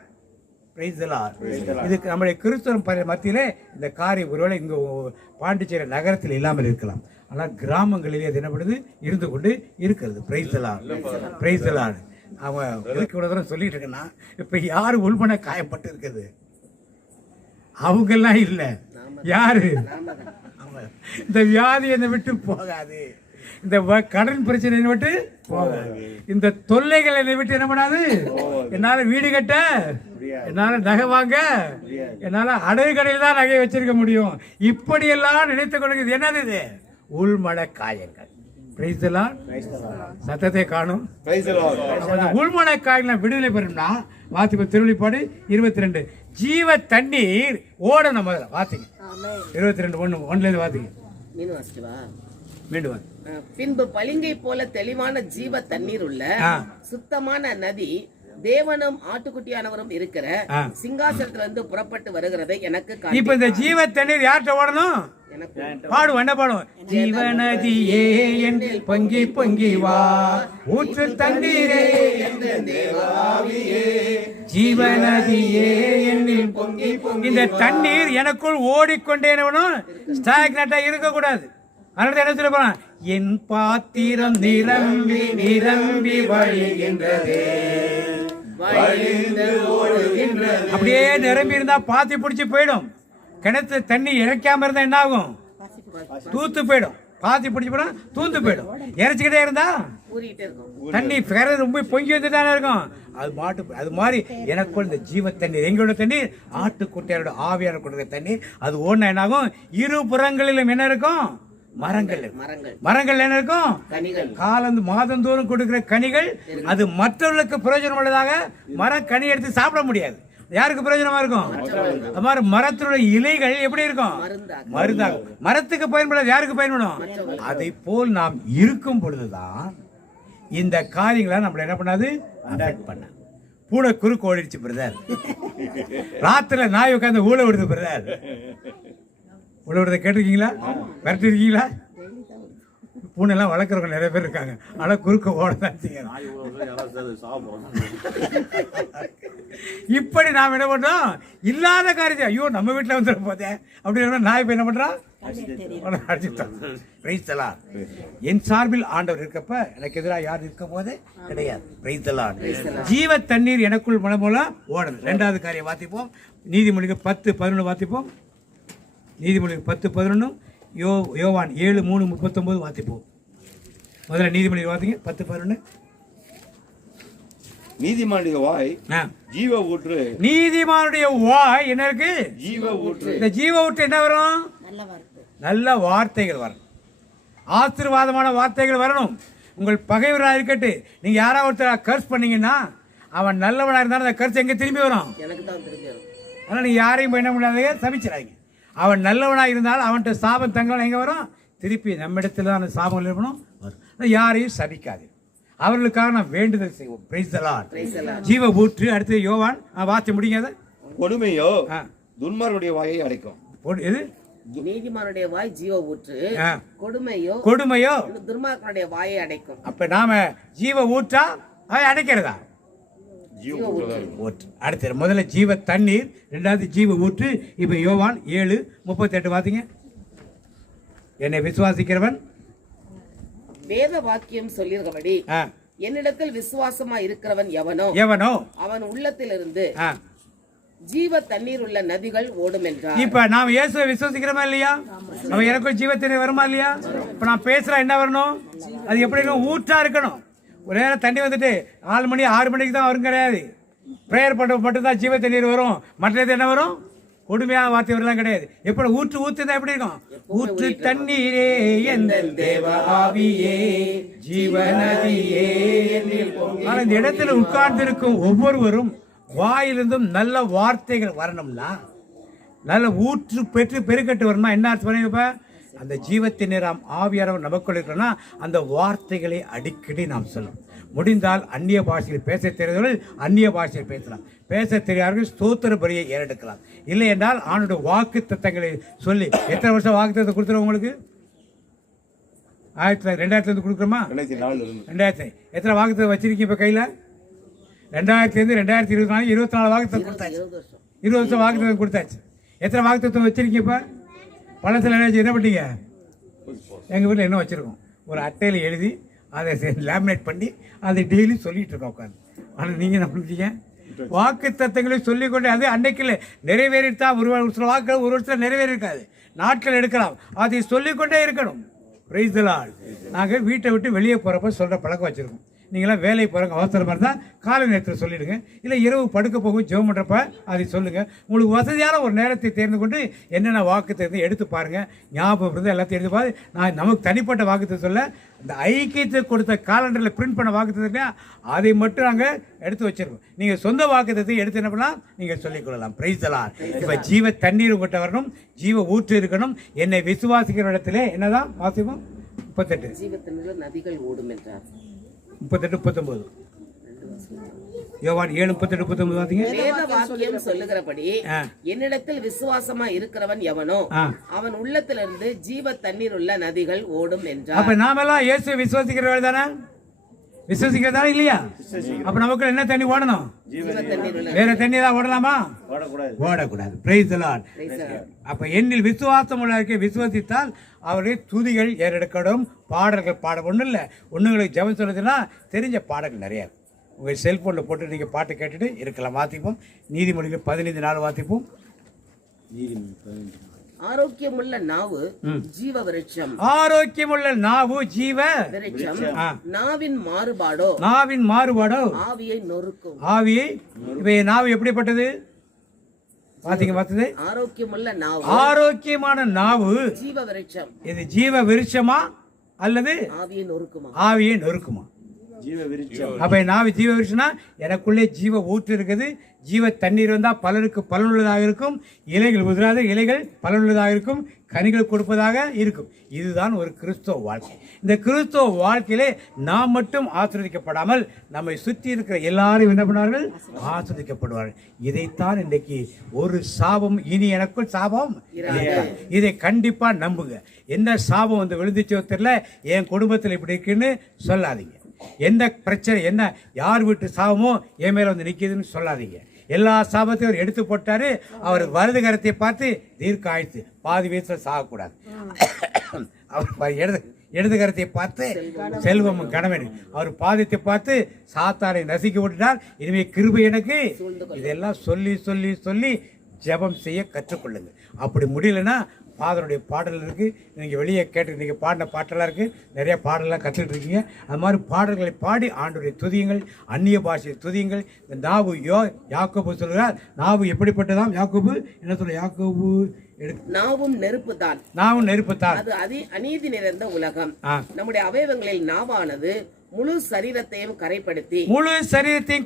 இதுக்கு நம்முடைய கிறிஸ்தவ மத்தியிலே இந்த காரியம் ஒருவேளை இங்க பாண்டிச்சேரி நகரத்தில் இல்லாமல் இருக்கலாம், ஆனால் கிராமங்களிலே அது என்ன பண்ணுது இருந்து கொண்டு இருக்கிறது. Price the Lord. அவன் எதுக்கு இவ்வளவு தூரம் சொல்லிட்டு இருக்கேன்னா, இப்ப யாரு உள்மன காயப்பட்டு இருக்குது? அவங்கெல்லாம் இல்ல, யாரு? இந்த வியாதி என்னை விட்டு போகாது, இந்த கடன் பிரச்சனை என்னை விட்டு போகாது, இந்த தொல்லைகள் என்னை விட்டு என்ன பண்ணாது. என்னால வீடு கட்ட, என்னால நகை வாங்க, என்னால அடகு கடையில் தான் நகையை வச்சிருக்க முடியும். இப்படியெல்லாம் நினைத்துக் கொள்கிறது. என்னது இது? உள்மன காயங்கள். சத்தத்தை காணும். உள்மன காயங்கள் விடுதலை பெறும்னா வாசிப்ப திருவெளிப்பாடு 22 ஜீவ தண்ணீர் ஓடணும். முதல்ல வாசிங்க 22:1 வாசிங்க. மீண்டும் பின்பு பளிங்கை போல தெளிவான ஜீவ தண்ணீர் உள்ள சுத்தமான நதி தேவனும் ஆட்டுக்குட்டியானவரும் இருக்கிற சிங்காசனத்திலிருந்து புறப்பட்டு வருகிறதை எனக்கு. இப்ப இந்த ஜீவ தண்ணீர் யார்கிட்ட ஓடணும்? பாடுவோம். என்ன பாடுவோம்? ஜீவநதியே என்று பொங்கி பொங்கி வா, ஊற்று தண்ணீரே ஜீவநதியே என்னில் பொங்கி பொங்கி. இந்த தண்ணீர் எனக்குள் ஓடிக்கொண்டே ஸ்டாக்னட்டா இருக்கக்கூடாது. அதனால என்ன சொல்ல போறான்? என் பாத்திரம் நிரம்பி நிரம்பி வழிகின்றதே. அப்படியே நிரம்பி இருந்தா பாத்தி பிடிச்சி போயிடும். கிணத்து தண்ணி இறைக்காம இருந்தா என்ன ஆகும்? தூத்து போயிடும். பாத்தி பிடிச்சி போயிடும், தூந்து போயிடும். இறைச்சிக்கிட்டே இருந்தா தண்ணி ரொம்ப பொங்கி வந்து தானே இருக்கும். அது மாட்டு அது மாதிரி எனக்குள்ள இந்த ஜீவ தண்ணீர், எங்களோட தண்ணீர் ஆட்டுக்குட்டையோட ஆவியான கொடுக்கிற தண்ணீர் அது ஓடுனா என்ன ஆகும்? இரு புறங்களிலும் என்ன இருக்கும்? மரங்கள். மரங்கள் என்ன இருக்கும்? காலம் மாதந்தோறும் கொடுக்கிற கனிகள். அது மற்றவர்களுக்கு பிரயோஜனம் உள்ளதாக. மரம் கனி எடுத்து சாப்பிட முடியாது. யாருக்கு பிரயோஜனமா இருக்கும்? அது மாதிரி மரத்தினுடைய இலைகள் எப்படி இருக்கும்? மருந்தாகும். மரத்துக்கு பயன்படாது, யாருக்கு பயன்படும்? அதை போல் நாம் இருக்கும் பொழுதுதான் இந்த காரியங்களை நம்மள என்ன பண்ணாது அஃபெக்ட் பண்ண. பூனை குறுக்கு ஓடிடுச்சு பிரதர், ராத்திரில நாய் உட்காந்து ஊழ விடுது பிரதர். ஊழ விடுறத கேட்டிருக்கீங்களா? மிரட்டி இருக்கீங்களா? பூனெல்லாம் வளர்க்குறவங்க நிறைய பேர் இருக்காங்க, ஆனால் குறுக்க ஓடதான் செய்யணும். இப்படி நாம் என்ன பண்றோம்? இல்லாத காரியத்தை ஐயோ நம்ம வீட்டில் வந்துட போதே அப்படின்னு நாய் போய் என்ன பண்றான்? என் சார்பில் ஆண்டவர் இருக்கப்ப எனக்கு எதிராக யார் இருக்க போதே கிடையாது. ஜீவ தண்ணீர் எனக்குள் மனம் போல ஓடணும். இரண்டாவது காரியம் வாசிப்போம். நீதிமொழிகள் 10:11 வாசிப்போம். நீதிமொழிகள் 10:11, யோவான் 7:3-39 வாசிப்போம். முதல்ல நீதிமொழிகள் வாசிங்க 10:11. நீதிமானுடைய வாய் ஜீவ ஊற்று. நீதிமானுடைய வாய் என்ன இருக்கு? ஜீவ ஊற்று. இந்த ஜீவ ஊற்று என்ன வரும்? நல்ல வார்த்தைகள் வரணும், ஆசீர்வாதமான வார்த்தைகள் வரணும். உங்கள் பகைவராக இருக்கட்டு, நீங்க யாராவது ஒருத்தர் கர்ஸ் பண்ணீங்கன்னா அவன் நல்லவனா இருந்தாலும் அந்த கர்ஸ் எங்க திரும்பி வரும்? அதனால நீங்க யாரையும் என்ன பண்ணாதீங்க, சபிச்சிடாதீங்க. அவன் நல்லவனா இருந்தாலும் அவன்கிட்ட சாபம் தங்கலாம் எங்க வரும்? திருப்பி நம்ம இடத்துல தான் சாபம் இருக்கணும். யாரையும் சபிக்காது, அவர்களுக்காக நாம் வேண்டுதல் செய்வோம். Price the Lord. ஜீவ ஊற்று. அடுத்து யோவான் வாசி முடியாத. கொடுமையோ துன்மார்க்கனுடைய வாயை அடைக்கும். எது? நீதிமானுடைய வாய் ஜீவ ஊற்று, கொடுமையோ துன்மார்க்கனுடைய வாயை அடைக்கும். அப்ப நாம ஜீவ ஊற்றா அதை அடைக்கிறதா? ஊற்று. அடுத்து முதல்ல ஜீவ தண்ணீர், இரண்டாவது ஜீவ ஊற்று. இப்ப யோவான் 7:38 வாசிங்க. என்னை விசுவாசிக்கிறவன் வேத வாக்கியம் சொல்லியிருக்கபடி என்னிடத்தில் விசுவாசமா இருக்கிறவன் எவனோ எவனோ அவன் உள்ளத்திலிருந்து ஜீவ தண்ணீர் உள்ள நதிகள் ஓடும் என்றார். இப்ப நாம் இயேசுவை விசுவாசிக்கிறோமா இல்லையா? நம்ம எனக்கும் ஜீவத்தண்ணீர் வருமா இல்லையா? இப்ப நான் பேசுறேன் என்ன வரணும்? அது எப்படி இருக்கணும்? ஊற்றா இருக்கணும். ஒரு நேரம் தண்ணி வந்துட்டு 4 மணி 6 மணிக்கு தான் வரும் கிடையாது. ப்ரேயர் பண்ண மட்டும் தான் ஜீவ தண்ணீர் வரும். மற்றது என்ன வரும்? கொடுமையான வார்த்தை வரலாம் கிடையாது. எப்படி ஊற்று தான் எப்படி இருக்கும்? ஊற்று தண்ணீரே எந்த தேவ ஆவியே ஜீவநதியே. இந்த இடத்துல உட்கார்ந்து இருக்கும் ஒவ்வொருவரும் வாயிலிருந்தும் நல்ல வார்த்தைகள் வரணும்னா, நல்ல ஊற்று பெற்று பெருக்கட்டு வரணும்னா என்ன அர்த்தம் பண்ணுங்கப்ப? அந்த ஜீவத்தின் நேரம் ஆவியானவர் நமக்குள் இருக்கிறோம்னா அந்த வார்த்தைகளை அடிக்கடி நாம் சொல்லணும். முடிந்தால் அந்நிய பாஷையில் பேச தெரிந்தவர்கள் அந்நிய பாஷையில் பேசலாம். பேச தெரியாதவர்கள் ஸ்தோத்திர பலியை ஏறெடுக்கலாம். இல்லை என்றால் ஆணுடைய வாக்கு தத்தங்களை சொல்லி எத்தனை வருஷம் வாக்கு தத்தம் கொடுத்துருவோம் உங்களுக்கு? 2000 கொடுக்குறோமா? 2000 எத்தனை வாக்கு தத்தம் வச்சிருக்கீங்க இப்போ கையில்? 2000 2024 24 வாக்குத்தத்தம் கொடுத்தாச்சு. 20 வருஷம் வாக்குத்தத்தம் கொடுத்தாச்சு. எத்தனை வாக்குத்தத்தம் வச்சிருக்கீங்க? இப்போ பழத்தில் என்ன பண்ணீங்க? எங்கள் வீட்டில் என்ன வச்சுருக்கோம்? ஒரு அட்டையில் எழுதி அதை லேமினேட் பண்ணி அதை டெய்லி சொல்லிட்டு இருக்கோம் உட்காந்து. ஆனால் நீங்கள் என்ன பண்ணுறீங்க? வாக்கு தத்தங்களையும் சொல்லிக்கொண்டே அது அன்னைக்கில் நிறைவேறித்தான் ஒரு சில வாக்குகள் ஒரு வருஷத்தில் நிறைவேறிருக்காது, நாட்கள் எடுக்கலாம். அதை சொல்லிக்கொண்டே இருக்கணும். Price the Lord. நாங்கள் வீட்டை விட்டு வெளியே போகிறப்ப சொல்கிற பழக்கம் வச்சுருக்கோம். நீங்களாம் வேலை போகிறவங்க அவசரமாக இருந்தால் காலை நேரத்தில் சொல்லிவிடுங்க. இல்லை இரவு படுக்க போகும் ஜெபம் பண்ணுறப்ப அதை சொல்லுங்கள். உங்களுக்கு வசதியான ஒரு நேரத்தை தேர்ந்து கொண்டு என்னென்ன வாக்கு தேர்ந்து எடுத்து பாருங்கள். ஞாபகம் இருந்து எல்லாத்தையும் எடுத்து பாரு. நான் நமக்கு தனிப்பட்ட வாக்குத்தை சொல்ல இந்த ஐக்கியத்தை கொடுத்த காலண்டரில் பிரிண்ட் பண்ண வாக்குத்தை அதை மட்டும் நாங்கள் எடுத்து வச்சிருக்கோம். நீங்கள் சொந்த வாக்குத்தை எடுத்து என்ன பண்ணலாம்? நீங்கள் சொல்லிக்கொள்ளலாம். Price the Lord. இப்போ ஜீவ தண்ணீர் உங்கள்கிட்ட வரணும், ஜீவ ஊற்று இருக்கணும். என்னை விசுவாசிக்கிற இடத்துல என்னதான் வாசிப்போம்? 38 ஜீவத்தண்ணீர் நதிகள் ஓடும் என்றார். 38 39 யோவான் 7 38 39 வாசிங்க. வேத வாக்கியம் சொல்லுகிறபடி என்னிடத்தில் விசுவாசமா இருக்கிறவன் எவனோ அவன் உள்ளத்திலிருந்து ஜீவ தண்ணீர் உள்ள நதிகள் ஓடும் என்றார். அப்ப நாமெல்லாம் இயேசுவை விசுவாசிக்கிறவர்கள் தானே? விசுவாசிக்கிறதா இல்லையா? அப்ப நமக்கு என்ன தண்ணி ஓடணும்? வேற தண்ணி தான் ஓடலாமா? ஓடக்கூடாது. Praise the lord. அப்ப என்னில் விசுவாசம் உள்ளவர்களை விசுவாசித்தால் அவருடைய துதிகள் ஏறெடுக்கணும், பாடல்கள் பாட ஒன்றும் இல்லை. ஒன்றுங்களுக்கு ஜெபம் சொல்லுதுன்னா தெரிஞ்ச பாடல்கள் நிறையா இருக்கும். உங்கள் செல்போனில் போட்டு நீங்கள் பாட்டு கேட்டுட்டு இருக்கலாம். வாசிப்போம். நீதிமொழிகள் 15:4 வாசிப்போம். ஆரோக்கியமுள்ள நாவு ஜீவ விருட்சம். ஆரோக்கியமுள்ள நாவு ஜீவ விருட்சம். நாவின் மாறுபாடோ ஆவியை நொறுக்கும். ஆவியை இவை நாவு எப்படிப்பட்டது? பாத்தீங்க பார்த்தது? ஆரோக்கியமுள்ள நாவு, ஆரோக்கியமான நாவு ஜீவ விருட்சம். இது ஜீவ விருட்சமா அல்லது ஆவியை நொறுக்குமா? ஆவியை நொறுக்குமா? அப்ப நாவு ஜீவ விருட்சம்னா எனக்குள்ளே ஜீவ ஊற்று இருக்குது. ஜீவ தண்ணீர் வந்தால் பலருக்கு பலனுள்ளதாக இருக்கும். இலைகள் உதிராத இலைகள் பலனுள்ளதாக இருக்கும். கனிகள் கொடுப்பதாக இருக்கும். இதுதான் ஒரு கிறிஸ்தவ வாழ்க்கை. இந்த கிறிஸ்தவ வாழ்க்கையிலே நாம் மட்டும் ஆசிர்வதிக்கப்படாமல் நம்மை சுற்றி இருக்கிற எல்லாரும் என்ன பண்ணுவார்கள்? ஆசிர்வதிக்கப்படுவார்கள். இதைத்தான் இன்றைக்கு ஒரு சாபம் இனி எனக்குள் சாபம் இதை கண்டிப்பா நம்புங்க. எந்த சாபம் வந்து விழுந்துச்சோ தெரியல, என் குடும்பத்தில் இப்படி இருக்குன்னு சொல்லாதீங்க. எந்த பிரச்சனை என்ன யார் வீட்டு சாபமோ என் மேல வந்து நிற்கிதுன்னு சொல்லாதீங்க. எல்லா சாபத்தையும் அவர் எடுத்து போட்டாரு. அவர் வலது கரத்தை பார்த்து தீர்க்க ஆயிடுச்சு, பாதி வயசுல சாகக்கூடாது. அவர் இடது கரத்தை பார்த்து செல்வம் கணவன், அவர் பாதத்தை பார்த்து சாத்தானை நசிக்க விட்டுட்டார். இனிமே கிருபை எனக்கு. இதெல்லாம் சொல்லி சொல்லி சொல்லி ஜெபம் செய்ய கற்றுக்கொள்ளுங்க. அப்படி முடியலன்னா ஃபாதருடைய பாடல் இருக்குது. நீங்கள் வெளியே கேட்டு நீங்கள் பாடின பாட்டெல்லாம் இருக்குது. நிறைய பாடலாம் கற்றுக்கிட்டு இருக்கீங்க. அது மாதிரி பாடல்களை பாடி ஆண்டவருடைய துதியுங்கள், அந்நிய பாஷையை துதியுங்கள். இந்த நாவு யாக்கோபு சொல்கிறார், நாவு எப்படிப்பட்டதாம்? யாக்கோபு என்ன சொல்ற? யாக்கோபு நாவும் நெருப்பு தான். நாவும் நெருப்பு தான். அது அநீதி நிறைந்த உலகம். நம்முடைய அவயவங்களில் நாவானது முழு சரீரத்தையும்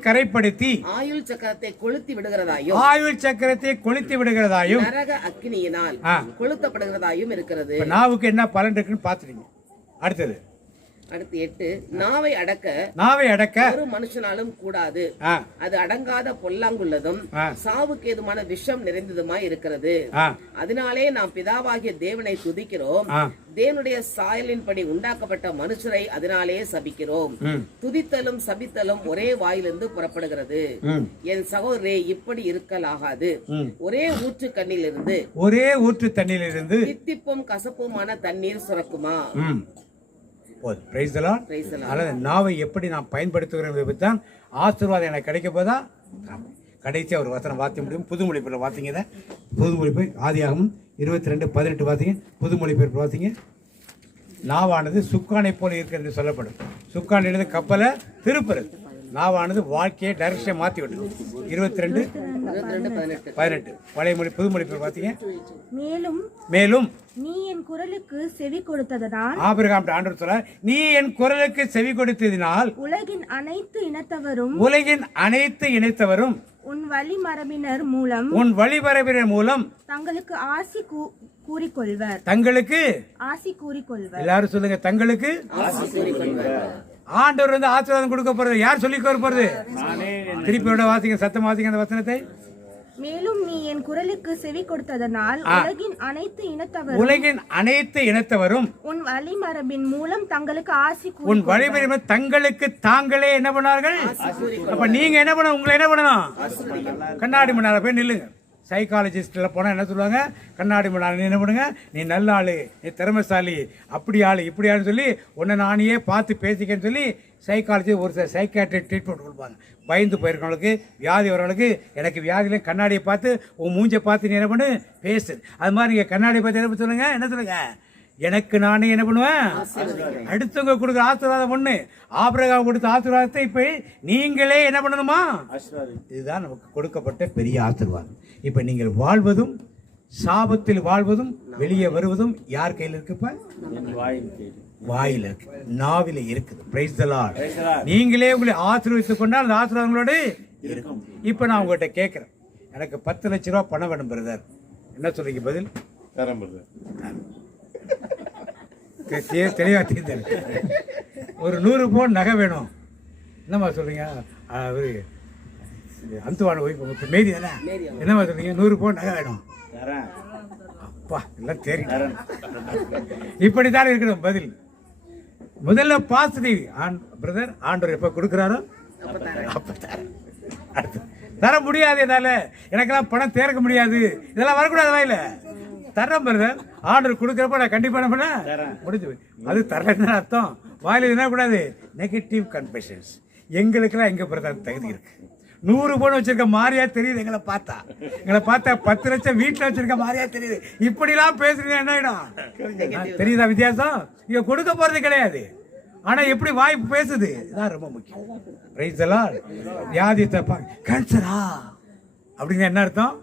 கரைப்படுத்தி ஆயுள் சக்கரத்தை கொளுத்தி விடுகிறதாயும் நரக அக்கினியினால் கொளுத்தப்படுகிறதாயும் இருக்கிறது. நாவுக்கு என்ன பலன் இருக்குன்னு பாத்துறீங்க. அடுத்து 8 நாவை அடக்க ஒரு மனுஷனாலும் கூடாது. அது அடங்காத பொல்லாங்குள்ளதும் சாவுக்கு ஏதுமான விஷம் நிறைந்ததுமாய் இருக்கிறது. அதனாலே நாம் பிதாவாகிய தேவனை துதிக்கிறோம். தேவனுடைய சாயலின்படி உண்டாக்கப்பட்ட மனுஷரை அதனாலே சபிக்கிறோம். துதித்தலும் சபித்தலும் ஒரே வாயிலிருந்து புறப்படுகிறது. என் சகோதரே, இப்படி இருக்கலாகாது. ஒரே ஊற்று தண்ணீரிலிருந்து தித்திப்பும் கசப்புமான தண்ணீர் சுரக்குமா? நாவை எப்படி நாம் பயன்படுத்துகிறோம் தான் ஆசீர்வாதம் எனக்கு கிடைக்க போதா? கடைசியாக ஒரு வசனம் வார்த்தை முடியும். புதுமொழிப்பில் பார்த்தீங்க, இதை புதுமொழிப்பு ஆதியாகமம் 22:18 பார்த்தீங்க. புதுமொழிப்பெயர் பார்த்தீங்க, நாவானது சுக்கானை போல இருக்கிறது என்று சொல்லப்படும். சுக்கான் எழுது கப்பலை திருப்புறது, நாவானது வாழ்க்கையை டைரக்ஷன் மாற்றி விட்டுரும். 22:18 பழைய மொழி. புதுமொழிப்பெயர் பார்த்தீங்க, மேலும் நீ என் குரலுக்கு செவி கொடுத்ததனால், ஆபிரகாம் ஆண்டவர் சொல்ல, நீ என் குரலுக்கு செவி கொடுத்ததினால் உலகின் அனைத்து இனத்தவரும் உன் வழிமரபினர் மூலம் தங்களுக்கு ஆசி கூறிக்கொள்வர். எல்லாரும் சொல்லுங்க, தங்களுக்கு ஆண்டவர் வந்து ஆசீர்வாதம் கொடுக்க போறது. யார் சொல்லி போறது? திருப்பியோட வாசிங்க, சத்தம் வாசிங்க அந்த வசனத்தை. மேலும் நீ என் குரலுக்கு செவி கொடுத்ததனால் உலகின் அனைத்து இனத்தவரும் உன் வழிமரபின் மூலம் தங்களுக்கு தாங்களே என்ன பண்ணார்கள்? அப்ப நீங்க என்ன பண்ண, உங்களை என்ன பண்ணணும்? கண்ணாடி முன்னால போய் நில்லுங்க. சைக்காலஜிஸ்ட்ல போனா என்ன சொல்லுவாங்க? கண்ணாடி முன்னால நீ என்ன பண்ணுங்க, நீ நல்ல ஆளு, நீ திறமைசாலி, அப்படி ஆளு இப்படி ஆளுன்னு சொல்லி உன்னை நானே பார்த்து பேசிக்கன்னு சொல்லி சைக்காலஜி ஒரு சைக்காட்ரிக் ட்ரீட்மெண்ட் கொடுப்பாங்க. பயந்து போயிருக்கவங்களுக்கு, வியாதி வரவங்களுக்கு, எனக்கு வியாதியில கண்ணாடியை பார்த்து உன் மூஞ்சை பார்த்து நீ என்ன பண்ணு, பேசு. அது மாதிரி நீங்கள் கண்ணாடியை பார்த்து என்ன சொல்லுங்க, என்ன சொல்லுங்க, எனக்கு நானே என்ன பண்ணுவேன், அடுத்தவங்க கொடுக்குற ஆசீர்வாதம் ஒண்ணு. ஆபிரகாம் கொடுத்த ஆசீர்வாதத்தை இப்ப நீங்களே என்ன பண்ணணுமா? இதுதான் நமக்கு கொடுக்கப்பட்ட பெரிய ஆசீர்வாதம். இப்ப நீங்கள் வாழ்வதும் சாபத்தில் வாழ்வதும் வெளியே வருவதும் யார் கையில் இருக்கு? இப்ப வாயில இருக்கு, நாவில இருக்குது. Price the Lord. நீங்களே உங்களை ஆசீர்வதித்துக் கொண்டால் அந்த ஆசீர்வாதங்களோடு இருக்கும். இப்ப நான் உங்ககிட்ட கேட்கிறேன், எனக்கு 10 லட்ச ரூபாய் பணம் வேணும் பிரதர், என்ன சொல்றீங்க பதில்? தெளிவா தெரியுது. ஒரு 100 பவுன் நகை வேணும், என்னம்மா சொல்றீங்க? அந்துவான ஒய்ஃப் மேரி தானே, என்னம்மா சொல்றீங்க? 100 பவுன் நகை வேணும். அப்பா எல்லாம் தெரியும். இப்படித்தான் இருக்கணும் பதில். முதல்ல பாசிட்டிவ். பிரதர், ஆண்டவர் எப்ப கொடுக்குறாரோ அப்ப தர முடியாது. என்னால எனக்கெல்லாம் பணம் தேர்க்க முடியாது, இதெல்லாம் வரக்கூடாது வாயில. தர்றேன் பிரதர், ஆர்டர் கொடுக்குறப்ப நான் கண்டிப்பா என்ன பண்ண முடிஞ்சு. அது தரலன்னு அர்த்தம். வாயில என்ன கூடாது, நெகட்டிவ் கன்ஃபெஷன்ஸ். எங்களுக்கெல்லாம் எங்க பிரதர் தகுதி இருக்கு. 100 பவுன் வச்சிருக்க மாதிரியா தெரியுது எங்களை பார்த்தா. 10 லட்சம் வீட்டுல வச்சிருக்க மாதிரியா தெரியுது. இப்படிலாம் பேசுறீங்க, என்ன ஆயிடும் தெரியுதா வித்தியாசம்? இங்க கொடுக்க போறது கிடையாது, ஆனா எப்படி வாய்ப்பு பேசுது, இதான் ரொம்ப முக்கியம். Price the Lord. வியாதி தப்பா கேன்சரா அப்படின்னு என்ன அர்த்தம்?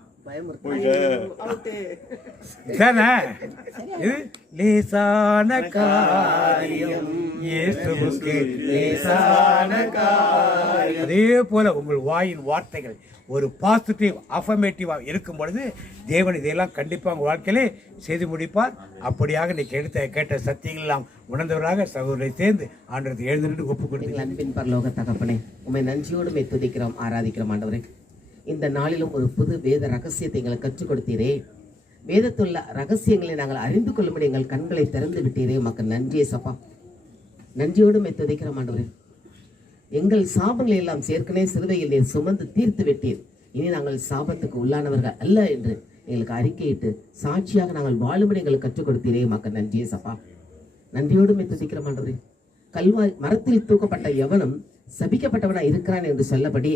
இது லேசான காரியம் இயேசுவுக்கு லேசான காரியம். அதே போல உங்கள் வாயின் வார்த்தைகள் ஒரு பாசிட்டிவ் அஃபர்மேட்டிவா இருக்கும் பொழுது தேவன் இதையெல்லாம் கண்டிப்பா உங்க வாழ்க்கையிலே செய்து முடிப்பார். அப்படியாக இன்னைக்கு கேட்ட சத்தியங்கள் எல்லாம் உணர்ந்தவராக சகோதரரை சேர்ந்து ஆண்டவருக்கு எழுந்து ஒப்பு கொடுத்து, அன்பின் பரலோக தகப்பனே, உம்மை நன்றியோடு துதிக்கிறோம், ஆராதிக்கிறோம். ஆண்டவரே, இந்த நாளிலும் ஒரு புது வேத ரகசியத்தை எங்களுக்கு கற்றுக் கொடுத்தீரே. வேதத்துள்ள ரகசியங்களை நாங்கள் அறிந்து கொள்ளும்படி எங்கள் கண்களை திறந்து விட்டீரே. மக்கள் நன்றியே சப்பா, நன்றியோடு துதிக்கிறோம். ஆண்டவரே, எங்கள் சாபங்களை எல்லாம் சேர்க்கனே சிலுவையில் நீர் சுமந்து தீர்த்து விட்டீர். இனி நாங்கள் சாபத்துக்கு உள்ளானவர்கள் அல்ல என்று எங்களுக்கு அறிக்கையிட்டு சாட்சியாக நாங்கள் வாழும்படி எங்களுக்கு கற்றுக் கொடுத்தீரே. மக்கள் நன்றியே சப்பா, நன்றியோடு துதிக்கிறோம். ஆண்டவரே, கல்வாய் மரத்தில் தூக்கப்பட்ட எவனும் சபிக்கப்பட்டவனா இருக்கிறான் என்று சொல்லபடி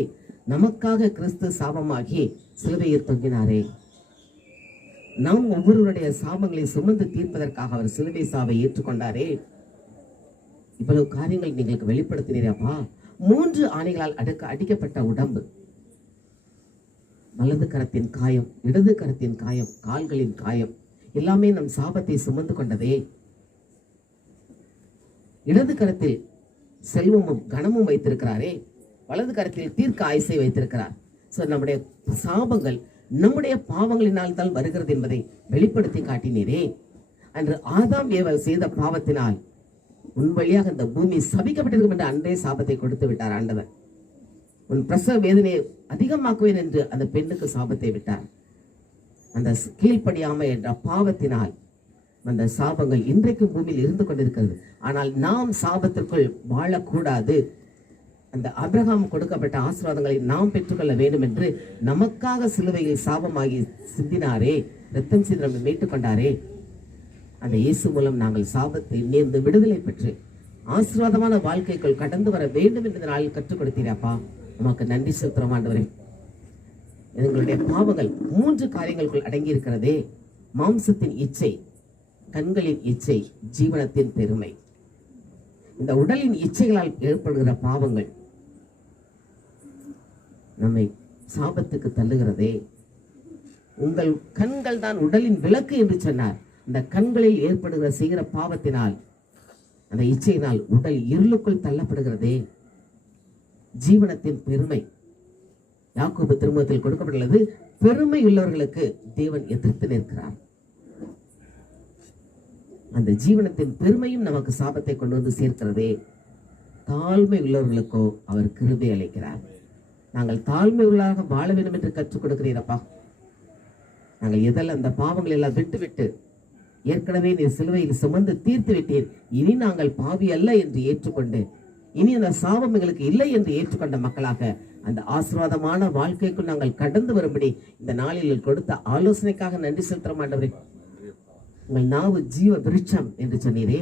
நமக்காக கிறிஸ்து சாபமாகி சிலுவையில் தொங்கினாரே. நாம் ஒவ்வொருவருடைய சாபங்களை சுமந்து தீர்ப்பதற்காக அவர் சிலுவை சாவை ஏற்றுக்கொண்டாரே. இவ்வளவு காரியங்கள் நீங்களுக்கு வெளிப்படுத்தினீரப்பா. 3 ஆணைகளால் அடிக்கப்பட்ட உடம்பு, வலது கரத்தின் காயம், இடது கரத்தின் காயம், கால்களின் காயம் எல்லாமே நம் சாபத்தை சுமந்து கொண்டதே. இடது கரத்தில் செல்வமும் கனமும் வைத்திருக்கிறாரே, வலது கரத்தில் தீர்க்க ஆயுசை வைத்திருக்கிறார். நம்முடைய சாபங்கள் நம்முடைய பாவங்களினால் தான் வருகிறது என்பதை வெளிப்படுத்தி காட்டினீரே. அன்று ஆதாம் ஏவல் செய்த பாவத்தினால் உன் வழியாக இந்த பூமி சபிக்கப்பட்டிருக்கும் என்று அன்றே சாபத்தை கொடுத்து விட்டார் ஆண்டவர். உன் பிரசவ வேதனையை அதிகமாக்குவேன் என்று அந்த பெண்ணுக்கு சாபத்தை விட்டார். அந்த கீழ்ப்படியாமை என்ற பாவத்தினால் அந்த சாபங்கள் இன்றைக்கு பூமியில் இருந்து கொண்டிருக்கிறது. ஆனால் நாம் சாபத்திற்குள் வாழக்கூடாது. அந்த ஆபிரகாம் கொடுக்கப்பட்ட ஆசீர்வாதங்களை நாம் பெற்றுக்கொள்ள வேண்டும் என்று நமக்காக சிலுவையில் சாபமாகி சிந்தினாரே, ரத்தம் சிந்தி நம்மை மீட்டுக் கொண்டாரே. அந்த இயேசு மூலம் நாங்கள் சாபத்தை நேர்ந்து விடுதலை பெற்று ஆசீர்வாதமான வாழ்க்கைக்குள் கடந்து வர வேண்டும் என்று நாளில் கற்றுக் கொடுத்தீரப்பா. உமக்கு நன்றி செலுத்துறோம் ஆண்டவரே. எங்களுடைய பாவங்கள் 3 காரியங்களுக்குள் அடங்கி இருக்கிறதே. மாம்சத்தின் இச்சை, கண்களின் இச்சை, ஜீவனத்தின் பெருமை. இந்த உடலின் இச்சைகளால் ஏற்படுகிற பாவங்கள் நம்மை சாபத்துக்கு தள்ளுகிறதே. உங்கள் கண்கள் தான் உடலின் விளக்கு என்று சொன்னார். இந்த கண்களில் ஏற்படுகிற செய்கிற பாவத்தினால், அந்த இச்சையினால் உடல் இருளுக்குள் தள்ளப்படுகிறதே. ஜீவனத்தின் பெருமை, யாக்கோபு திருமுகத்தில் கொடுக்கப்பட்டுள்ளது. பெருமை உள்ளவர்களுக்கு தேவன் எதிர்த்து நிற்கிறார். அந்த ஜீவனத்தின் பெருமையும் நமக்கு சாபத்தை கொண்டு வந்து சேர்க்கிறதே. தாழ்மை உள்ளவர்களுக்கோ அவர் கிருபை அளிக்கிறார். நாங்கள் தாழ்மை உள்ளாக வாழ வேண்டும் என்று கற்றுக் கொடுக்கிறீரப்பா. நாங்கள் எதெல்லாம் அந்த பாவங்கள் எல்லாம் விட்டு ஏற்கனவே நீ சிலுவையில் சுமந்து தீர்த்து விட்டீர், இனி நாங்கள் பாவி அல்ல என்று ஏற்றுக்கொண்டு, இனி அந்த சாபம் எங்களுக்கு இல்லை என்று ஏற்றுக்கொண்ட மக்களாக அந்த ஆசீர்வாதமான வாழ்க்கைக்குள் நாங்கள் கடந்து வரும்படி இந்த நாளில் கொடுத்த ஆலோசனைக்காக நன்றி செலுத்துறோம் ஆண்டவரே. உங்கள் நாவு ஜீவ விருட்சம் என்று சொன்னீரே.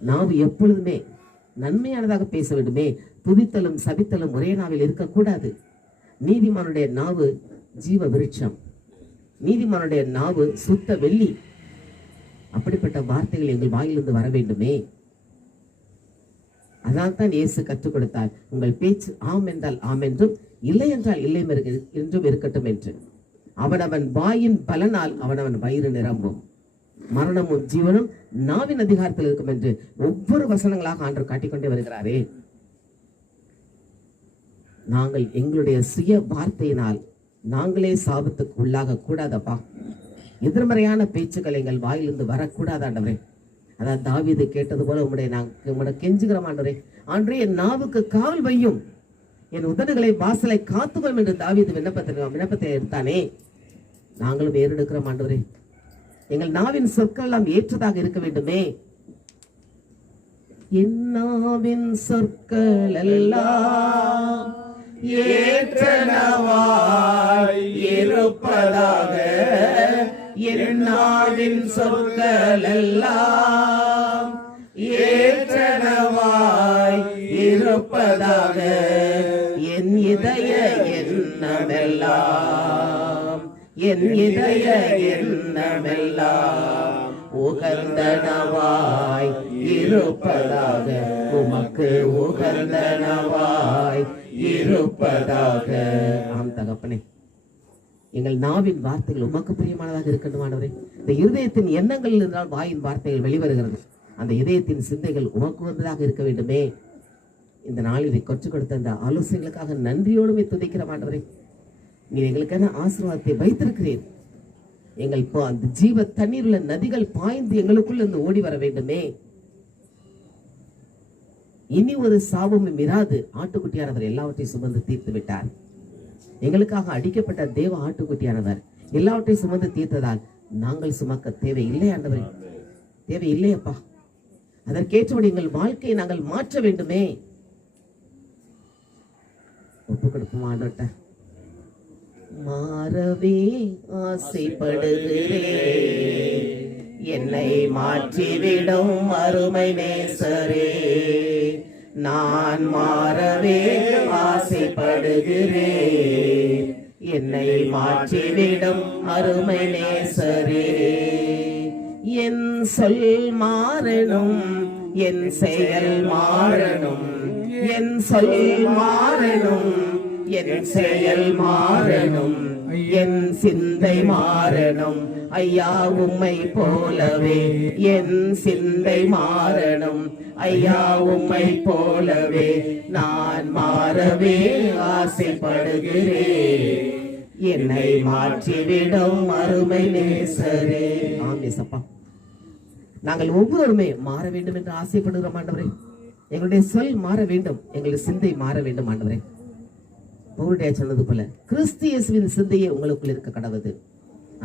நாவு எப்பொழுதுமே நன்மையானதாக பேச வேண்டுமே. துதித்தலும் சபித்தலும் ஒரே நாவில் இருக்கக்கூடாது. நீதிமானுடைய நாவு ஜீவ விருட்சம், நீதிமானுடைய நாவு சுத்த வெள்ளி. அப்படிப்பட்ட வார்த்தைகள் எங்கள் வாயிலிருந்து வர வேண்டுமே. அதனால் தான் இயேசு கற்றுக் கொடுத்தார், உங்கள் பேச்சு ஆம் என்றால் ஆம் என்றும், இல்லை என்றால் இல்லை என்றும் இருக்கட்டும் என்று. அவனவன் வாயின் பலனால் அவனவன் வயிறு நிரம்பும். மரணமும் ஜீவனும் நாவின் அதிகாரத்தில் இருக்கும் என்று ஒவ்வொரு வசனங்களாக ஆண்டவர் காட்டிக்கொண்டே வருகிறாரே. நாங்கள் எங்களுடைய சுய வார்த்தையினால் நாங்களே சாபத்துக்கு உள்ளாக கூடாதப்பா. எதிர்மறையான பேச்சுக்கள் எங்கள் வாயிலிருந்து வரக்கூடாது ஆண்டவரே. அதான் தாவீது கேட்டது போல உம்முடைய கெஞ்சுகிறோம் ஆண்டவரே. ஆண்டவரே, என் நாவுக்கு காவல் வையும், என் உதடுகளை வாசலை காத்துவோம் என்று தாவீது விண்ணப்பத்தை எடுத்தானே. நாங்களும் ஏறெடுக்கிறோம் ஆண்டவரே. எங்கள் நாவின் சொற்கள் எல்லாம் ஏற்றதாக இருக்க வேண்டுமே. என் நாவின் சொற்கள் எல்லாம் ஏற்றனவாய் இருப்பதாக, என் நாவின் சொற்கள் எல்லாம் ஏற்றனவாய் இருப்பதாக, என் இதய எண்ணமெல்லாம், என் இதய எண்ணமெல்லாம் உகந்தனவாய் இருப்பதாக, உமக்கு உகந்தனவாய் இருப்பதாக. ஆம் தகப்பனே, எங்கள் நாவின் வார்த்தைகள் உமக்கு பிரியமானதாக இருக்கட்டும் ஆண்டவரே. இந்த இருதயத்தின் எண்ணங்கள் இருந்தால் வாயின் வார்த்தைகள் வெளிவருகிறது. அந்த இதயத்தின் சிந்தைகள் உமக்கு வந்ததாக இருக்க வேண்டுமே. இந்த நாளில் இதை கற்றுக் கொடுத்த அந்த ஆலோசனைகளுக்காக நன்றியோடுமே துதிக்கிற ஆண்டவரே. நீ எங்களுக்கான ஆசீர்வாதத்தை வைத்திருக்கிறீர். எங்கள் அந்த ஜீவ தண்ணீர் உள்ள நதிகள் பாய்ந்து எங்களுக்குள் இருந்து ஓடி வர வேண்டுமே. இனி ஒரு சாபமும் இராது. ஆட்டுக்குட்டியானவர் எல்லாவற்றையும் சுமந்து தீர்த்து விட்டார். எங்களுக்காக அடிக்கப்பட்ட தேவ ஆட்டுக்குட்டியானவர் எல்லாவற்றையும் சுமந்து தீர்த்ததால் நாங்கள் சுமக்க தேவையில்லை ஆண்டவரே, தேவையில்லையப்பா. அதற்கேற்றபடி எங்கள் வாழ்க்கையை நாங்கள் மாற்ற வேண்டுமே. ஒப்பு கொடுப்போம் ஆண்டவர்ட்ட. மாறவே ஆசைப்படுகிறேன், என்னை மாற்றிவிடும் அருமை நேசரே. நான் மாறவே ஆசைப்படுகிறேன், என்னை மாற்றிவிடும் அருமை நேசரே. என் சொல் மாறணும், என் செயல் மாறணும், என் சொல் மாறணும், என் செயல் மாறணும், என் சிந்தை மாறணும். ஐயா உம்மை போலவே என் சிந்தை மாறணும். ஐயா உம்மை போலவே நான் மாறவே ஆசைப்படுகிறேன், என்னை மாற்றிவிடும் அருமை நேசரே. ஆமேசப்பா, நாங்கள் ஒவ்வொருவருமே மாற வேண்டும் என்று ஆசைப்படுகிறோம் ஆண்டவரே. எங்களுடைய சொல் மாற வேண்டும், எங்களுடைய சிந்தை மாற வேண்டும் ஆண்டவரே. பவுலுடைய சொன்னது போல கிறிஸ்து இயேசுவின் சிந்தையே உங்களுக்குள் இருக்க கடவுது.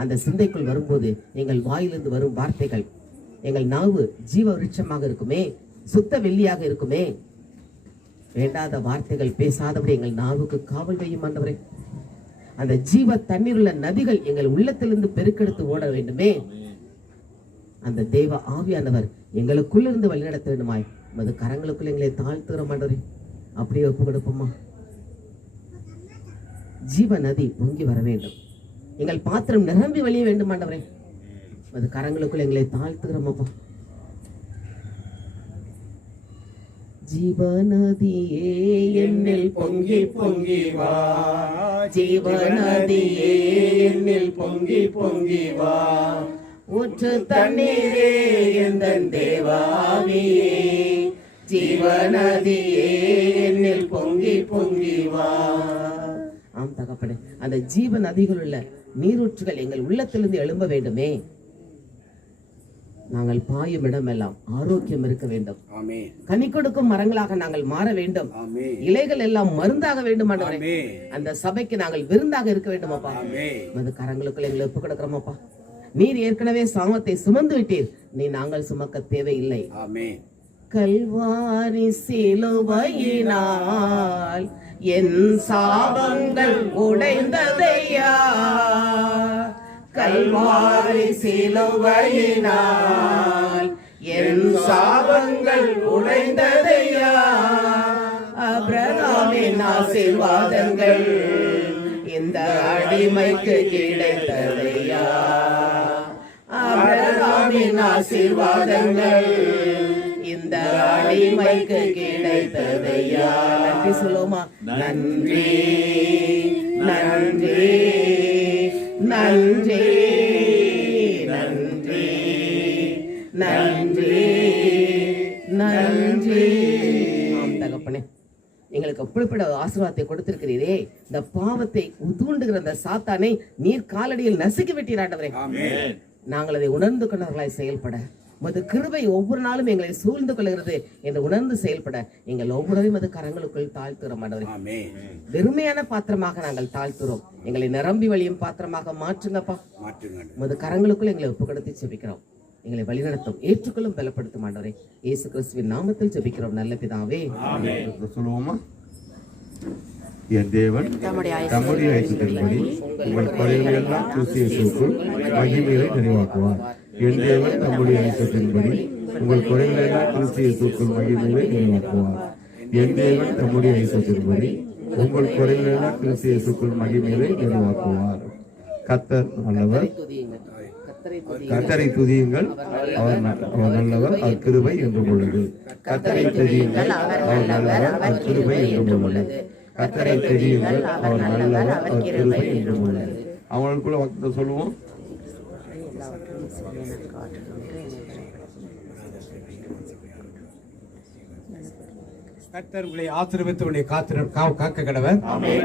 அந்த சிந்தைக்குள் வரும்போது எங்கள் வாயிலிருந்து வரும் வார்த்தைகள், எங்கள் நாவு ஜீவ விருட்சமாக இருக்குமே, சுத்த வெள்ளியாக இருக்குமே. வேண்டாத வார்த்தைகள் பேசாதபடி எங்கள் நாவுக்கு காவல் வையும் ஆண்டவரே. அந்த ஜீவ தண்ணீர் உள்ள நதிகள் எங்கள் உள்ளத்திலிருந்து பெருக்கெடுத்து ஓட வேண்டுமே. அந்த தேவ ஆவியானவர் எங்களுக்குள்ளிருந்து வழிநடத்த வேண்டுமாய் மது கரங்களுக்குள் எங்களை தாழ்த்துகிற ஆண்டவரே. அப்படியே ஒப்பு கொடுப்போமா? ஜீவ நதி பொங்கி வர வேண்டும். எங்கள் பாத்திரம் நிரம்பி வழிய வேண்டும் ஆண்டவரே. அது கரங்களுக்குள் எங்களை தாழ்த்துகிறோம் அப்பா. ஜீவநதியே என்னில் பொங்கி பொங்கி வா, ஜீவநதியே என்னில் பொங்கி பொங்கி வா, ஊற்று தண்ணீரே எந்தன் தேவாவியே, ஜீவநதியே என்னில் பொங்கி பொங்கி வா. ஆம் தகப்பனே, அந்த ஜீவ நதிகள் உள்ள நீரூற்றுகள் எங்கள் உள்ளத்திலிருந்து எழும்ப வேண்டுமே. நாங்கள் பாயும் இடமெல்லாம் ஆரோக்கியம் இருக்க வேண்டும். கனி கொடுக்கும் மரங்களாக நாங்கள் மாற வேண்டும். இலைகள் எல்லாம் மருந்தாக வேண்டும் ஆண்டவரே. அந்த சபைக்கு நாங்கள் விருந்தாக இருக்க வேண்டும் அப்பா. அந்த கரங்களுக்குள் எங்களை ஒப்பு கொடுக்கிறோம் அப்பா. நீர் ஏற்கனவே சாமத்தை சுமந்து விட்டீர், நீ நாங்கள் சுமக்க தேவையில்லை. கல்வாரி சிலுவையினால் என் சாபங்கள் உடைந்ததையா, கல்வாரி சிலுவையினால் என் சாபங்கள் உடைந்ததையா, ஆபிரகாமின் ஆசீர்வாதங்கள் இந்த அடிமைக்கு கிடைத்ததையா, ஆபிரகாமின் ஆசீர்வாதங்கள் இந்த அடிமைக்கு கிடைத்ததையா. நன்றி சொல்லுமா? நன்றி நன்றி நன்றி நன்றி நன்றி நன்றி. தகப்பனே, எங்களுக்கு அப்படிப்பட்ட ஆசீர்வாதத்தை கொடுத்திருக்கிறீரே. இந்த பாவத்தை உதூண்டுகிற அந்த சாத்தானை நீர் காலடியில் நசுக்கி விட்டீராண்டவரே. நாங்கள் அதை உணர்ந்து கொண்டவர்களாய் செயல்பட, மது கிருபை ஒவ்வொரு நாளும் எங்களை சூழ்ந்து கொள்கிறது என்று உணர்ந்து செயல்பட எங்கள் ஒவ்வொருவரையும் அது கரங்களுக்குள் தாழ்த்துறோம் ஆண்டவரே. வெறுமையான பாத்திரமாக நாங்கள் தாழ்த்துறோம், எங்களை நிரம்பி வழியும் பாத்திரமாக மாற்றுங்கப்பா. மது கரங்களுக்குள் எங்களை ஒப்பு கொடுத்து ஜெபிக்கிறோம். எங்களை வழிநடத்தும், ஏற்றுக்கொள்ளும், பலப்படுத்தும் ஆண்டவரே. இயேசு கிறிஸ்துவின் நாமத்தில் ஜெபிக்கிறோம் நல்ல பிதாவே. சொல்லுவோமா? என் தேவன் தம்முடைய ஐசுத்தத்தின்படி உங்கள் குறைகளை எல்லாம் கிறிஸ்து இயேசுவுக்குள் மகிமையை நிறைவாக்குவார். என் தேவன் தம்முடைய ஐசுத்தத்தின்படி உங்கள் குறைகளை எல்லாம் கிறிஸ்து இயேசுவுக்குள் மகிமையை நிறைவாக்குவார். என் தேவன் தம்முடைய ஐசுத்தத்தின்படி உங்கள் குறைகளை எல்லாம் கிறிஸ்து இயேசுவுக்குள் மகிமையை நிறைவாக்குவார். கர்த்தர் நல்லவர், கர்த்தரை துதியுங்கள், அவர் நல்லவர், அவர் கிருபை என்றும் உள்ளது. கர்த்தரை துதியுங்கள், அவர் நல்லவர், அவர் கிருபை என்றும் உள்ளது. கர்த்தரை துதியுங்கள், அவர் நல்லவர், அவர் கிருபை என்றும் உள்ளது. அவங்களுக்குள்ள வார்த்தை சொல்லுவோம். கர்த்தர் உங்களை ஆசீர்வதித்து உங்களை காக்க கடவர்.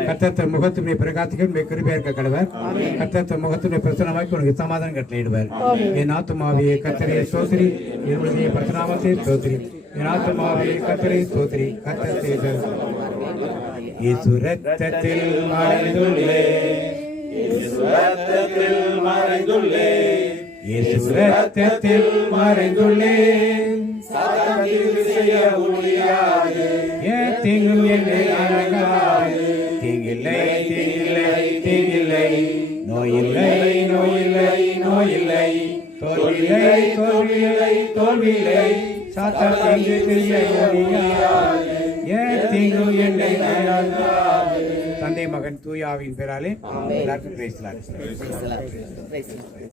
கர்த்தர் தன் முகத்துடைய பிரகாசிக்க கிருபையா இருக்க கடவர். கர்த்தர் தன் முகத்துடைய பிரசனமாக்கி உனக்கு சமாதானம் கட்டளையிடுவார். என் ஆத்துமாவியே கர்த்தரை ஸ்தோத்திரி, என்னுடைய பிரசனாமத்தை ஸ்தோத்திரி. என் ஆத்துமாவியே கர்த்தரை ஸ்தோத்திரி. கர்த்தர் செய்த இயேசு ரத்தத்தில் மறைந்துள்ளே, இயேசு ரத்தத்தில் மறைந்துள்ளே, இயேசு ரத்தத்தில் மறைந்துள்ளே, தீங்கும் என்னை அணுகாது. தீங்கில்லை தீங்கில்லை தீங்கில்லை, நோயில்லை நோயில்லை நோயில்லை, தோல்வியில்லை தோல்வியில்லை தோல்வியில்லை, சாத்தான் கண்டு செய்ய முடியாது. தீங்கும் என்னை அணுகாது. தந்தை மகன் தூயாவின் பேராலே எல்லாருக்கும் பிரைஸ் தி லார்ட்.